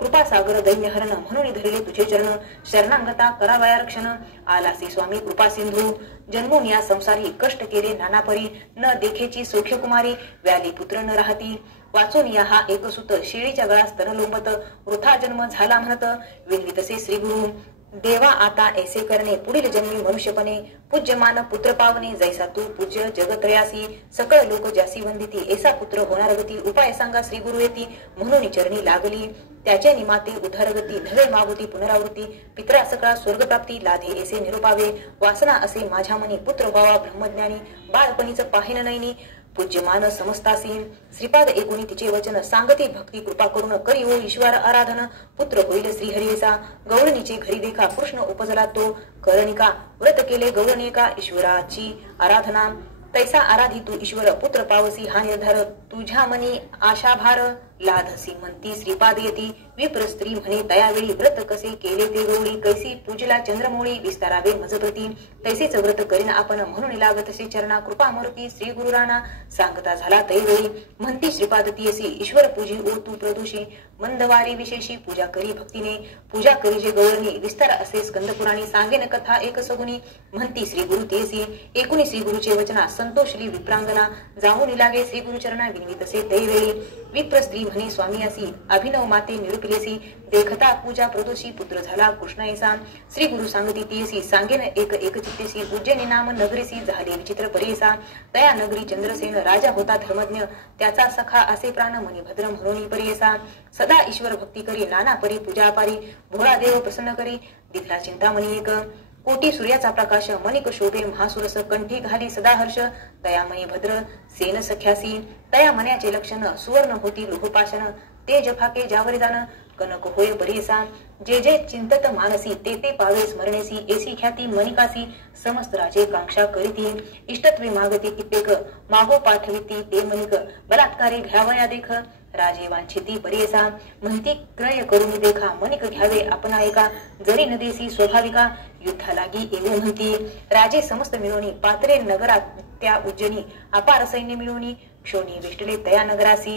कृपा सागर दैन्य हरण म्हणून धरले तुझे चरण शरणांगता करावया रक्षण आलासी स्वामी कृपा सिंधू जन्मून या संसारी कष्ट केले नानापरी न देखेची सौख्य कुमारी व्याली पुत्र न राहती वाचून या हा एक सुत शेळीच्या गळा स्तन लोंबत वृथा जन्म झाला म्हणत विनवितसे श्री गुरु देवा आता ऐसे करणे पुढील जन्मी मनुष्यपणे पूज्यमान पुत्र पावने जैसा तू पूज्य जगत्रयासी सकळ लोक जासी वंदिती ऐसा पुत्र होणार गती उपाय सांगा श्री गुरु येती म्हणून चरणी लागली त्याचे निमाते उद्धारगती नवे मागुती पुनरावृत्ती पित्रा सकळा स्वर्गप्राप्ती लाधे ऐसे निरुपावे वासना असे माझ्या मनी पुत्र व्हावा ब्रह्मज्ञानी बाळपणीच पाहिन नैनी पूज्यमान समस्तासी श्रीपाद एकोणी तिचे वचन सांगती भक्ती कृपा करून करी ओ ईश्वर आराधन पुत्र होईल श्रीहरीचा गौरणीचे घरी देखा कृष्ण उपजला तो करणिका व्रत केले गौरणिका ईश्वराची आराधना तैसा आराधी तू ईश्वर पुत्र पावसी हा निर्धार तुझ्या मनी आशाभार लाधसी म्हणती श्रीपाद येती विप्र स्त्री म्हणे तयावेळी व्रत कसे केले ते गौरी कैसी पूजला चंद्रमोळी विस्तारावे मजप्रती तैसेच व्रत करीन आपण म्हणून लागतसे चरणा कृपा मूर्ती श्री गुरुराणा सांगता झाला तैवेळी म्हणती श्रीपाद तीयसी ईश्वर पूजी ओ तू प्रदोषी मंदवारी विशेषी पूजा करी भक्तीने पूजा करी जे गौरणी विस्तार असे स्कंद पुराणी सांगेन कथा एक सगुनी म्हणती श्री गुरु तीयसी एकुणी श्री गुरुचे वचना संतोषली विप्रांगना जाऊन लागे श्री गुरुचरणा विनवितसे तैवेळी विप्र स्त्री म्हणे स्वामी असी अभिनव माते निरुपिलेसी देखता पूजा प्रदोषी पुत्र झाला कृष्ण ऐसा श्री गुरु सांगती तीयसी सांगेन एक चित्तेसी उज्जैनी नाम नगरीसी झाले विचित्र परेसा तया नगरी चंद्रसेन राजा होता धर्मज्ञ त्याचा सखा असे प्राण मणिभद्र म्हणून परेसा सदा ईश्वर भक्ती करी नाना परी पूजा पारी भोळा देव प्रसन्न करी दिधला चिंतामणी एक कोटी सूर्याचा प्रकाश मणिक शोभे महासुरस कंठी घाली सदा हर्ष तयामयी भद्र सेन सख्यासी तया मन्याचे लक्षण सुवर्ण होती लोहपाशन ते जफाके जावरिदान कनक होय बरेसा जे जे चिंतत मानसी ते ते पावे स्मरणेसी एसी ख्याती मणिकासी समस्त राजे कांक्षा करीती इष्टत्वे मागती कित्येक मागो पाठविती ते मणिक बलात्कारे घ्यावया देख राजे वांछिती परेसा म्हणती क्रय करून देखा मणिक घ्यावे आपणा एका जरी नदेसी स्वाभाविका युद्धा लागी एवढे म्हणती राजे समस्त मिळवणी पात्रे नगरात त्या उज्जैनी अपार सैन्य मिळवणी क्षोणी वेष्टले तया नगरासी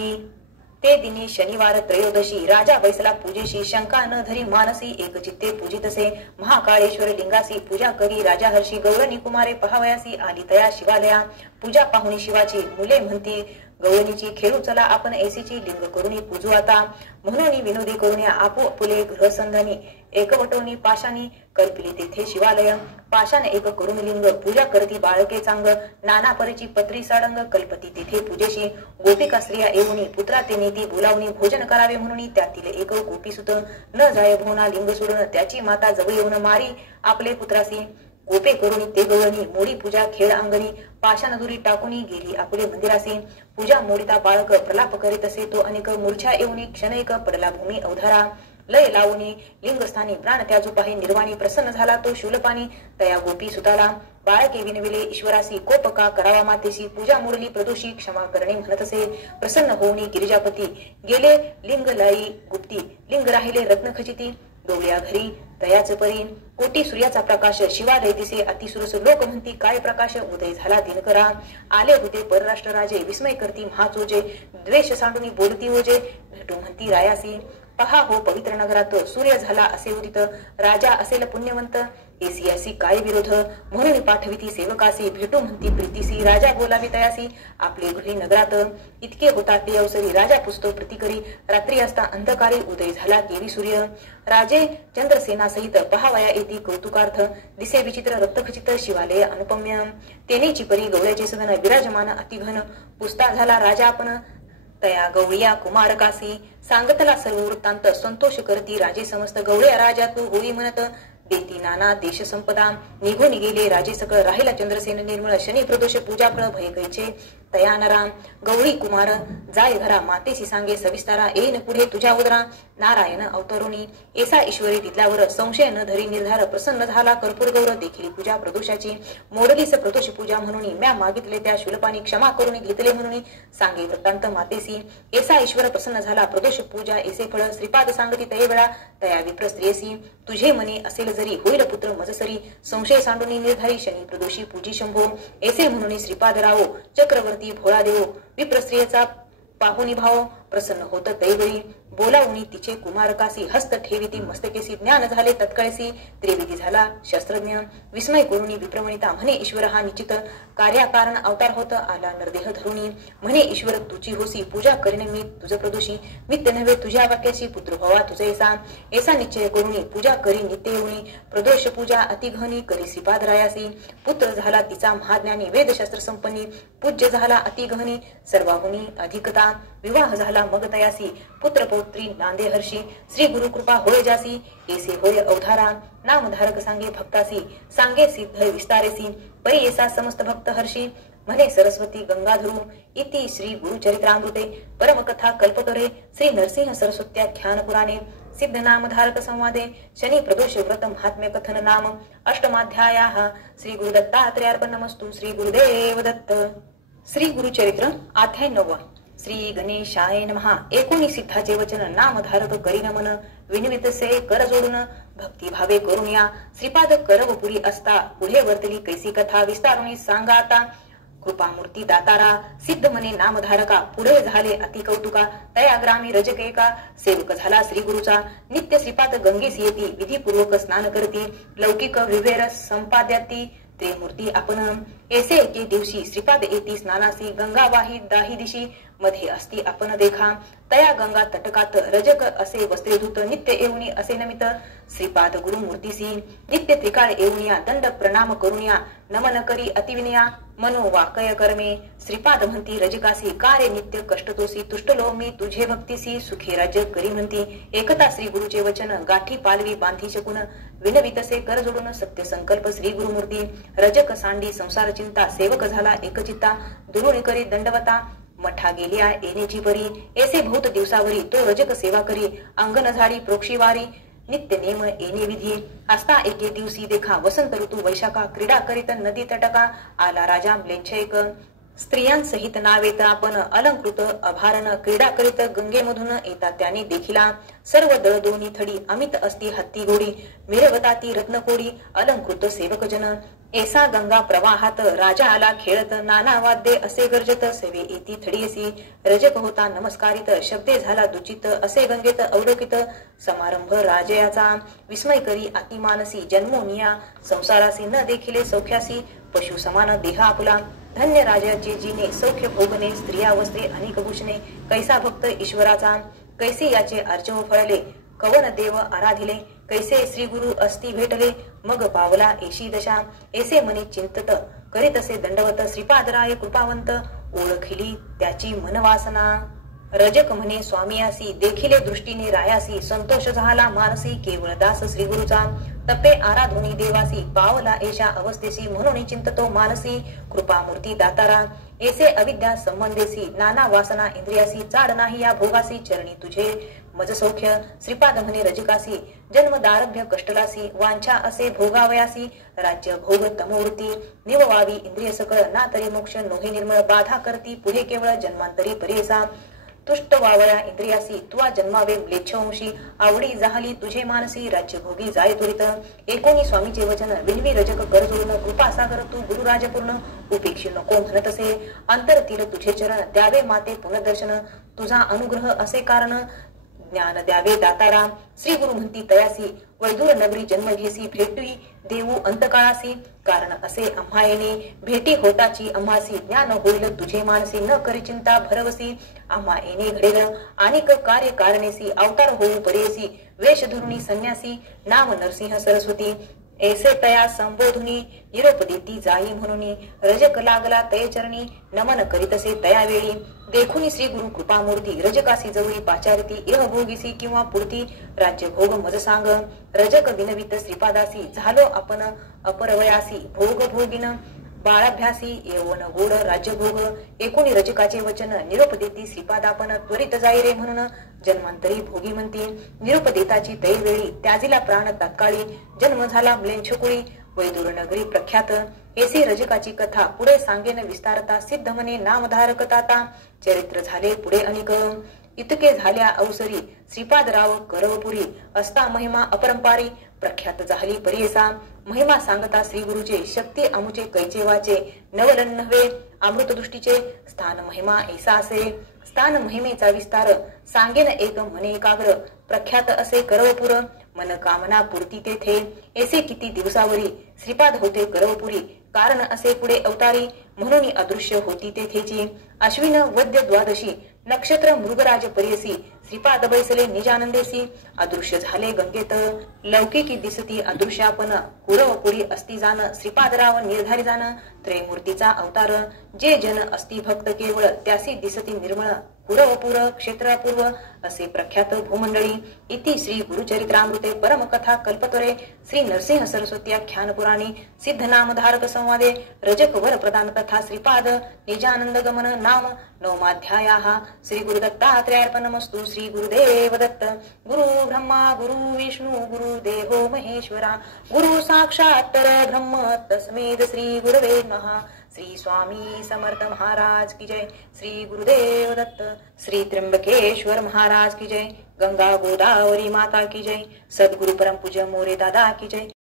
ते दिनी शनिवार त्रयोदशी राजा बैसला पूजेशी शंका न धरी मानसी एक चित्ते पूजितसे महाकाळेश्वर लिंगासी पूजा करी राजा हर्षी गौरणी कुमारे पहावयासी आली तया शिवालया पूजा पाहुणी शिवाची मुले म्हणती गौरणीची खेळू चला आपण ऐसीची लिंग करुणी पूजू आता म्हणून विनोदी करून आपो पुले गृहसंधानी एकवटवणी पाशानी कल्पिली तेथे शिवालय पाशान एक करून लिंग पूजा करती बाळके चांग नाना परीची पत्री साडंग कल्पती तेथे पूजेशी गोपिका स्त्रिया येऊनी पुत्रा ते नेती बोलावणी भोजन करावे म्हणून त्यातील एक गोपी सुत न जाय भोवना लिंग सोडून त्याची माता जवळ येऊन मारी आपले पुत्रासी गोपे करुणी ते गवळणी मोडी पूजा खेळ अंगणी पाषाण दुरी टाकुनी गेली आपले मंदिरासी पूजा मोडिता बाळक प्रलाप करीत असे तो अनेक मूर्छा येऊनी क्षणैक पडला भूमी अवधारा लय लावणी लिंगस्थानी प्राण त्याजू पाहे निर्वाणी प्रसन्न झाला तो शूलपाणी तया गोपी सुताला बाळके विनविले ईश्वरासी कोपका करावा मातेशी पूजा मोडली प्रदोषी क्षमा करणे म्हणत असे प्रसन्न होऊनी गिरिजापती गेले लिंग लाई गुप्ती लिंग राहिले रत्न खचिती डोळ्या घरी तयाच परी कोटी सूर्याचा प्रकाश शिवालय दिसे अतिसुरस लोक म्हणती काय प्रकाश उदय झाला दिनकरा आले होते परराष्ट्र राजे विस्मय करती महाचोजे द्वेष सांडूनी बोलती ओजे भेटू म्हणती रायासी पहा हो पवित्र नगरात सूर्य झाला असे उदित राजा असेल पुण्यवंत एसियासी काय विरोध म्हणून पाठविती सेवकासी भेटू म्हणती प्रीतीसी राजा बोलावी तयासी आपले घरी नगरात इतके होता ते अवसरी राजा पुसतो प्रतिकरी रात्री असता अंधकारी उदय झाला केवी सूर्य राजे चंद्रसेना सहित पहावया येती कौतुकार्थ दिसे विचित्र रक्तखचित शिवालय अनुपम्य तेनेची परी गौऱ्याचे सदन विराजमान अतिघन पुसता झाला राजा आपण तया गवळिया कुमारकासी सांगतला सर्व वृत्तांत संतोष करती राजे समस्त गवळ्या राजा तू होई म्हणत देती नाना देश संपदा निघून गेले राजे सकळ राहिला चंद्रसेन निर्मळ शनी प्रदोष पूजा फळ भय कैचे तया नरा गौरी कुमार जाय घरा मातेशी सांगे सविस्तारा येईन पुढे तुझ्या उदरा नारायण अवतरुणी ऐसा ईश्वरी तिथल्यावर संशय न धरी निर्धार प्रसन्न झाला कर्पूर गौर देखील पूजा प्रदोषाची मोडलीस प्रदोष पूजा म्हणून म्या मागितले त्या शुल्पानी क्षमा करून घेतले म्हणून सांगे वृत्तांत मातेसी ऐसा ईश्वर प्रसन्न झाला प्रदोष पूजा ऐसे फळ श्रीपाद सांगती तये वेळा तया विप्र स्त्रियसी तुझे मने असेल जरी होईल पुत्र मजसरी संशय सांडून निर्धारी शनी प्रदोषी पूजी शंभो ऐसे म्हणून श्रीपाद रावो चक्रवर्ती भोळा देवो विप्र स्त्रियेचा पाहुनी भाव प्रसन्न होत तैवरी बोलावणी तिचे कुमारकासी हस्त ठेविती मस्तकेसी ज्ञान झाले तत्काळसी त्रिविधी झाला शास्त्रज्ञ विस्मय करुणी विप्रमणिता म्हणे ईश्वर हा निश्चित कार्याकारण अवतार होत आला नरदेह धरुणी म्हणे ईश्वर तुझी होसी पूजा करीन मी तुझ प्रदोषी नित्य नव्हे तुझ्या वाक्याची पुत्र व्हावा तुझे ऐसा निश्चय करुणी पूजा करी नित्य येऊनी प्रदोष पूजा अतिघनी करी श्रीपाद रायासी पुत्र झाला तिचा महाज्ञानी वेदशास्त्र संपन्नी पूज्य झाला अतिघनी सर्वाहुनी अधिकता विवाह झाला मग तयासी पुत्र पौत्री नांदे हर्षी श्री गुरु कृपा होय जासी ऐसे होय अवधारा नामधारक सांगे भक्तासी सांगे सिद्ध विस्तारेसी परी ऐसा समस्त भक्त हर्षी म्हणे सरस्वती गंगाधरू इति श्री गुरु चरित्रामृते परमकथा कल्पतरे श्री नरसिंह सरस्वत्याख्यान पुराणे सिद्ध नामधारक संवादे शनी प्रदोष व्रत महात्म्य कथन नाम अष्टमाध्यायाः श्री गुरुदत्तात्रेयार्पणमस्तु श्री गुरुदेव दत्त श्री गुरुचरित्र अध्याय 9 श्री गणेशाय नमः 19 सिद्धाचे वचन नामधारक करी नमन विनवित से कर जोडून भक्ती भावे करुणया श्रीपाद करवपुरी असता पुढे वर्तली कैसी कथा विस्तारुणी सांगा आता कृपामूर्ती दातारा सिद्ध मने नामधारका पुढे झाले अति कौतुका तया ग्रामी रजकेका सेवक झाला श्री गुरुचा नित्य श्रीपाद गंगेस येती विधीपूर्वक स्नान करती लौकिक विवेर संपाद्याती त्रिमूर्ती आपण ऐसे एके दिवशी श्रीपाद येती स्नानासी गंगा वाही दाही दिशी मध्ये असती आपण देखा तया गंगा तटकात रजक असे वस्त्रे धुत नित्य येऊनी असे नमित श्रीपाद गुरु मूर्तीसी नित्य त्रिकाळ येऊनिया दंड प्रणाम करुनिया नमन करी अतिविनया मनो वाकय कर्मे श्रीपाद म्हणती रजकासी कार्य नित्य कष्टतोसी तुष्टलो मी तुझे भक्तीसी सुखी राज्य करी म्हणती एकता श्री गुरुचे वचन गाठी पालवी बांधी शकून विनवितसे कर जोडून सत्य संकल्प श्री गुरुमूर्ती रजक सांडी संसार चिंता सेवक झाला एकचित्ता दुरुणी करी दंडवता मठा गेल्या येण्याची परी ऐसे बहुत दिवसावरी तो रजक सेवा करी अंगण झाली प्रोक्षीवारी नित्य नेम येणे विधी असता एके दिवशी देखा वसंत ऋतू वैशाखा क्रीडा करीत नदी तटका आला राजा म्लेच्छेक स्त्रियांसहित नावेत आपण अलंकृत अभारण क्रीडा करीत गंगेमधून येतात त्याने देखिला सर्व दळ दोन्ही थडी अमित असती हत्ती घोडी मिरवता ती रत्नकोडी अलंकृत सेवक जन ऐसा गंगा प्रवाहात राजा आला खेळत नाना वाद्ये असे गर्जत सेवे येती थडीयसी रजक होता नमस्कारित शब्दे झाला दुचित असे गंगेत अवलोकित समारंभ राजयाचा विस्मय करी अतिमानसी जन्मोनिया संसारासी न देखिले सौख्यासी पशु समान देह आपुला धन्य राजाचे जीने सौख्य भोगणे स्त्रिया वस्त्रे अनेक भूषणे कैसा भक्त ईश्वराचा कैसे याचे अर्चव फळले कवन देव आराधिले कैसे श्री गुरु अस्ति भेटले मग पावला एशी दशा ऐसे मने चिंतत करीत असे दंडवत श्रीपादराय कृपावंत ओळखिली त्याची मनवासना रजक म्हणे स्वामियासी देखिले दृष्टीने रायासी संतोष झाला मानसी केवळ दास श्री गुरुचा तपे आराधुनी देवासी पावला एशा अवस्थेसी म्हणून चिंततो मानसी कृपामूर्ती दातारा ऐसे अविद्या संबंधेसी नाना वासना इंद्रियासी चाड नाही या भोगासी चरणी तुझे मज सौख्य श्रीपाद म्हणे रजकासी जन्मदारभ्य कष्टलासी वांछा असे भोगावयासी राज्य भोग तमोवृत्ती निववावी इंद्रिय सकळ ना तरी मोक्ष नोहे निर्मळ बाधा करती पुढे केवळ जन्मांतरी परेसा तुष्ट वावया इंद्रियासी तुवा जन्मावे म्लेच्छवंशी आवडी जाहली तुझे मानसी राज्य भोगी जाय त्वरित एकोणी स्वामीचे वचन विनवी रजक कर जोडून कृपा सागर तू गुरुराजपूर्ण उपेक्षी नको म्हणत असे अंतरतील तुझे चरण द्यावे माते पुनर्दर्शन तुझा अनुग्रह असे कारण ज्ञान द्यावे दातारा श्री गुरु म्हणती तयासी वैदूर नगरी जन्म घेसी भेटी देऊ अंतकाळासी कारण असे आम्हा येणे भेटी होताची आम्हासी ज्ञान होईल तुझे मानसी न करी चिंता भरवसी आम्हा येणे घडेल अनेक कार्य कारणेसी अवतार होऊ परेसी वेश धरुणी संन्यासी नाम नरसिंह सरस्वती ऐसे तया संबोधुनी निरोप देती जाई म्हणून रजक लागला तय चरणी नमन करीतसे तया वेळी देखुनी श्री गुरु कृपामूर्ती रजकासी जवळी पाचारती इह भोगीसी किंवा पुरती राज्य भोग मज सांग रजक विनवित श्रीपादासी झालो आपण अपरवयासी भोग भोगिन बाळाभ्यासी येवन गोड राज्यभोग एकोणी रजकाचे वचन निरोप देती श्रीपादापन त्वरित जाई रे म्हणून जन्मांतरी भोगी म्हणती निरोप देताची तै वेळी त्याजीला प्राण तात्काळी जन्म झाला म्लेच्छकुळी वैदूर नगरी प्रख्यात ऐसी रजकाची कथा पुढे सांगेन विस्तारता सिद्ध म्हणे नामधारक ताता चरित्र झाले पुढे अनेक इतके झाल्या अवसरी श्रीपादराव करवपुरी असता महिमा अपरंपारी प्रख्यात झाली परियसा महिमा सांगता श्री गुरुचे शक्ती अमुचे कैचे वाचे नवलन नव्हे अमृत दृष्टीचे स्थान महिमा ऐसा असे स्थान महिमेचा विस्तार सांगेन एक मने एकाग्र प्रख्यात असे करवपुर मन कामना पूर्ती तेथे ऐसे किती दिवसावरी श्रीपाद होते करवपुरी कारण असे पुढे अवतारी म्हणून अदृश्य होती तेथेची अश्विन वद्य द्वादशी नक्षत्र मृगराज परियसी श्रीपाद बैसले निजानंदेसी अदृश्य झाले गंगेत लौकिकी दिसती अदृश्यापन कुरवपुरी असती जाण श्रीपादराव निर्धारी जाण त्रयमूर्तीचा अवतार जे जन असती भक्त केवळ त्यासी दिसती निर्मळ कुरवपुर क्षेत्रापूर्व असे प्रख्यात भूमंडळी इति श्री गुरुचरित्रामृते परमकथा कल्पतरे श्री नरसिंह सरस्वती आख्यान पुराणी सिद्ध नामधारक संवादे रजक वर प्रदान कथा श्रीपाद निजानंद गमन नाम नवमाध्यायाः श्री गुरुदत्तात्रेयार्पणमस्तु श्री गुरुदेव दत्त गुरु ब्रह्मा गुरु विष्णु गुरु देवो महेश्वरा गुरु साक्षात् परब्रह्म तस्मै श्री गुरवे नमः श्री स्वामी समर्थ महाराज की जय श्री गुरुदेव दत्त श्री त्र्यंबकेश्वर महाराज की जय गंगा गोदावरी माता की जय सद्गुरु परम पूज्य मोरे दादा की जय।